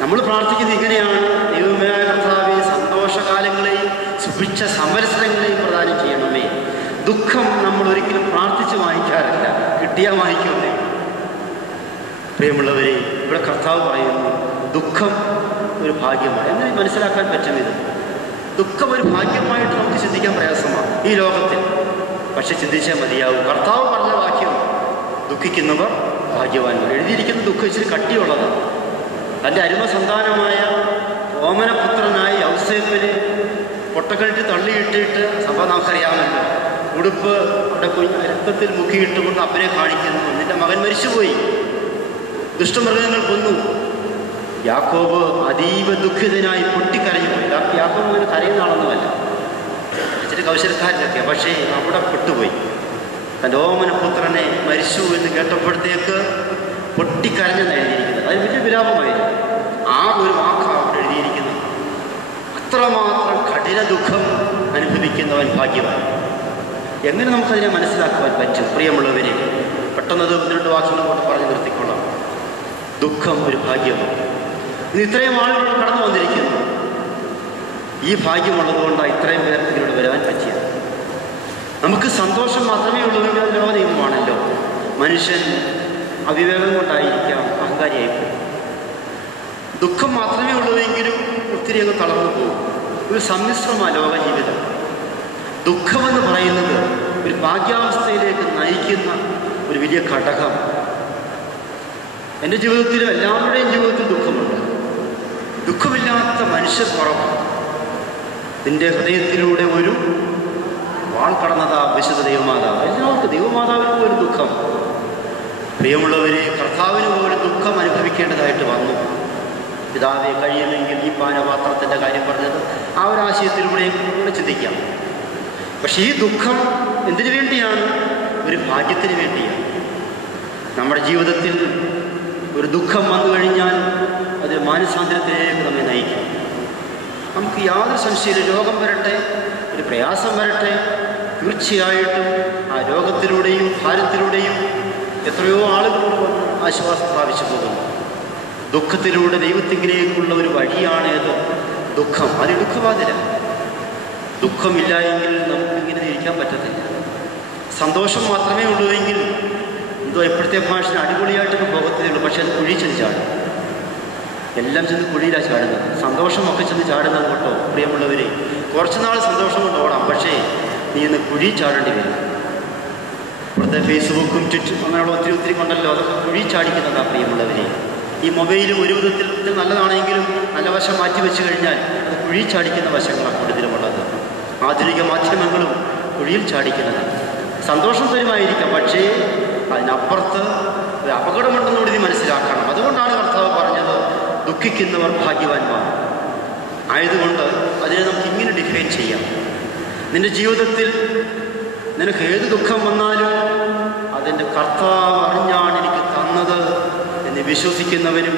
നമ്മൾ പ്രാർത്ഥിക്കുന്നത് ഇങ്ങനെയാണ്: ദൈവമായ കർത്താവേ, സന്തോഷകാലങ്ങളെയും സുഭിക്ഷ സംവത്സരങ്ങളെയും പ്രദാനം ചെയ്യണമേ. ദുഃഖം നമ്മൾ ഒരിക്കലും പ്രാർത്ഥിച്ച് വാങ്ങിക്കാറില്ല, കിട്ടിയാൽ വാങ്ങിക്കുമേ. പ്രിയമുള്ളവരെ, ഇവിടെ കർത്താവ് പറയുന്നു ദുഃഖം ഒരു ഭാഗ്യമാണ്. എങ്ങനെ മനസ്സിലാക്കാൻ പറ്റും ഇത്? ദുഃഖം ഒരു ഭാഗ്യമായിട്ട് നമുക്ക് ചിന്തിക്കാൻ പ്രയാസമാണ് ഈ ലോകത്തിൽ. പക്ഷെ ചിന്തിച്ചാൽ മതിയാവും. കർത്താവ് പറഞ്ഞ വാക്യം ദുഃഖിക്കുന്നവർ ഭാഗ്യവാന്മാർ. എഴുതിയിരിക്കുന്ന ദുഃഖം ഇച്ചിരി കട്ടിയുള്ളത്. തൻ്റെ അരുമ സന്താനമായ ഓമനപുത്രനായി ഔസേപ്പിനെ പൊട്ടക്കിണറ്റിൽ തള്ളിയിട്ടിട്ട്, സഭ നമുക്കറിയാമല്ലോ, ഉടുപ്പ് അവിടെ രക്തത്തിൽ മുക്കിയിട്ടുകൊണ്ട് അപ്പനെ കാണിക്കുന്നു. നിന്റെ മകൻ മരിച്ചുപോയി, ദുഷ്ടമൃഗങ്ങൾ കൊന്നു. യാക്കോബ് അതീവ ദുഃഖിതനായി പൊട്ടിക്കരഞ്ഞു പോയി. യാക്കോബ് അങ്ങനെ കരയുന്ന ആളൊന്നുമല്ല, ഇച്ചിരി കൗശലക്കാരനൊക്കെ. പക്ഷേ അവിടെ പെട്ടുപോയി. തൻ്റെ ഓമനപുത്രനെ മരിച്ചു എന്ന് കേട്ടപ്പോഴത്തേക്ക് പൊട്ടിക്കരഞ്ഞെന്ന് എഴുതിയിരിക്കുന്നത്. അത് വലിയ വിലാപമായിരുന്നു. ആ ഒരു വാക്കാണ് അവിടെ എഴുതിയിരിക്കുന്നത്. അത്രമാത്രം കഠിന ദുഃഖം അനുഭവിക്കുന്നവൻ ഭാഗ്യവാൻ. എങ്ങനെ നമുക്കതിനെ മനസ്സിലാക്കുവാൻ പറ്റും? പ്രിയമുള്ളവരെ, പെട്ടെന്നത് 1-2 വാക്യങ്ങൾ കൊണ്ട് പറഞ്ഞു നിർത്തിക്കൊള്ളാം. ദുഃഖം ഒരു ഭാഗ്യമാണ്. ഇന്ന് ഇത്രയും ആളുകൾ കടന്നു വന്നിരിക്കുന്നു. ഈ ഭാഗ്യമുള്ളതുകൊണ്ടാണ് ഇത്രയും പേർക്ക് ഇതിലൂടെ വരാൻ പറ്റിയത്. നമുക്ക് സന്തോഷം മാത്രമേ ഉള്ളൂവെങ്കിൽ അത് ലോകനിയമമാണല്ലോ. മനുഷ്യൻ അവിവേകം കൊണ്ടായിരിക്കാം അഹങ്കാരിയായിപ്പോയി. ദുഃഖം മാത്രമേ ഉള്ളൂവെങ്കിലും ഒത്തിരി അങ്ങ് തളർന്നു പോകും. ഒരു സമ്മിശ്രമായ ലോക ജീവിതം. ദുഃഖമെന്ന് പറയുന്നത് ഒരു ഭാഗ്യാവസ്ഥയിലേക്ക് നയിക്കുന്ന ഒരു വലിയ ഘടകം. എൻ്റെ ജീവിതത്തിലും എല്ലാവരുടെയും ജീവിതത്തിൽ ദുഃഖമുണ്ട്. ദുഃഖമില്ലാത്ത മനുഷ്യർ കുറവാണ്. നിന്റെ ഹൃദയത്തിലൂടെ ഒരു വാൾ കടന്നതാ വിശുദ്ധ ദൈവമാതാവ്. എല്ലാവർക്കും ദൈവമാതാവിനും ഒരു ദുഃഖം. പ്രിയമുള്ളവരെ, കർത്താവിനും ഒരു ദുഃഖം അനുഭവിക്കേണ്ടതായിട്ട് വന്നു. പിതാവെ, കഴിയുമെങ്കിൽ ഈ പാനപാത്രത്തിൻ്റെ കാര്യം പറഞ്ഞത് ആ ഒരു ആശയത്തിലൂടെ ചിന്തിക്കാം. പക്ഷേ ഈ ദുഃഖം എന്തിനു വേണ്ടിയാണ്? ഒരു ഭാഗ്യത്തിന് വേണ്ടിയാണ്. നമ്മുടെ ജീവിതത്തിൽ ഒരു ദുഃഖം വന്നു കഴിഞ്ഞാൽ അത് മാനസാന്തരത്തിലേക്ക് നമ്മെ നയിക്കും. നമുക്ക് യാതൊരു സംശയമില്ല, രോഗം വരട്ടെ, ഒരു പ്രയാസം വരട്ടെ, തീർച്ചയായിട്ടും ആ രോഗത്തിലൂടെയും ഭാരത്തിലൂടെയും എത്രയോ ആളുകളോട് വന്ന് ആശ്വാസം പ്രാപിച്ചു പോകുന്നു. ദുഃഖത്തിലൂടെ ദൈവത്തിങ്കിലേക്കുള്ള ഒരു വഴിയാണേത് ദുഃഖം. അത് ദുഃഖബാധിത. ദുഃഖമില്ല എങ്കിൽ നമുക്കിങ്ങനെ ഇരിക്കാൻ പറ്റത്തില്ല. സന്തോഷം മാത്രമേ ഉള്ളൂ എങ്കിൽ എന്തോ എപ്പോഴത്തെ ഭാഷന് അടിപൊളിയായിട്ടൊക്കെ പോകത്തേ ഉള്ളൂ. പക്ഷെ അത് കുഴി ചെന്ന് ചാടും. എല്ലാം ചെന്ന് കുഴിയിലാണ് ചാടുന്നത്. സന്തോഷമൊക്കെ ചെന്ന് ചാടുന്നത് കേട്ടോ പ്രിയമുള്ളവരെ. കുറച്ച് നാൾ സന്തോഷം കൊണ്ട് ഓടാം, പക്ഷേ നീ ഇന്ന് കുഴി ചാടേണ്ടി വരും. ഇപ്പോഴത്തെ ഫേസ്ബുക്കും ട്വിറ്ററും അങ്ങനെയുള്ള ഒത്തിരി കൊണ്ടല്ലോ, അതൊക്കെ കുഴി ചാടിക്കുന്നതാണ് പ്രിയമുള്ളവരെ. ഈ മൊബൈലും ഒരു വിധത്തിൽ നല്ലതാണെങ്കിലും നല്ല വശം മാറ്റി വെച്ച് കഴിഞ്ഞാൽ അത് കുഴി ചാടിക്കുന്ന വശങ്ങളാണ് കൂടുതലുമുള്ളത്. ആധുനിക മാധ്യമങ്ങളും കുഴിയിൽ ചാടിക്കുന്നത്. സന്തോഷം തരുമായിരിക്കാം, പക്ഷേ അതിനപ്പുറത്ത് ഒരു അപകടമുണ്ടെന്നുകൂടി നീ മനസ്സിലാക്കണം. അതുകൊണ്ടാണ് കർത്താവ് പറഞ്ഞത്, ദുഃഖിക്കുന്നവർ ഭാഗ്യവാന്മാർ. ആയതുകൊണ്ട് അതിനെ നമുക്ക് ഇങ്ങനെ ഡിഫൈൻ ചെയ്യാം. നിൻ്റെ ജീവിതത്തിൽ നിനക്ക് ഏത് ദുഃഖം വന്നാലും അതിൻ്റെ കർത്താവ് അറിഞ്ഞാണ് എനിക്ക് തന്നത് എന്ന് വിശ്വസിക്കുന്നവനും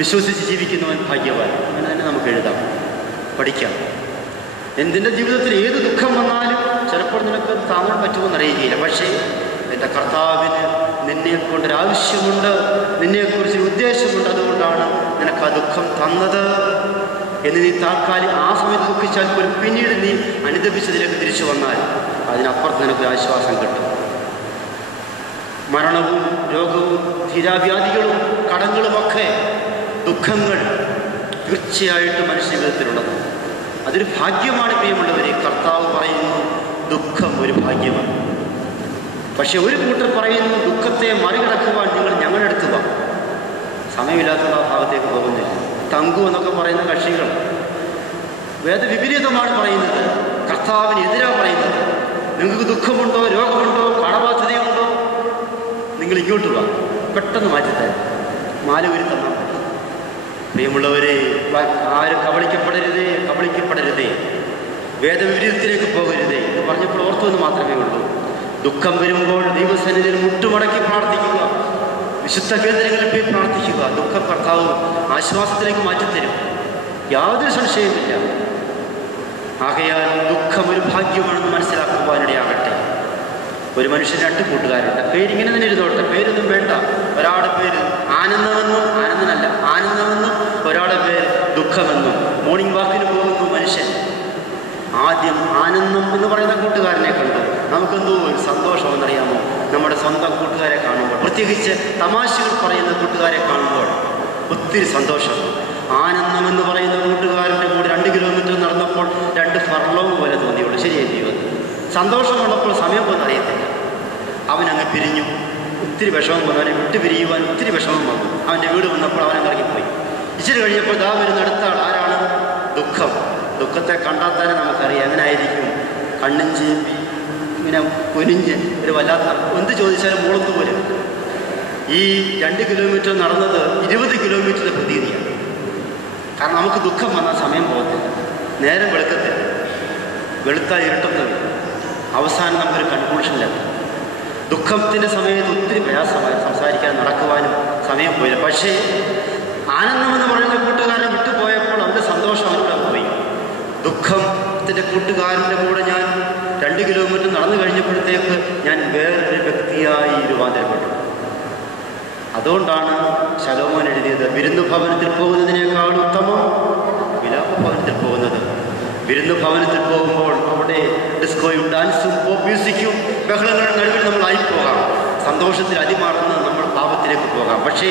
വിശ്വസിച്ച് ജീവിക്കുന്നവൻ ഭാഗ്യവാൻ. അങ്ങനെ തന്നെ നമുക്ക് എഴുതാം, പഠിക്കാം. എന്തിൻ്റെ ജീവിതത്തിൽ ഏത് ദുഃഖം വന്നാലും ചിലപ്പോൾ നിനക്ക് താങ്ങാൻ പറ്റുമെന്ന് അറിയുകയില്ല. പക്ഷേ എൻ്റെ കർത്താവിന് നിന്നെ കൊണ്ടൊരാവശ്യമുണ്ട്, നിന്നെക്കുറിച്ച് ഉദ്ദേശമുണ്ട്. അതുകൊണ്ടാണ് നിനക്ക് ആ ദുഃഖം തന്നത് എന്ന് നീ താൽക്കാലിക ആ സമയത്ത് ദുഃഖിച്ചാൽ പോലും പിന്നീട് നീ അനുദപിച്ചതിലേക്ക് തിരിച്ചു വന്നാൽ അതിനപ്പുറത്ത് നിനക്കൊരു ആശ്വാസം കിട്ടും. മരണവും രോഗവും തീരാവ്യാധികളും കടങ്ങളുമൊക്കെ ദുഃഖങ്ങൾ തീർച്ചയായിട്ടും മനുഷ്യ ജീവിതത്തിലുള്ളത്. അതൊരു ഭാഗ്യമാണ് പ്രിയമുള്ളവരെ. കർത്താവ് പറയുന്നു ദുഃഖം ഒരു ഭാഗ്യമാണ്. പക്ഷെ ഒരു കൂട്ടർ പറയുന്നു ദുഃഖത്തെ മറികടക്കുവാൻ നിങ്ങൾ ഞങ്ങളുടെ അടുത്ത് വാ. സമയമില്ലാത്ത ആ ഭാഗത്തേക്ക് പോകുന്നില്ല. തങ്കു എന്നൊക്കെ പറയുന്ന കക്ഷികൾ വേദവിപരീതമാണ് പറയുന്നത്. കർത്താവിനെതിരാണ് പറയുന്നത്. നിങ്ങൾക്ക് ദുഃഖമുണ്ടോ, രോഗമുണ്ടോ, കടബാധ്യതയുണ്ടോ, നിങ്ങൾ ഇങ്ങോട്ട് വാ, പെട്ടെന്ന് മാറ്റിത്തരാം, മാല ഉരി തന്നാൽ മതി. പ്രിയമുള്ളവരെ, ആരും കബളിക്കപ്പെടരുതേ, വേദവിപരീതത്തിലേക്ക് പോകരുതേ എന്ന് പറഞ്ഞപ്പോൾ ഓർത്തെന്ന് മാത്രമേ ഉള്ളൂ. ദുഃഖം വരുമ്പോൾ ദൈവസന്നിധിയിൽ മുട്ടുമടക്കി പ്രാർത്ഥിക്കുക, വിശുദ്ധ കേന്ദ്രങ്ങളിൽ പോയി പ്രാർത്ഥിക്കുക. ദുഃഖം കർത്താവ് ആശ്വാസത്തിലേക്ക് മാറ്റിത്തരും, യാതൊരു സംശയമില്ല. ആകയാൽ ദുഃഖം ഒരു ഭാഗ്യമാണെന്ന് മനസ്സിലാക്കുവാനിടയാകട്ടെ. ഒരു മനുഷ്യൻ 2 കൂട്ടുകാരുണ്ട്. പേരിങ്ങനെ തന്നെ ഇരുന്നോട്ടെ, പേരൊന്നും വേണ്ട. ഒരാളുടെ പേര് ആനന്ദമെന്നും ഒരാളുടെ പേര് ദുഃഖമെന്നും. മോർണിംഗ് വാക്കിന് പോകുന്നു മനുഷ്യൻ. ആദ്യം ആനന്ദം എന്ന് പറയുന്ന കൂട്ടുകാരനെ കണ്ടു. നമുക്കെന്തോ ഒരു സന്തോഷമെന്നറിയാമോ? നമ്മുടെ സ്വന്തം കൂട്ടുകാരെ കാണുമ്പോൾ, പ്രത്യേകിച്ച് തമാശകൾ പറയുന്ന കൂട്ടുകാരെ കാണുമ്പോൾ ഒത്തിരി സന്തോഷം. ആനന്ദം എന്ന് പറയുന്ന കൂട്ടുകാരൻ്റെ കൂടെ 2 കിലോമീറ്റർ നടന്നപ്പോൾ 2 ഫർലോങ് പോലെ തോന്നിയുള്ളൂ. ശരിയായി ജീവിതം സന്തോഷമുള്ളപ്പോൾ സമയം പോലും അറിയത്തില്ല. അവനങ്ങ് പിരിഞ്ഞു. ഒത്തിരി വിഷമം വന്നു. അവനെ വിട്ടു പിരിയുവാൻ ഒത്തിരി വിഷമം വന്നു. അവൻ്റെ വീട് വന്നപ്പോൾ അവനെ ഇറങ്ങിപ്പോയി. ഇച്ചിരി കഴിഞ്ഞപ്പോൾ ദാ വരുന്ന അടുത്ത ആൾ. ആരാണ്? ദുഃഖം. ദുഃഖത്തെ കണ്ടാൽ തന്നെ നമുക്കറിയാം എങ്ങനെയായിരിക്കും. കണ്ണും ചേമ്പി ഇങ്ങനെ കുനിഞ്ഞ് ഒരു വല്ലാത്ത എന്ത് ചോദിച്ചാലും മൂളത്ത് പോലും. ഈ 2 കിലോമീറ്റർ നടന്നത് 20 കിലോമീറ്ററിൻ്റെ പ്രതീതിയാണ്. കാരണം നമുക്ക് ദുഃഖം വന്നാൽ സമയം പോകത്തില്ല, നേരം വെളുക്കത്തില്ല, വെളുത്താൽ ഇരുട്ടുന്നത്. അവസാനം നമുക്കൊരു കൺക്ലൂഷനിലെത്തും. ദുഃഖത്തിൻ്റെ സമയത്ത് ഒത്തിരി പ്രയാസമായി സംസാരിക്കാൻ നടക്കുവാനും സമയം പോയില്ല. പക്ഷേ ആനന്ദമെന്ന് പറയുന്ന കൂട്ടുകാരനെ വിട്ടുപോയപ്പോൾ അവൻ്റെ സന്തോഷം അവനോട് പോയി. ദുഃഖത്തിൻ്റെ കൂട്ടുകാരൻ്റെ കൂടെ ഞാൻ 2 കിലോമീറ്റർ നടന്നു കഴിഞ്ഞപ്പോഴത്തേക്ക് ഞാൻ വേറൊരു വ്യക്തിയായി രൂപാന്തരപ്പെട്ടു. അതുകൊണ്ടാണ് ശലോമോൻ എഴുതിയത്, വിരുന്നു ഭവനത്തിൽ പോകുന്നതിനേക്കാൾ ഉത്തമം വിലാപഭവനത്തിൽ പോകുന്നത്. വിരുന്നു ഭവനത്തിൽ പോകുമ്പോൾ അവിടെ ഡിസ്കോയും ഡാൻസും പോപ്പ് മ്യൂസിക്കും ബഹളങ്ങളുടെ നടുവിൽ നമ്മളായിപ്പോകാം. സന്തോഷത്തിൽ അതിമാർന്ന് നമ്മൾ പാപത്തിലേക്ക് പോകാം. പക്ഷേ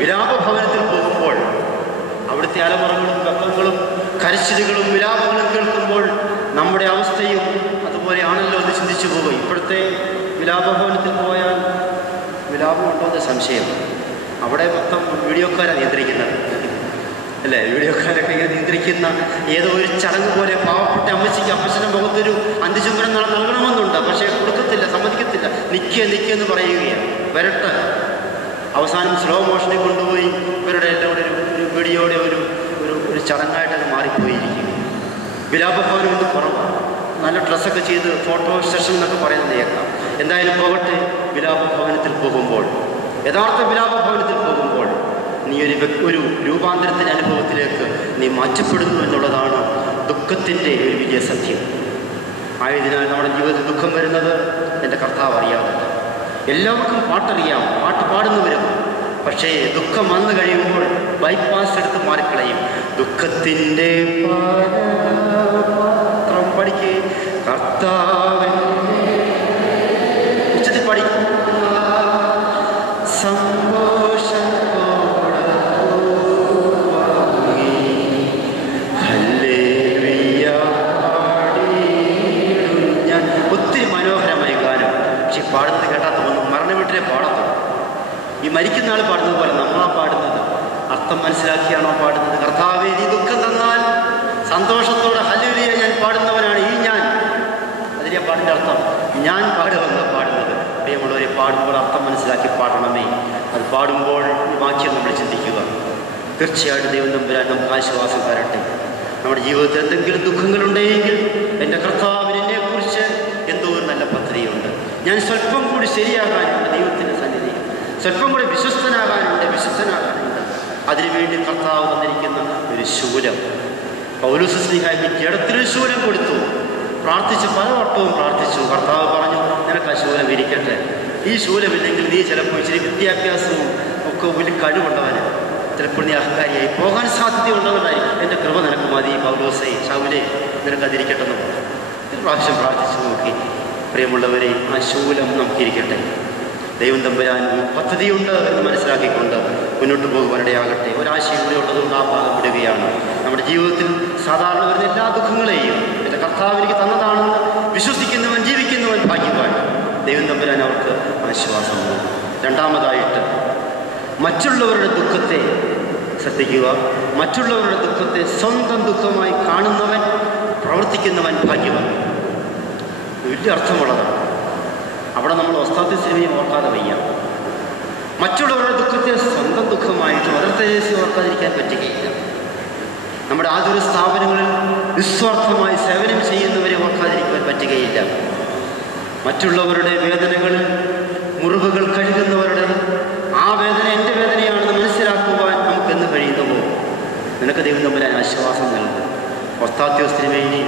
വിലാപഭവനത്തിൽ പോകുമ്പോൾ അവിടുത്തെ അലമുറകളും ബഹളങ്ങളും കരച്ചിലുകളും വിലാപങ്ങളും കേൾക്കുമ്പോൾ നമ്മുടെ അവസ്ഥയും അതുപോലെയാണല്ലോ എന്ന് ചിന്തിച്ചു പോകും. ഇപ്പോഴത്തെ വിലാപഭവനത്തിൽ പോയാൽ വിലാപമുണ്ടോ എന്ന് സംശയം. അവിടെ മൊത്തം വീഡിയോക്കാരാണ് നിയന്ത്രിക്കുന്നത്, അല്ലേ? വീഡിയോക്കാരൊക്കെ ഇങ്ങനെ നിയന്ത്രിക്കുക. മരിക്കുന്ന ഏതോ ഒരു ചടങ്ങ് പോലെ പാവപ്പെട്ട അമ്മച്ചിക്ക് അപ്പച്ചൻ്റെ മുഖത്തൊരു അന്ത്യചുംബനം നൽകണമെന്നുണ്ട്. പക്ഷേ കൊടുക്കത്തില്ല, സമ്മതിക്കത്തില്ല. നിൽക്കെന്ന് പറയുകയാണ്. വരട്ടെ. അവസാനം സ്ലോ മോഷനിൽ കൊണ്ടുപോയി ഇവരുടെ എല്ലാം കൂടെ ഒരു വെടിയോടെ ഒരു ചടങ്ങായിട്ടത് മാറിപ്പോയിരിക്കും. വിലാപഭവനം എന്ന് കുറവാണ്. നല്ല ഡ്രസ്സൊക്കെ ചെയ്ത് ഫോട്ടോ സെഷൻ എന്നൊക്കെ പറയുന്നത് കേൾക്കാം. എന്തായാലും പോകട്ടെ. വിലാപഭവനത്തിൽ പോകുമ്പോൾ, യഥാർത്ഥ വിലാപഭവനത്തിൽ പോകുമ്പോൾ നീ ഒരു രൂപാന്തരത്തിൻ്റെ അനുഭവത്തിലേക്ക് നീ മാറ്റപ്പെടുന്നു എന്നുള്ളതാണ് ദുഃഖത്തിൻ്റെ ഒരു വലിയ സത്യം. ആയതിനാൽ നമ്മുടെ ജീവിതത്തിൽ ദുഃഖം വരുന്നത് എൻ്റെ കർത്താവ് അറിയാവുന്ന. എല്ലാവർക്കും പാട്ടറിയാം, പാട്ട് പാടുന്നവരും. പക്ഷേ ദുഃഖം വന്നു കഴിയുമ്പോൾ ബൈപ്പാസ് എടുത്ത് മാറിക്കളയും. ദുഃഖത്തിൻ്റെ പാത്രം പഠിക്കേ കർത്താവൻ ഉച്ചത്തിൽ പഠിക്കും. ഒത്തിരി മനോഹരമായ ഗാനം. പക്ഷെ പാടുന്നത് കേട്ടാൽ തോന്നും മരണവീട്ടിലെ പാടത്തും ഈ മരിക്കുന്ന ആൾ പാടുന്നത് പോലെ നമ്മളാ പാടുന്നത്. അർത്ഥം മനസ്സിലാക്കിയാണോ പാടുന്നത്? കർത്താവേ, നീ ദുഃഖം തന്നാൽ സന്തോഷത്തോടെ ഹല്ലേലൂയ ഞാൻ പാടുന്നവനാണ് ഈ ഞാൻ. അതിലെ പാടിൻ്റെ അർത്ഥം ഞാൻ പാടുമെന്ന് പാടുന്നത്. പ്രിയമുള്ളവരെ, പാടുമ്പോൾ അർത്ഥം മനസ്സിലാക്കി പാടണമേ. അത് പാടുമ്പോൾ ഈ വാക്യം നമ്മൾ ചിന്തിക്കുക. തീർച്ചയായിട്ടും ദൈവം തമ്പുരാൻ നമുക്ക് ആശ്വാസം തരട്ടെ. നമ്മുടെ ജീവിതത്തിൽ എന്തെങ്കിലും ദുഃഖങ്ങളുണ്ടെങ്കിൽ എൻ്റെ കർത്താവിന് എന്നെക്കുറിച്ച് എന്തോ ഒരു നല്ല പദ്ധതിയുണ്ട്. ഞാൻ സ്വല്പം കൂടി ശരിയാകാനുണ്ട് ദൈവത്തിൻ്റെ സന്നിധി. സ്വല്പം കൂടി വിശ്വസ്തനാകാനുണ്ട്. അതിനുവേണ്ടി കർത്താവ് തന്നിരിക്കുന്ന ഒരു ശൂലം. പൗലോസ് ശ്ലീഹായ്ക്ക് ജഡത്തിലൊരു ശൂലം കൊടുത്തു. പ്രാർത്ഥിച്ചു, പല വട്ടവും പ്രാർത്ഥിച്ചു. കർത്താവ് പറഞ്ഞു, നിനക്ക് ആ ശൂലം ഇരിക്കട്ടെ. ഈ ശൂലമില്ലെങ്കിൽ നീ ചിലപ്പോൾ ഇച്ചിരി വിദ്യാഭ്യാസവും ഒക്കെ വലിയ കഴിവുള്ളവന് ചിലപ്പോൾ നീ അഹങ്കാരിയായി പോകാൻ സാധ്യതയുള്ളവനായി. എൻ്റെ കൃപ നിനക്ക് മതി പൗലോസേ, ശൗലേ, നിനക്കതിരിക്കട്ടെന്ന് പറഞ്ഞു. ഒരു പ്രാവശ്യം പ്രാർത്ഥിച്ചു നോക്കി. പ്രിയമുള്ളവരെ, ആ ശൂലം നമുക്കിരിക്കട്ടെ. ദൈവം തമ്പുരാൻ പദ്ധതിയുണ്ട് എന്ന് മനസ്സിലാക്കിക്കൊണ്ട് മുന്നോട്ട് പോകുവാനിടയാകട്ടെ. ഒരാശയം കൂടി ഉള്ളതുകൊണ്ട് ആ ഭാഗം വിടുകയാണ്. നമ്മുടെ ജീവിതത്തിൽ സാധാരണ വരുന്ന എല്ലാ ദുഃഖങ്ങളെയും എൻ്റെ കർത്താവ് എനിക്ക് തന്നതാണെന്ന് വിശ്വസിക്കുന്നവൻ, ജീവിക്കുന്നവൻ ഭാഗ്യവാൻ. ദൈവം തമ്പുരാൻ അവർക്ക് ആശ്വാസം നൽകും. രണ്ടാമതായിട്ട്, മറ്റുള്ളവരുടെ ദുഃഖത്തെ ശ്രദ്ധിക്കുക. മറ്റുള്ളവരുടെ ദുഃഖത്തെ സ്വന്തം ദുഃഖമായി കാണുന്നവൻ, പ്രവർത്തിക്കുന്നവൻ ഭാഗ്യവാൻ. വലിയ അർത്ഥമുള്ളതാണ്. അവിടെ നമ്മൾ ഒസ്താദ് സിനിമയെ ഓർക്കാതെ വയ്യ. മറ്റുള്ളവരുടെ ദുഃഖത്തെ സ്വന്തം ദുഃഖമായിട്ട് മദർ തെരേസയെ ഓർക്കാതിരിക്കാൻ പറ്റുകയില്ല. നമ്മുടെ ആതുര സ്ഥാപനങ്ങളിൽ നിസ്വാർത്ഥമായി സേവനം ചെയ്യുന്നവരെ ഓർക്കാതിരിക്കാൻ പറ്റുകയില്ല. മറ്റുള്ളവരുടെ വേദനകളിൽ മുറിവുകൾ കഴുകുന്നവരുടെ ആ വേദന എൻ്റെ വേദനയാണെന്ന് മനസ്സിലാക്കുവാൻ നമുക്കെന്ന് കഴിയുന്നുവോ? നിനക്ക് ദൈവം തമ്പുരാൻ ആശ്വാസം നൽകും. ഒസ്താദ്യോസ് തിരുമേനി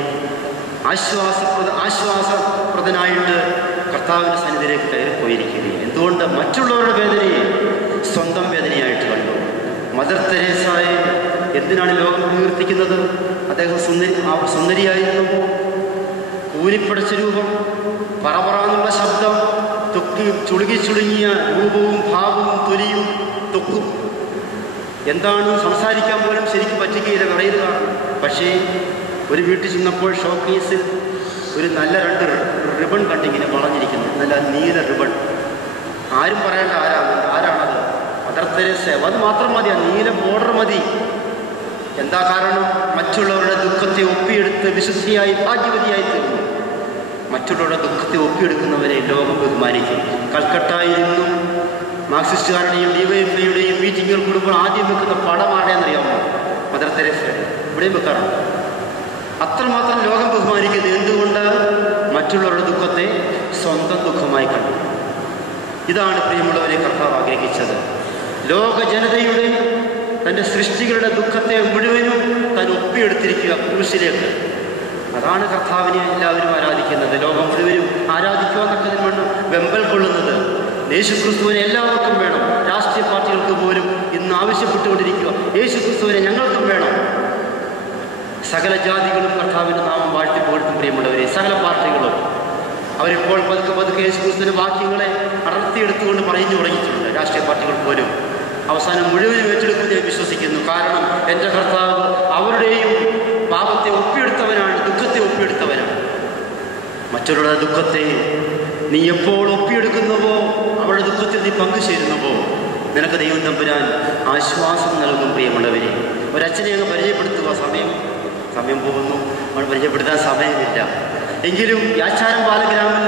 ആശ്വാസപ്രദനായിട്ട് കർത്താവിൻ്റെ സന്നിധിയിലേക്ക് കയറിപ്പോയിരിക്കുകയും എന്തുകൊണ്ട് മറ്റുള്ളവരുടെ വേദനയെ സ്വന്തം വേദനയായിട്ട് കണ്ടു. മദർ തെരേസയെ എന്തിനാണ് ലോകം പ്രകീർത്തിക്കുന്നത്? അദ്ദേഹം സുന്ദരിയായിരുന്നു. ഊരിപ്പടച്ച രൂപം, പറപറാന്നുള്ള ശബ്ദം, ചുളുങ്ങിയ രൂപവും ഭാവവും തൊലിയും തൊക്കും. എന്താണ് സംസാരിക്കാൻ പോലും ശരിക്കും പറ്റുകയില്ല, പറയുക. പക്ഷേ ഒരു വീട്ടിൽ ചെന്നപ്പോൾ ഷോക്കേസിൽ ഒരു നല്ല 2 റിബൺ കണ്ടിങ്ങനെ വളഞ്ഞിരിക്കുന്നു, നല്ല നീല റിബൺ. ആരും പറയേണ്ട ആരാണത്? Mother Teresa. അത് മാത്രം മതി, ആ നീല ബോർഡർ മതി. എന്താ കാരണം? മറ്റുള്ളവരുടെ ദുഃഖത്തെ ഒപ്പിയെടുത്ത് വിശുദ്ധിയായി ഭാഗ്യവതിയായി തീർന്നു. മറ്റുള്ളവരുടെ ദുഃഖത്തെ ഒപ്പിയെടുക്കുന്നവരെ ലോകം ബഹുമാനിക്കും. കൽക്കട്ടയിൽ നിന്നും മാർക്സിസ്റ്റുകാരുടെയും ഡിവൈഎഫ്ഐയുടെയും മീറ്റിങ്ങുകൾ കൂടുമ്പോൾ ആദ്യം വെക്കുന്ന പടം ആടെയെന്നറിയാമോ? Mother Teresa. ഇവിടെയും വെക്കാറുണ്ട്. അത്രമാത്രം ലോകം ബഹുമാനിക്കുന്നത് എന്തുകൊണ്ട്? മറ്റുള്ളവരുടെ ദുഃഖത്തെ സ്വന്തം ദുഃഖമായി കണ്ടു. ഇതാണ് പ്രിയമുള്ളവരെ കർത്താവ് ആഗ്രഹിച്ചത്. ലോക ജനതയുടെ, തൻ്റെ സൃഷ്ടികളുടെ ദുഃഖത്തെ മുഴുവനും താൻ ഒപ്പിയെടുത്തിരിക്കുക ക്രൂശിലേക്ക്. അതാണ് കർത്താവിനെ എല്ലാവരും ആരാധിക്കുന്നത്. ലോകം മുഴുവനും ആരാധിക്കുവാന്നൊക്കെ മണ്ണ് വെമ്പൽ കൊള്ളുന്നത്. യേശുക്രിസ്തുവിനെ എല്ലാവർക്കും വേണം. രാഷ്ട്രീയ പാർട്ടികൾക്ക് പോലും ഇന്ന് ആവശ്യപ്പെട്ടുകൊണ്ടിരിക്കുക, യേശുക്രിസ്തുവിനെ ഞങ്ങൾക്കും വേണം. സകല ജാതികളും കർത്താവിൻ്റെ നാമം വാഴ്ത്തിപ്പോഴും പ്രിയമുള്ളവരെ, സകല പാർട്ടികളും അവരിപ്പോൾ പതുക്കെ യേശുക്രിസ്തുവിൻ്റെ വാക്യങ്ങളെ അടർത്തിയെടുത്തുകൊണ്ട് പറഞ്ഞു തുടങ്ങിയിട്ടുണ്ട്. രാഷ്ട്രീയ പാർട്ടികൾ പോലും അവസാനം മുഴുവനും ഏറ്റെടുക്കുമെന്ന് ഞാൻ വിശ്വസിക്കുന്നു. കാരണം എൻ്റെ കർത്താവ് അവരുടെയും പാപത്തെ ഒപ്പിയെടുത്തവനാണ്, ദുഃഖത്തെ ഒപ്പിയെടുത്തവനാണ്. മറ്റുള്ളവരുടെ ദുഃഖത്തെ നീ എപ്പോൾ ഒപ്പിയെടുക്കുന്നുവോ, അവരുടെ ദുഃഖത്തിൽ നീ പങ്കുചേരുന്നുവോ, നിനക്ക് ദൈവം തമ്പുരാൻ ആശ്വാസം നൽകും. പ്രിയമുള്ളവരെ, ഒരച്ഛനെ അങ്ങ് പരിചയപ്പെടുത്തുക. സമയം പോകുന്നു, അവൾ പരിചയപ്പെടുത്താൻ സമയമില്ല. എങ്കിലും യാച്ചാരം ബാലഗ്രാമിൽ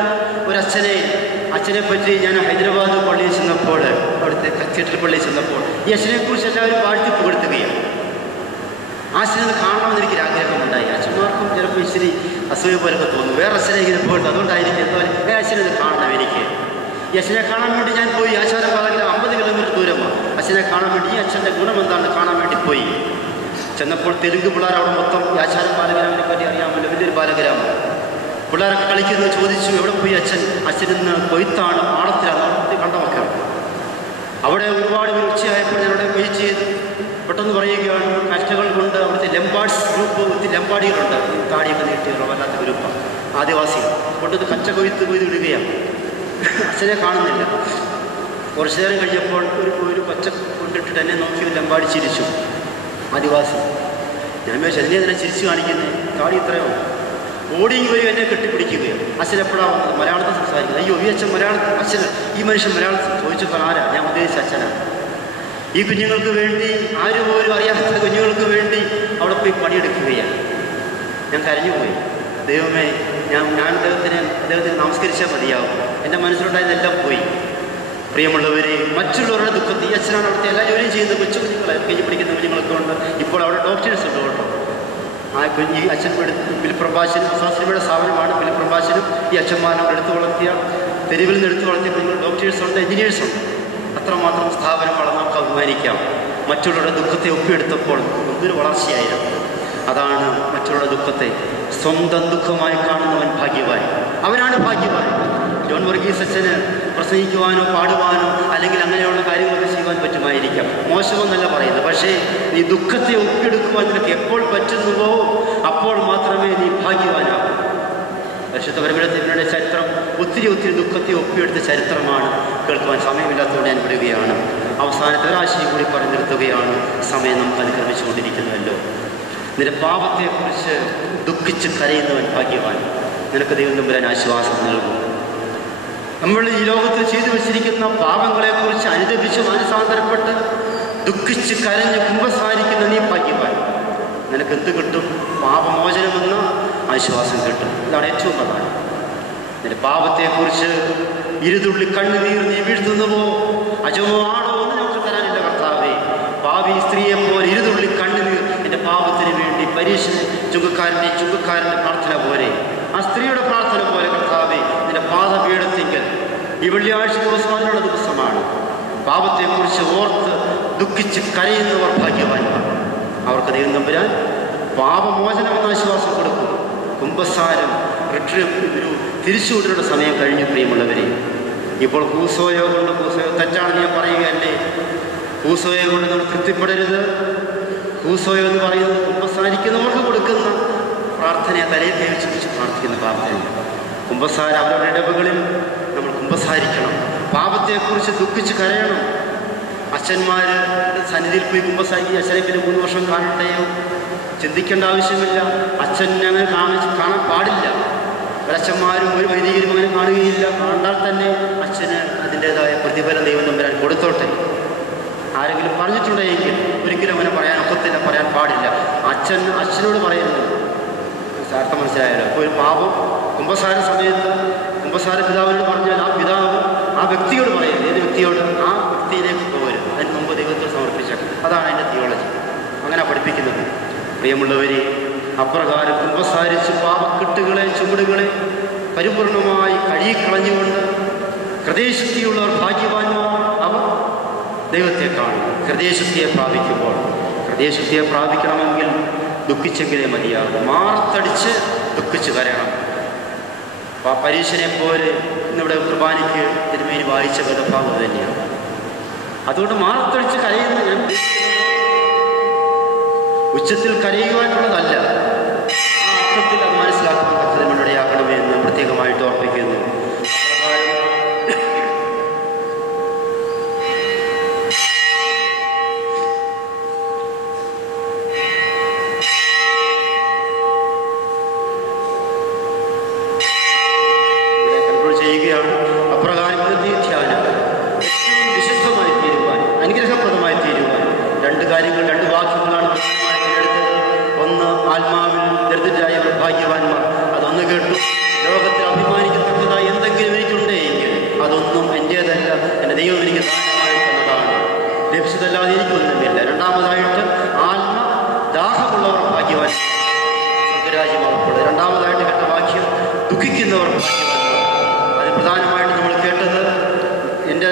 അച്ഛനെ പറ്റി ഞാൻ ഹൈദരാബാദ് പള്ളിയിൽ ചെന്നപ്പോൾ, അവിടുത്തെ കത്തീഡ്രൽ പള്ളിയിൽ ചെന്നപ്പോൾ ഈ അച്ഛനെക്കുറിച്ച് എല്ലാവരും വാഴ്ത്തി പുകഴ്ത്തുകയാണ്. അച്ഛനെ കാണണമെന്ന് എനിക്കൊരു ആഗ്രഹമുണ്ടായി. അച്ഛന്മാർക്കും ചിലപ്പോൾ ഇച്ചിരി അസൂയ പോലൊക്കെ തോന്നും. വേറെ അച്ഛനെ ഇങ്ങനെ പോയിട്ട് അതുകൊണ്ടായിരിക്കും എന്തായാലും അച്ഛനെ കാണണം എനിക്ക്. ഈ അച്ഛനെ കാണാൻ വേണ്ടി ഞാൻ പോയി. ആചാരം ബാലഗ്രാം 50 കിലോമീറ്റർ ദൂരമാണ്. അച്ഛനെ കാണാൻ വേണ്ടി ഈ അച്ഛൻ്റെ ഗുണം എന്താണെന്ന് കാണാൻ വേണ്ടി പോയി. ചെന്നപ്പോൾ തെലുങ്ക് പിള്ളേർ അവിടെ മൊത്തം ഈ ആചാരം ബാലഗ്രാമിനെ പറ്റി അറിയാമല്ലോ, വലിയൊരു ബാലഗ്രാമം. പിള്ളേരൊക്കെ കളിക്കുന്നത് ചോദിച്ചു, എവിടെ പോയി അച്ഛനിന്ന് കൊയ്ത്താണ്, പാടത്തിലാണ്, കണ്ട മക്കൾ. അവിടെ ഒരുപാട് പേര് ഉച്ചയായപ്പോൾ ഞാനവിടെ വെയിറ്റ് ചെയ്ത് പെട്ടെന്ന് പറയുകയാണ്, കഷ്ടകൾ കൊണ്ട് അവിടുത്തെ ലെമ്പാഡ്സ് ഗ്രൂപ്പ്, ഒത്തിരി ലെമ്പാടികളുണ്ട്, താടിയൊക്കെ നീട്ടിയുള്ള വല്ലാത്ത ഗ്രൂപ്പാണ്, ആദിവാസികൾ കൊണ്ടത് കൊയ്ത് വിടുകയാണ്. അച്ഛനെ കാണുന്നില്ല. കുറച്ചു നേരം കഴിഞ്ഞപ്പോൾ ഒരു പച്ച കൊണ്ടിട്ടിട്ട് എന്നെ നോക്കി ലെമ്പാടി ചിരിച്ചു, ആദിവാസി. ഞാൻ എന്നെ തന്നെ ചിരിച്ചു കാണിക്കുന്നത്, താടി ഇത്രയോ. ഓടിയും വരും എന്നെ കെട്ടിപ്പിടിക്കുകയാണ്. അച്ഛൻ എപ്പോഴാണ് വന്നത്? മലയാളത്തിൽ സംസാരിക്കുന്നത്. അയ്യോ, ഈ അച്ഛൻ അച്ഛന് ഈ മനുഷ്യൻ മലയാളത്തിൽ ചോദിച്ചപ്പോൾ ആരാ? ഞാൻ ഉദ്ദേശിച്ച അച്ഛനാണ്. ഈ കുഞ്ഞുങ്ങൾക്ക് വേണ്ടി, ആരും പോലും അറിയാത്ത കുഞ്ഞുങ്ങൾക്ക് വേണ്ടി അവിടെ പോയി പണിയെടുക്കുകയാണ്. ഞാൻ കരഞ്ഞുപോയി. ദൈവമേ, ഞാൻ അദ്ദേഹത്തിന് നമസ്കരിച്ചാൽ മതിയാവും. എൻ്റെ മനസ്സിലുണ്ടായതെല്ലാം പോയി. പ്രിയമുള്ളവരെ, മറ്റുള്ളവരുടെ ദുഃഖത്തിൽ ഈ അച്ഛനാണ് അവിടുത്തെ എല്ലാ ജോലിയും ചെയ്യുന്നത്. കൊച്ചു കുഞ്ഞുങ്ങളെ കഴിഞ്ഞ് പഠിക്കുന്ന കുഞ്ഞുങ്ങളൊക്കെ ഉണ്ട്. ഇപ്പോൾ അവിടെ ഡോക്ടേഴ്സ് ഉണ്ട് കേട്ടോ. ഈ അച്ഛൻ വിൽപ്രഭാഷനും സ്വാശ്രമിയുടെ സ്ഥാപനമാണ്. വിൽപ്രഭാഷനും ഈ അച്ഛന്മാരും എടുത്തു വളർത്തിയ, തെരുവിൽ നിന്ന് എടുത്തു വളർത്തിയ കുഞ്ഞുങ്ങൾ ഡോക്ടേഴ്സുണ്ട്, എഞ്ചിനീയേഴ്സുണ്ട്. അത്രമാത്രം സ്ഥാപനം വളർന്നവർക്ക് അഭിമാനിക്കാം. മറ്റുള്ളവരുടെ ദുഃഖത്തെ ഒപ്പിയെടുത്തപ്പോൾ എന്തൊരു വളർച്ചയായിരുന്നു. അതാണ് മറ്റുള്ളവരുടെ ദുഃഖത്തെ സ്വന്തം ദുഃഖമായി കാണുന്നവൻ ഭാഗ്യവാൻ. അവനാണ് ഭാഗ്യവാൻ. ജോൺ വർഗീസ് അച്ഛന് പ്രസംഗിക്കുവാനോ പാടുവാനോ അല്ലെങ്കിൽ അങ്ങനെയുള്ള കാര്യങ്ങളൊക്കെ ചെയ്യുവാൻ പറ്റുമായിരിക്കാം, മോശമെന്നല്ല പറയുന്നത്. പക്ഷേ നീ ദുഃഖത്തെ ഒപ്പിയെടുക്കുവാൻ നിനക്ക് എപ്പോൾ പറ്റുന്നുവോ അപ്പോൾ മാത്രമേ നീ ഭാഗ്യവാനാകൂ. പരിശുദ്ധ പരമ്പരയുടെ ചരിത്രം ഒത്തിരി ദുഃഖത്തെ ഒപ്പിയെടുത്ത ചരിത്രമാണ്. കേൾക്കുവാൻ സമയമില്ലാത്തതുകൊണ്ട് ഞാൻ വിടുകയാണ്. അവസാനത്തെ ഒരാശയം കൂടി പറഞ്ഞു നിർത്തുകയാണ്. സമയം നമുക്ക് അതിക്രമിച്ചുകൊണ്ടിരിക്കുന്നുവല്ലോ. നിന്റെ പാപത്തെക്കുറിച്ച് ദുഃഖിച്ച് കരയുന്നവൻ ഭാഗ്യവാൻ. നിനക്ക് ദൈവം തമ്പുരാൻ ആശ്വാസം നൽകും. നമ്മൾ ഈ ലോകത്തിൽ ചെയ്തു വച്ചിരിക്കുന്ന പാപങ്ങളെക്കുറിച്ച് അനുദപിച്ച് മാനസാന്തരപ്പെട്ട് ദുഃഖിച്ച് കരഞ്ഞ് കുമ്പസാരിക്കുന്ന നീ ഭാഗ്യവാൻ. നിനക്ക് എന്ത് കിട്ടും? പാപമോചനമെന്ന ആശ്വാസം കിട്ടും. ഇതാണ് ഏറ്റവും പ്രധാനം. നിന്റെ പാപത്തെക്കുറിച്ച് ഇരുതുള്ളി കണ്ണുനീർ നീ വീഴ്ത്തുന്നുവോ, അജമോ ആണോ എന്ന് നമുക്ക് തരാനില്ല കർത്താവേ. പാപി സ്ത്രീയെ പോലെ ഇരുതുള്ളി കണ്ണുനീർ എൻ്റെ പാപത്തിന് വേണ്ടി പരീക്ഷന് ചുങ്കക്കാരൻ്റെ പ്രാർത്ഥന പോലെ, ആ സ്ത്രീയുടെ പ്രാർത്ഥന പോലെ കർത്താവേ, നിന്റെ പാദപീഠത്തിങ്കൽ ഈ വെള്ളിയാഴ്ച ദിവസം അതിനുള്ള ദിവസമാണ്. പാപത്തെക്കുറിച്ച് ഓർത്ത് ദുഃഖിച്ച് കരയുന്നവർ ഭാഗ്യവാന്മാർ. അവർക്ക് ദൈവം തമ്പുരാൻ പാപമോചനമെന്ന ആശ്വാസം കൊടുക്കും. കുമ്പസാരം ഒരു തിരിച്ചുവിടേണ്ട സമയം കഴിഞ്ഞു. പ്രിയമുള്ളവരെ, ഇപ്പോൾ കൂസോയോ തെറ്റാണെന്ന് ഞാൻ പറയുകയല്ലേ. കൂസോയെ കൊണ്ട് നമ്മൾ തൃപ്തിപ്പെടരുത്. കൂസോയോ എന്ന് പറയുന്നത് കുമ്പസാരിക്കുന്നവർക്ക് കൊടുക്കുന്ന പ്രാർത്ഥനയെ തലയിൽ തേച്ച് പ്രാർത്ഥിക്കുന്ന പ്രാർത്ഥന. കുമ്പസാരം അവരുടെ ഇടവകളിൽ നമ്മൾ കുമ്പസാരിക്കണം. പാപത്തെക്കുറിച്ച് ദുഃഖിച്ച് കരയണം. അച്ഛന്മാരുടെ സന്നിധിയിൽ പോയി കുമ്പസാരിക്കുക. അച്ഛനെ പിന്നെ 3 വർഷം കാണട്ടെയോ? ചിന്തിക്കേണ്ട ആവശ്യമില്ല. അച്ഛനെ അങ്ങനെ കാണാൻ പാടില്ല. ഒരച്ഛന്മാരും ഒരു വൈദികരും അങ്ങനെ കാണുകയില്ല. കണ്ടാൽ തന്നെ അച്ഛന് അതിൻ്റെതായ പ്രതിഫലം ദൈവം തമ്പുരാൻ കൊടുത്തോട്ടെ. ആരെങ്കിലും പറഞ്ഞിട്ടുണ്ടെങ്കിൽ ഒരിക്കലും അങ്ങനെ പറയാൻ പാടില്ല. അച്ഛനോട് പറയുന്നത് അർത്ഥം മനസ്സിലായല്ലോ. അപ്പോൾ ഒരു പാപം കുമ്പസാര സമയത്ത് കുമ്പസാര പിതാവിനോട് പറഞ്ഞാൽ ആ വ്യക്തിയോട് പറയുന്നത്. ഏത് വ്യക്തിയോട്? ആ വ്യക്തിയിലേക്ക് പോകരുത്. അതിന് മുമ്പ് ദൈവത്തെ സമർപ്പിച്ചേക്കും. അതാണ് അതിൻ്റെ തിയോളജി. അങ്ങനെ പഠിപ്പിക്കുന്നത്. പ്രിയമുള്ളവരെ, അപ്രകാരം കുമ്പസാരിച്ച് പാപക്കെട്ടുകളെ ചുമടുകളെ പരിപൂർണമായി കഴുകിക്കളഞ്ഞുകൊണ്ട് ഹൃദയശുദ്ധിയുള്ളവർ ഭാഗ്യവാന്മാർ. അവർ ദൈവത്തെ കാണും. ഹൃദയശുദ്ധിയെ പ്രാപിക്കുമ്പോൾ, ഹൃദയശുദ്ധിയെ പ്രാപിക്കണമെങ്കിൽ ദുഃഖിച്ചെങ്കിലേ മതിയാകും. മാർത്തടിച്ച് ദുഃഖിച്ച് കരയണം. പരീക്ഷനെ പോലെ ഇന്നിവിടെ കുർബാനയ്ക്ക് തിരുമേനി വായിച്ച വേദഭാഗം തന്നെയാണ്. അതുകൊണ്ട് മാർത്തടിച്ച് കരയുന്ന ഞാൻ ഉച്ചത്തിൽ കരയുവാനുള്ളതല്ല. ആ അർത്ഥത്തിൽ അത് മനസ്സിലാക്കാൻ കർത്താവിനിടയാകണമേ എന്ന് പ്രത്യേകമായിട്ട് ഓർപ്പിക്കുന്നു. വിശുദ്ധമായി തീരുവാൻ, അനുഗ്രഹപ്രദമായി തീരുവാൻ 2 കാര്യങ്ങൾ, 2 വാക്യങ്ങളാണ് അത് പ്രധാനമായിട്ട് നമ്മൾ കേട്ടത്, എൻ്റെ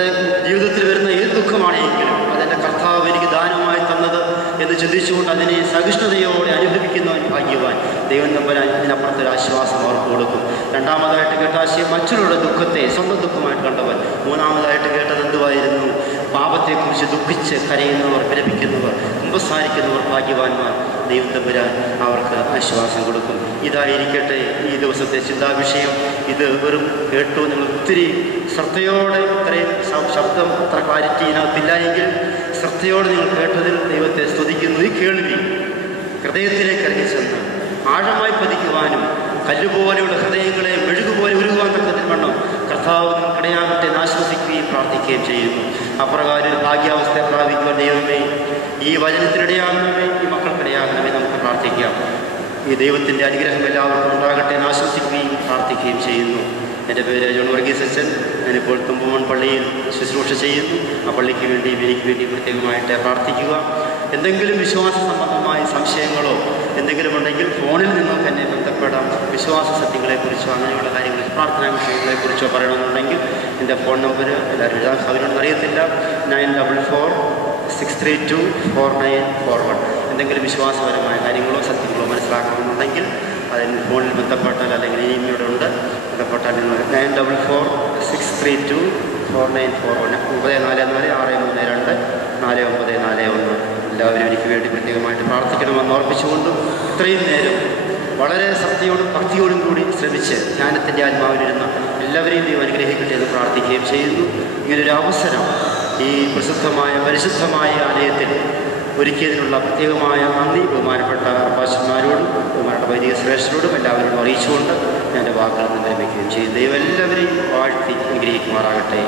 ജീവിതത്തിൽ വരുന്ന ഏത് ദുഃഖമാണെങ്കിലും അതെൻ്റെ കർത്താവ് എനിക്ക് ദാനമായി തന്നത് എന്ന് ചിന്തിച്ചുകൊണ്ട് അതിനെ സഹിഷ്ണുതയോടെ അനുഭവിക്കുന്നവൻ ഭാഗ്യവാൻ. ദൈവം തമ്പുരാൻ ഇതിനപ്പുറത്തൊരു ആശ്വാസം അവർക്ക് കൊടുക്കും. രണ്ടാമതായിട്ട് കേട്ട ആശയം മറ്റുള്ളവരുടെ ദുഃഖത്തെ സ്വന്തം ദുഃഖമായിട്ട് കണ്ടവൻ. മൂന്നാമതായിട്ട് കേട്ടത് എന്തുവായിരുന്നു? പാപത്തെക്കുറിച്ച് ദുഃഖിച്ച് കരയുന്നവർ, വിലപിക്കുന്നവർ, കുമ്പസാരിക്കുന്നവർ ഭാഗ്യവാന്മാർ. ദൈവം തമ്പുരാൻ അവർക്ക് ആശ്വാസം കൊടുക്കും. ഇതായിരിക്കട്ടെ ഈ ദിവസത്തെ ചിന്താവിഷയം. ഇത് വെറും കേട്ടു, നിങ്ങൾ ഒത്തിരി ശ്രദ്ധയോടെ, ഇത്രയും ശബ്ദം അത്ര ക്ലാരിറ്റി ഇതിനകത്തില്ല എങ്കിലും ശ്രദ്ധയോടെ നിങ്ങൾ കേട്ടതിൽ ദൈവത്തെ സ്തുതിക്കുന്നു. ഈ കേൾവി ഹൃദയത്തിലേക്ക് ഇറങ്ങിച്ചെന്ന് ആഴമായി പതിക്കുവാനും കല്ലുപോലെയുള്ള ഹൃദയങ്ങളെ മെഴുകുപോലെ ഉരുകുവാൻ തക്കത്തിൽ വണ്ണം കർത്താവ് നിങ്ങൾക്കിടയാകട്ടെ എന്ന് ആശ്വസിക്കുകയും പ്രാർത്ഥിക്കുകയും ചെയ്യുന്നു. അപ്രകാരം ഭാഗ്യാവസ്ഥ പ്രാപിക്കുവാൻ ദൈവമേ ഈ വചനത്തിനിടയാകണമേ, ഈ മക്കൾക്കിടയാകണമേ നമുക്ക് പ്രാർത്ഥിക്കാം. ഈ ദൈവത്തിൻ്റെ അനുഗ്രഹം എല്ലാവർക്കും ഉണ്ടാകട്ടെ എന്ന് ആശ്വസിക്കുകയും പ്രാർത്ഥിക്കുകയും ചെയ്യുന്നു. എൻ്റെ പേര് ജോൺ വർഗീസ് അച്ഛൻ. ഞാനിപ്പോൾ തുമ്പുമൺ പള്ളിയിൽ ശുശ്രൂഷ ചെയ്യുന്നു. ആ പള്ളിക്ക് വേണ്ടി എനിക്ക് വേണ്ടി പ്രത്യേകമായിട്ട് പ്രാർത്ഥിക്കുക. എന്തെങ്കിലും വിശ്വാസ സംബന്ധമായ സംശയങ്ങളോ എന്തെങ്കിലും ഉണ്ടെങ്കിൽ ഫോണിൽ നിങ്ങൾക്ക് എന്നെ ബന്ധപ്പെടാം. വിശ്വാസ സത്യങ്ങളെക്കുറിച്ചോ അങ്ങനെയുള്ള കാര്യങ്ങൾ, പ്രാർത്ഥനാ വിഷയങ്ങളെക്കുറിച്ചോ പറയണമെന്നുണ്ടെങ്കിൽ എൻ്റെ ഫോൺ നമ്പർ എല്ലാവരും എഴുതാൻ സൗകര്യമുണ്ടെന്ന് അറിയത്തില്ല. 9446324941. എന്തെങ്കിലും വിശ്വാസപരമായ കാര്യങ്ങളോ സത്യങ്ങളോ മനസ്സിലാക്കണമെന്നുണ്ടെങ്കിൽ അതിന് ഫോണിൽ ബന്ധപ്പെട്ടാൽ, അല്ലെങ്കിൽ ഇനിയും ഉണ്ട് ബന്ധപ്പെട്ടാൽ 9446324941. 944-632-4941. എല്ലാവരും എനിക്ക് വേണ്ടി പ്രത്യേകമായിട്ട് പ്രാർത്ഥിക്കണമെന്ന് ഓർപ്പിച്ചുകൊണ്ടും ഇത്രയും നേരം വളരെ ശ്രദ്ധയോടും ഭക്തിയോടും കൂടി ശ്രമിച്ച് ധ്യാനത്തിൻ്റെ ആത്മാവിലിരുന്ന എല്ലാവരെയും ദൈവം അനുഗ്രഹിക്കട്ടെ എന്ന് പ്രാർത്ഥിക്കുകയും ചെയ്യുന്നു. ഇങ്ങനൊരു അവസരം ഈ പ്രസിദ്ധമായ പരിശുദ്ധമായ ആലയത്തിൽ ഒരുക്കിയതിനുള്ള പ്രത്യേകമായ നന്ദി ബഹുമാനപ്പെട്ട അപ്പാച്ചന്മാരോടും ബഹുമാനപ്പെട്ട വൈദിക ശ്രേഷ്ഠരോടും എല്ലാവരോടും അറിയിച്ചുകൊണ്ട് ഞാൻ എൻ്റെ വാക്കുകൾ നിർമ്മിക്കുകയും ചെയ്യും. ദൈവം എല്ലാവരെയും വാഴ്ത്തി അനുഗ്രഹിക്കുമാറാകട്ടെ.